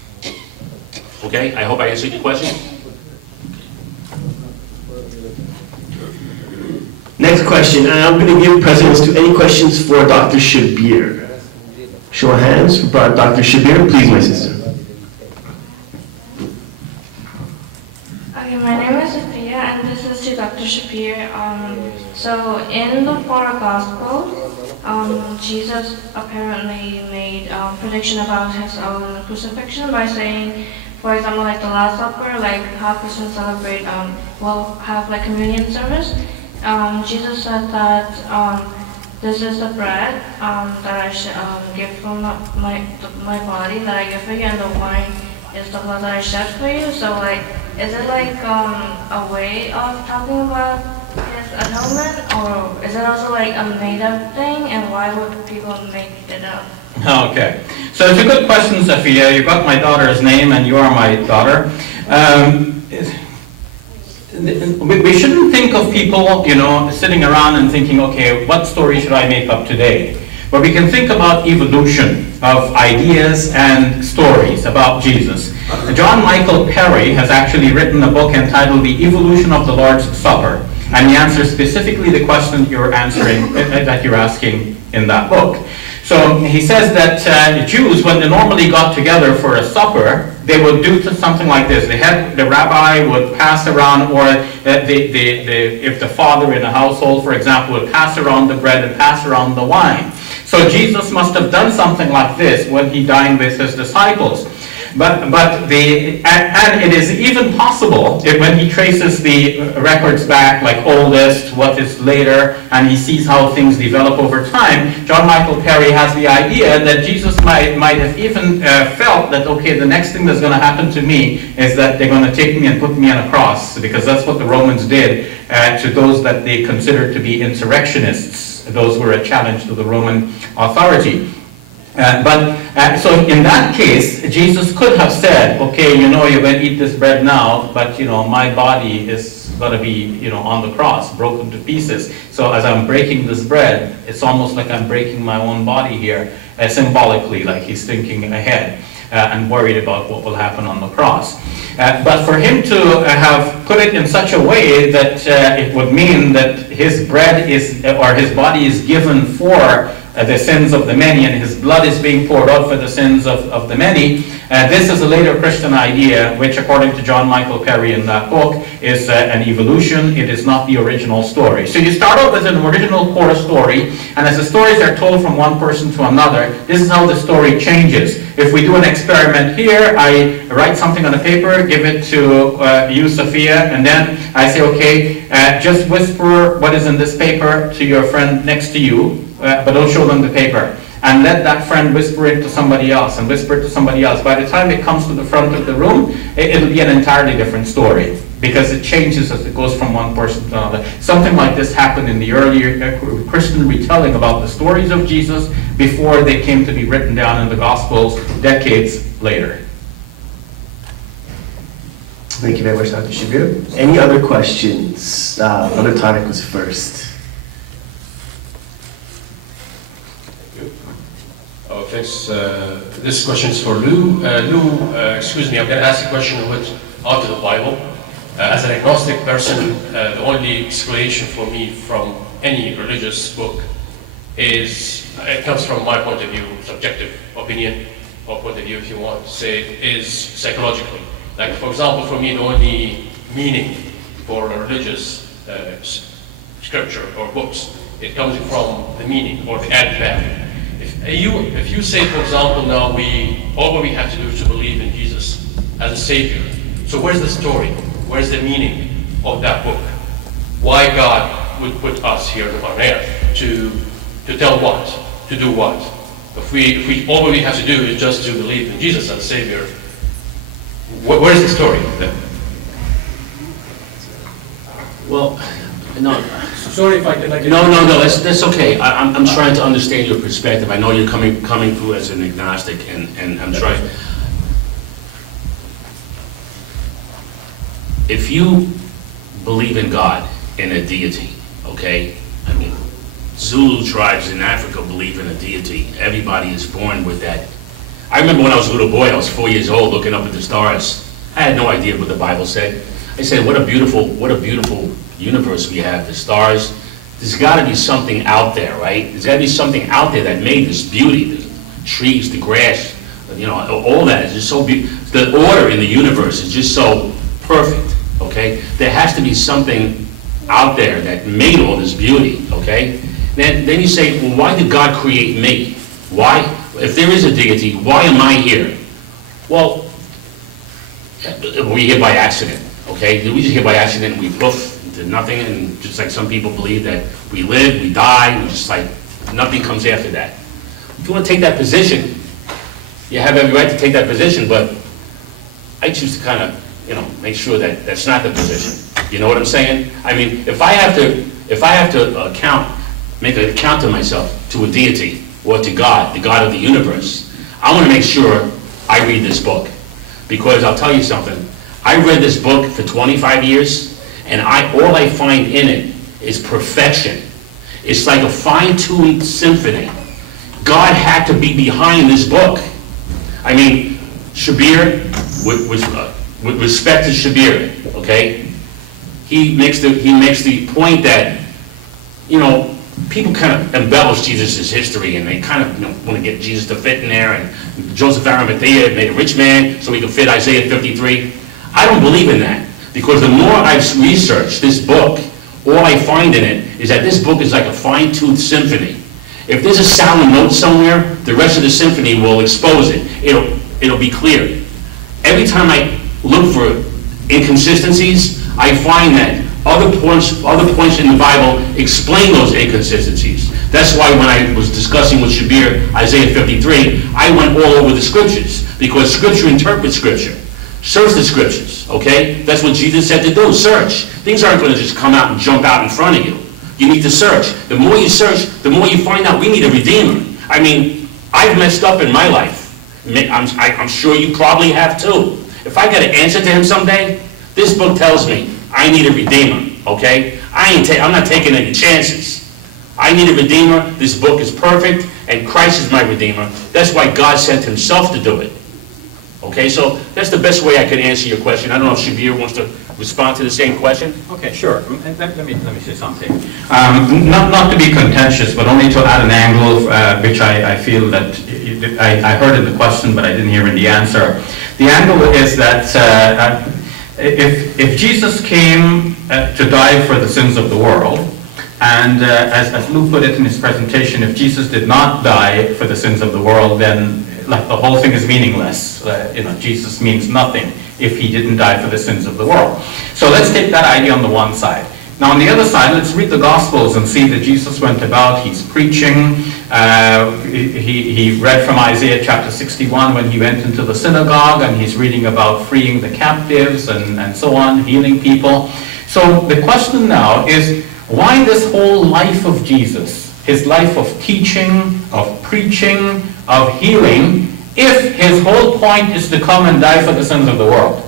Okay, I hope I answered your question. Next question, and I'm going to give precedence to any questions for Dr. Shabir. Show of hands for Dr. Shabir, please, my sister. Okay, my name is Sophia, and this is to Dr. Shabir. So in the four Gospels, Jesus apparently made prediction about his own crucifixion by saying, for example, like the Last Supper, like how Christians celebrate, will have like communion service. Jesus said that this is the bread that I should give from my body that I give for you, and the wine is the blood that I shed for you. So like, is it like a way of talking about his atonement, or is it also like a made-up thing, and why would people make it up? Okay, so it's a good question, Sophia. You got my daughter's name, and you are my daughter. We shouldn't think of people, sitting around and thinking, okay, what story should I make up today? But we can think about evolution of ideas and stories about Jesus. John Michael Perry has actually written a book entitled The Evolution of the Lord's Supper, and he answers specifically the question that you're asking in that book. So he says that Jews, when they normally got together for a supper, they would do something like this. The rabbi would pass around, or if the father in a household, for example, would pass around the bread and pass around the wine. So Jesus must have done something like this when he dined with his disciples. And it is even possible when he traces the records back, like oldest, what is later, and he sees how things develop over time, John Michael Perry has the idea that Jesus might have even felt that, okay, the next thing that's going to happen to me is that they're going to take me and put me on a cross, because that's what the Romans did to those that they considered to be insurrectionists, those who were a challenge to the Roman authority. So in that case, Jesus could have said, okay, you're going to eat this bread now, but my body is going to be on the cross, broken to pieces. So as I'm breaking this bread, it's almost like I'm breaking my own body here, symbolically, like he's thinking ahead and worried about what will happen on the cross. But for him to have put it in such a way that it would mean that his bread is, or his body is given for the sins of the many, and his blood is being poured out for the sins of the many. This is a later Christian idea, which according to John Michael Perry in that book, is an evolution. It is not the original story. So you start out with an original core story, and as the stories are told from one person to another, this is how the story changes. If we do an experiment here, I write something on a paper, give it to you, Sophia, and then I say, okay, just whisper what is in this paper to your friend next to you, but don't show them the paper. And let that friend whisper it to somebody else, and whisper it to somebody else. By the time it comes to the front of the room, it'll be an entirely different story, because it changes as it goes from one person to another. Something like this happened in the earlier Christian retelling about the stories of Jesus before they came to be written down in the Gospels decades later. Thank you very much, Dr. Shabir. Any other questions? Brother Tonic was first. Oh, thanks. This question is for Lou. Lou, excuse me, I'm going to ask a question out of the Bible. As an agnostic person, the only explanation for me from any religious book is, it comes from my point of view, subjective opinion, or point of view, if you want to say, is psychologically. Like, for example, for me, the only meaning for a religious scripture or books, it comes from the meaning or the added value. If you say, for example, now all we have to do is to believe in Jesus as a Savior. So where's the story? Where's the meaning of that book? Why God would put us here on earth to tell what, to do what? If we all we have to do is just to believe in Jesus as a Savior, where's the story then? Well, no. Sorry if I did. No, that's okay. I'm trying to understand your perspective. I know you're coming through as an agnostic, and I'm trying. If you believe in God, in a deity, okay? I mean, Zulu tribes in Africa believe in a deity. Everybody is born with that. I remember when I was a little boy, I was 4 years old, looking up at the stars. I had no idea what the Bible said. I said, what a beautiful universe we have, the stars. There's got to be something out there, right? There's got to be something out there that made this beauty, the trees, the grass, all that is just so beautiful. The order in the universe is just so perfect, okay? There has to be something out there that made all this beauty, okay? Then you say, well, why did God create me? Why? If there is a deity, why am I here? Well, we're here by accident, okay? We just here by accident, we poof into nothing, and just like some people believe that we live, we die, we just like, nothing comes after that. If you want to take that position, you have every right to take that position, but I choose to kind of, make sure that that's not the position. You know what I'm saying? I mean, if I have to make an account to myself, to a deity, or to God, the God of the universe, I want to make sure I read this book. Because I'll tell you something, I read this book for 25 years, and all I find in it is perfection. It's like a fine-tuned symphony. God had to be behind this book. I mean, Shabir, with respect to Shabir, okay, he makes the point that, people kind of embellish Jesus' history, and they kind of want to get Jesus to fit in there, and Joseph Arimathea made a rich man so he could fit Isaiah 53. I don't believe in that, because the more I've researched this book, all I find in it is that this book is like a fine-tuned symphony. If there's a sound note somewhere, the rest of the symphony will expose it. It'll be clear. every time I look for inconsistencies, I find that other points in the Bible explain those inconsistencies. That's why when I was discussing with Shabir Isaiah 53, I went all over the scriptures, because scripture interprets scripture. Search the scriptures, okay? That's what Jesus said to do, search. Things aren't going to just come out and jump out in front of you. You need to search. The more you search, the more you find out we need a redeemer. I mean, I've messed up in my life. I'm sure you probably have too. If I got an answer to him someday, this book tells me I need a redeemer, okay? I'm not taking any chances. I need a redeemer. This book is perfect, and Christ is my redeemer. That's why God sent himself to do it. Okay, so that's the best way I can answer your question. I don't know if Shabir wants to respond to the same question. Okay, sure. Let me say something. Not to be contentious, but only to add an angle which I feel that I heard in the question, but I didn't hear in the answer. The angle is that if Jesus came to die for the sins of the world, and as Lou put it in his presentation, if Jesus did not die for the sins of the world, then like the whole thing is meaningless. Jesus means nothing if he didn't die for the sins of the world. So let's take that idea on the one side. Now on the other side, let's read the Gospels and see that Jesus went about, he's preaching. He read from Isaiah chapter 61 when he went into the synagogue, and he's reading about freeing the captives and so on, healing people. So the question now is, why this whole life of Jesus, his life of teaching, of preaching, of healing, if his whole point is to come and die for the sins of the world?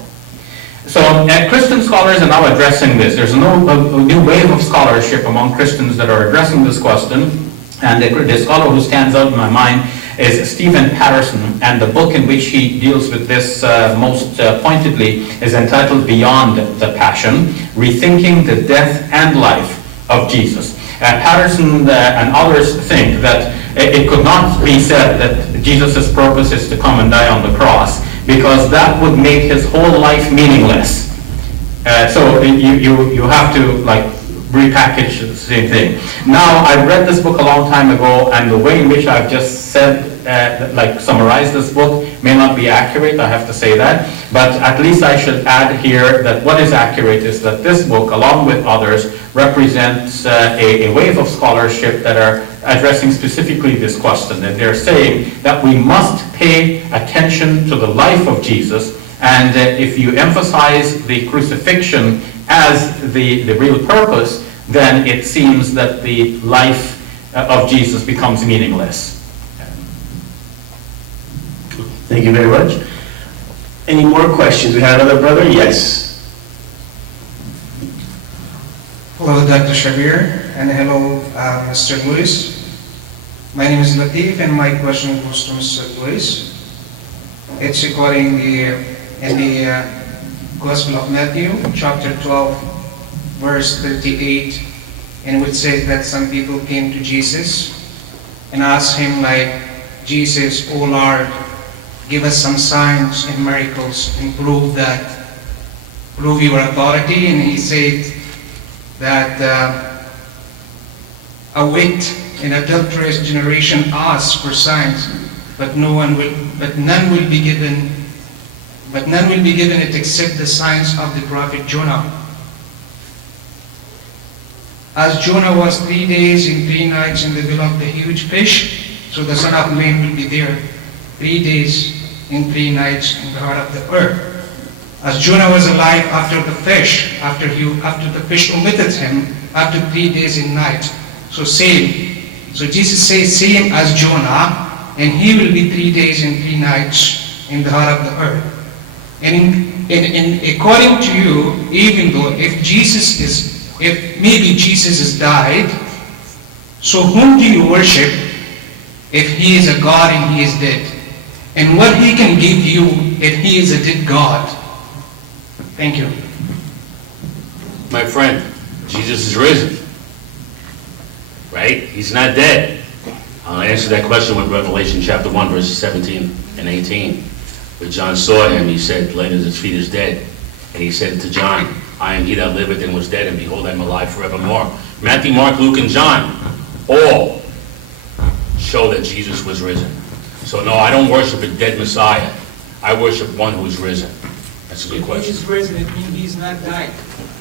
So Christian scholars are now addressing this. There's a new wave of scholarship among Christians that are addressing this question. And the scholar who stands out in my mind is Stephen Patterson, and the book in which he deals with this most pointedly is entitled Beyond the Passion, Rethinking the Death and Life of Jesus. Patterson and others think that it could not be said that Jesus' purpose is to come and die on the cross, because that would make his whole life meaningless. So you have to repackage the same thing. Now, I read this book a long time ago, and the way in which I've just said, summarized this book may not be accurate, I have to say that, but at least I should add here that what is accurate is that this book, along with others, represents a wave of scholarship that are addressing specifically this question, and they're saying that we must pay attention to the life of Jesus, and if you emphasize the crucifixion as the real purpose, then it seems that the life of Jesus becomes meaningless. Thank you very much. Any more questions? We have another brother? Yes. Hello, Dr. Shabir, and hello, Mr. Lewis. My name is Latif, and my question goes to Mr. Lewis. It's regarding in the Gospel of Matthew, chapter 12, verse 38, in which says that some people came to Jesus and asked him, Jesus, O Lord, give us some signs and miracles and prove your authority. And he said that a wicked and adulterous generation asks for signs, but none will be given it except the signs of the prophet Jonah. As Jonah was 3 days and 3 nights in the belly of the huge fish, so the Son of Man will be there 3 days and 3 nights in the heart of the earth. As Jonah was alive after the fish, after the fish omitted him, after 3 days and nights. So Jesus says, same as Jonah, and he will be 3 days and 3 nights in the heart of the earth. And according to you, even though if maybe Jesus has died, so whom do you worship if he is a God and he is dead? And what he can give you if he is a dead God? Thank you. My friend, Jesus is risen. Right? He's not dead. I'll answer that question with Revelation chapter 1, verses 17 and 18. When John saw him, he said, laid at his feet is dead. And he said to John, I am he that liveth and was dead, and behold, I am alive forevermore. Matthew, Mark, Luke, and John all show that Jesus was risen. So no, I don't worship a dead Messiah. I worship one who is risen. That's a good question. He's risen, it means he's not died.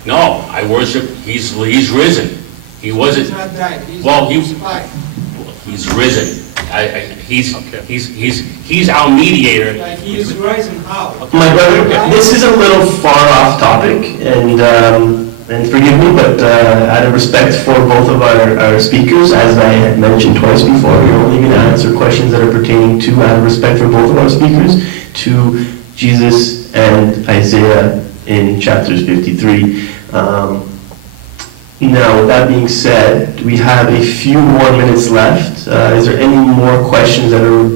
No, I worship, he's risen. He wasn't, He's not died, he's well, crucified. he's risen. He's our mediator. Like he is risen how? My brother, this is a little far off topic, and forgive me, but out of respect for both of our speakers, as I had mentioned twice before, we're only going to answer questions that are pertaining to, out of respect for both of our speakers, to Jesus and Isaiah in chapters 53. Now, with that being said, we have a few more minutes left. Is there any more questions that are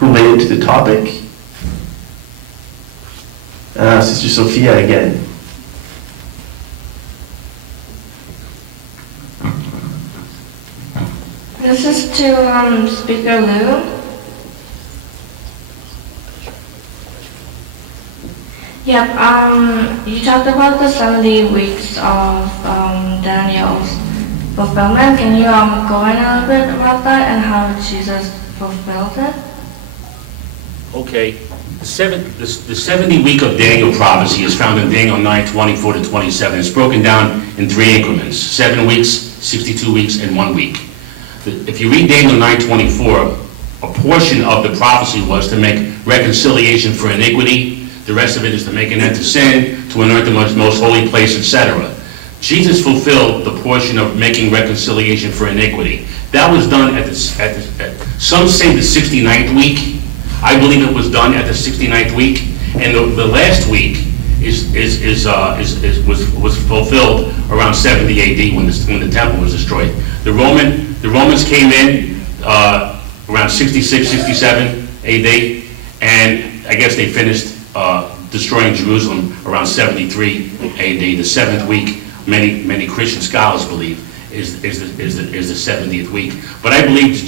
related to the topic? Sister Sophia again. This is to Speaker Lou. Yep, you talked about the 70 weeks of Daniel's fulfillment. Can you go in a little bit about that and how Jesus fulfilled it? Okay. The 70 week of Daniel prophecy is found in Daniel 9:24 to 27. It's broken down in 3 increments: 7 weeks, 62 weeks, and 1 week. If you read Daniel 9:24, a portion of the prophecy was to make reconciliation for iniquity. The rest of it is to make an end to sin, to anoint the most holy place, etc. Jesus fulfilled the portion of making reconciliation for iniquity. That was done some say the 69th week. I believe it was done at the 69th week, and the last week was fulfilled around 70 AD when the temple was destroyed. The Romans came in around 66, 67 AD, and I guess they finished destroying Jerusalem around 73 AD. The 7th week, many Christian scholars believe, is the 70th week. But I believe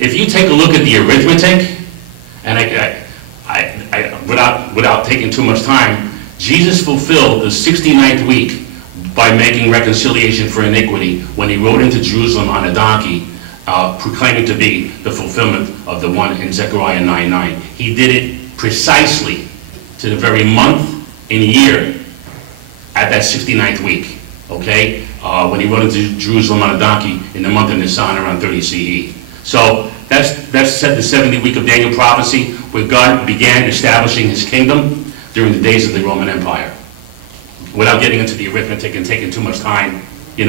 if you take a look at the arithmetic, and without taking too much time, Jesus fulfilled the 69th week by making reconciliation for iniquity when he rode into Jerusalem on a donkey, proclaiming to be the fulfillment of the one in Zechariah 9:9. He did it precisely to the very month and year at that 69th week, okay? When he rode into Jerusalem on a donkey in the month of Nisan around 30 CE. So that's the 70th week of Daniel prophecy, where God began establishing his kingdom during the days of the Roman Empire. Without getting into the arithmetic and taking too much time, I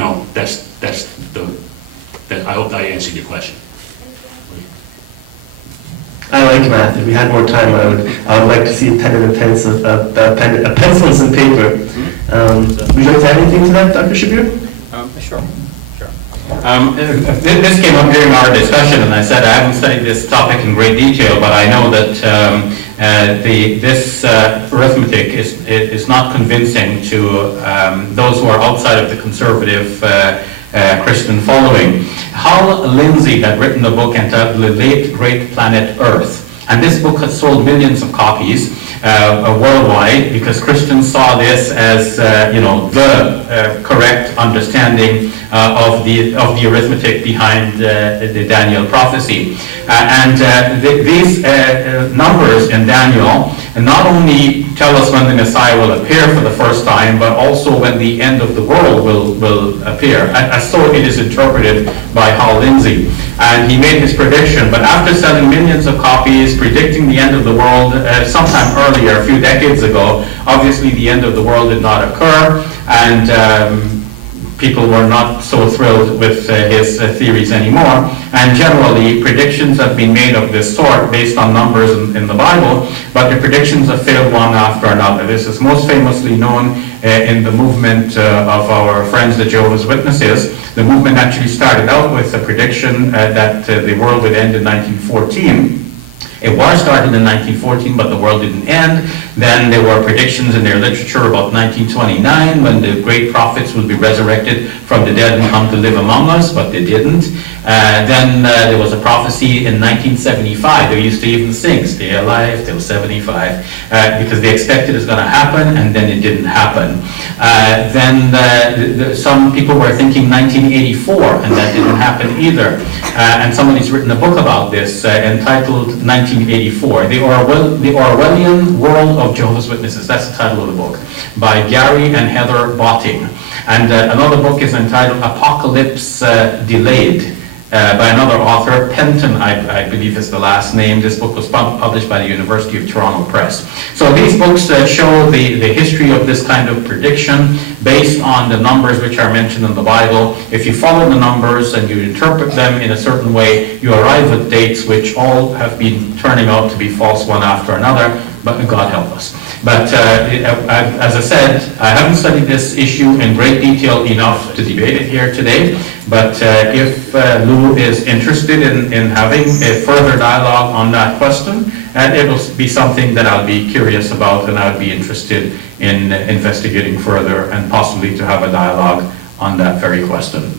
hope I answered your question. I like math. If we had more time, I would like to see a pen and a pencil, a pencil and some paper. Would you like to add anything to that, Dr. Shabir? Sure. This came up during our discussion, and I said I haven't studied this topic in great detail, but I know that this arithmetic is not convincing to those who are outside of the conservative Christian following. Hal Lindsey had written a book entitled The Late Great Planet Earth, and this book has sold millions of copies worldwide because Christians saw this as the correct understanding of the arithmetic behind the Daniel prophecy. These numbers in Daniel not only tell us when the Messiah will appear for the first time, but also when the end of the world will appear. And so it is interpreted by Hal Lindsey. And he made his prediction, but after selling millions of copies, predicting the end of the world sometime earlier, a few decades ago, obviously the end of the world did not occur, and people were not so thrilled with his theories anymore. And generally, predictions have been made of this sort based on numbers in the Bible, but the predictions have failed one after another. This is most famously known in the movement of our friends, the Jehovah's Witnesses. The movement actually started out with a prediction that the world would end in 1914. A war started in 1914, but the world didn't end. Then there were predictions in their literature about 1929, when the great prophets would be resurrected from the dead and come to live among us, but they didn't. Then there was a prophecy in 1975. They used to even sing, stay alive till 75, because they expected it's going to happen, and then it didn't happen. Then some people were thinking 1984, and that didn't happen either. And somebody's written a book about this entitled 1984, The Orwellian World of Jehovah's Witnesses. That's the title of the book, by Gary and Heather Botting. And another book is entitled Apocalypse Delayed, by another author, Penton, I believe is the last name. This book was published by the University of Toronto Press. So these books show the history of this kind of prediction based on the numbers which are mentioned in the Bible. If you follow the numbers and you interpret them in a certain way, you arrive at dates which all have been turning out to be false one after another, but God help us. But as I said, I haven't studied this issue in great detail enough to debate it here today. But if Lou is interested in having a further dialogue on that question, it will be something that I'll be curious about, and I would be interested in investigating further and possibly to have a dialogue on that very question.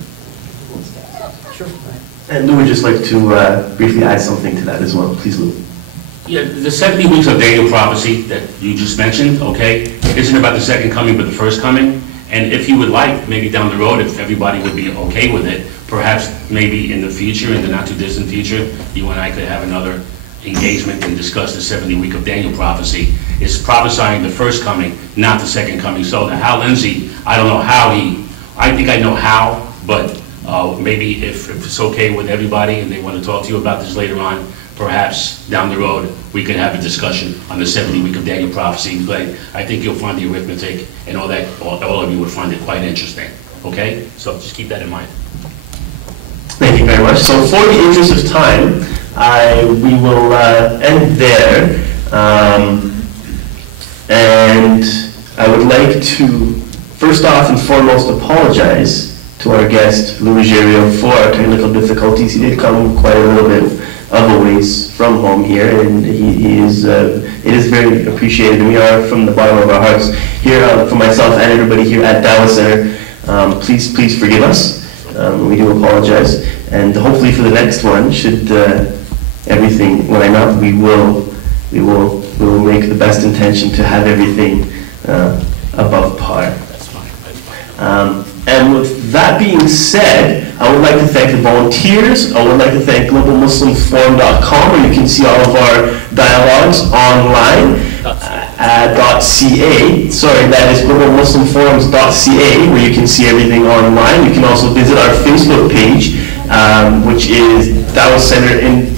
Sure. And Lou would just like to briefly add something to that as well. Please, Lou. Yeah, the 70 weeks of Daniel prophecy that you just mentioned, okay, isn't about the second coming but the first coming. And if you would like, maybe down the road, if everybody would be okay with it, perhaps maybe in the future, in the not too distant future, you and I could have another engagement and discuss the 70 week of Daniel prophecy. It's prophesying the first coming, not the second coming. So Hal Lindsey, I don't know how I think I know how, but maybe if it's okay with everybody and they want to talk to you about this later on, perhaps down the road we could have a discussion on the 70 week of Daniel prophecy. But I think you'll find the arithmetic and all that, all of you would find it quite interesting. Okay? So just keep that in mind. Thank you very much. So for the interest of time, we will end there. And I would like to, first off and foremost, apologize to our guest, Ruggiero, for our technical difficulties. He did come quite a little bit of a ways from home here, and it is very appreciated. And we are, from the bottom of our hearts, here for myself and everybody here at Dallas Center. Please forgive us. We do apologize, and hopefully for the next one, should everything line up, we will make the best intention to have everything above par. And with that being said, I would like to thank the volunteers. I would like to thank globalmuslimforum.com, where you can see all of our dialogues online. .ca. Sorry, that is globalmuslimforums.ca, where you can see everything online. You can also visit our Facebook page, which is Dallas Center in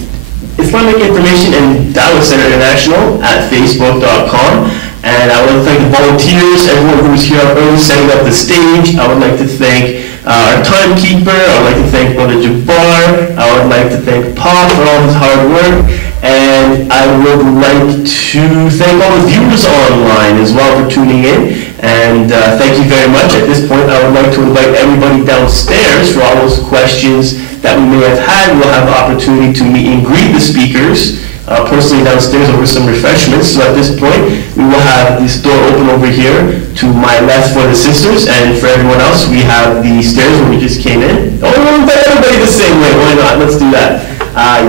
Islamic Information and Dallas Center International at facebook.com. And I would like to thank the volunteers, everyone who was here early setting up the stage. I would like to thank our timekeeper. I would like to thank Brother Jabbar. I would like to thank Paul for all his hard work. And I would like to thank all the viewers online as well for tuning in. And thank you very much. At this point, I would like to invite everybody downstairs for all those questions that we may have had. We'll have the opportunity to meet and greet the speakers personally downstairs over some refreshments. So at this point, we will have this door open over here to my left for the sisters, and for everyone else, we have the stairs where we just came in. Oh, we'll invite everybody the same way. Why not? Let's do that.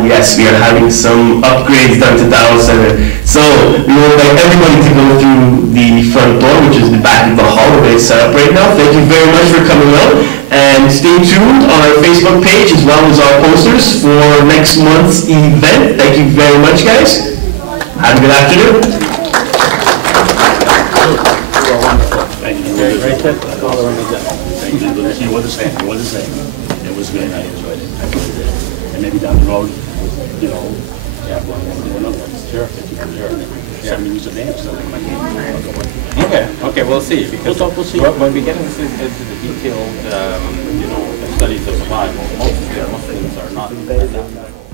Yes, we are having some upgrades done to Dallas Center. So we will invite everybody to go through the front door, which is the back of the hall where it's set up right now. Thank you very much for coming out, and stay tuned on our Facebook page as well as our posters for next month's event. Thank you very much, guys. Have a good afternoon. You are wonderful. Thank you. Very good. Thank you. You were the same. It was good. I enjoyed it. I really did. And maybe down the road, you know, yeah, we'll do another one. Sure. Sure. 70 weeks of dance, so we might be Okay, we'll see. Because we'll see. When we get into the detailed, studies of the Bible, most Muslims are not at that level.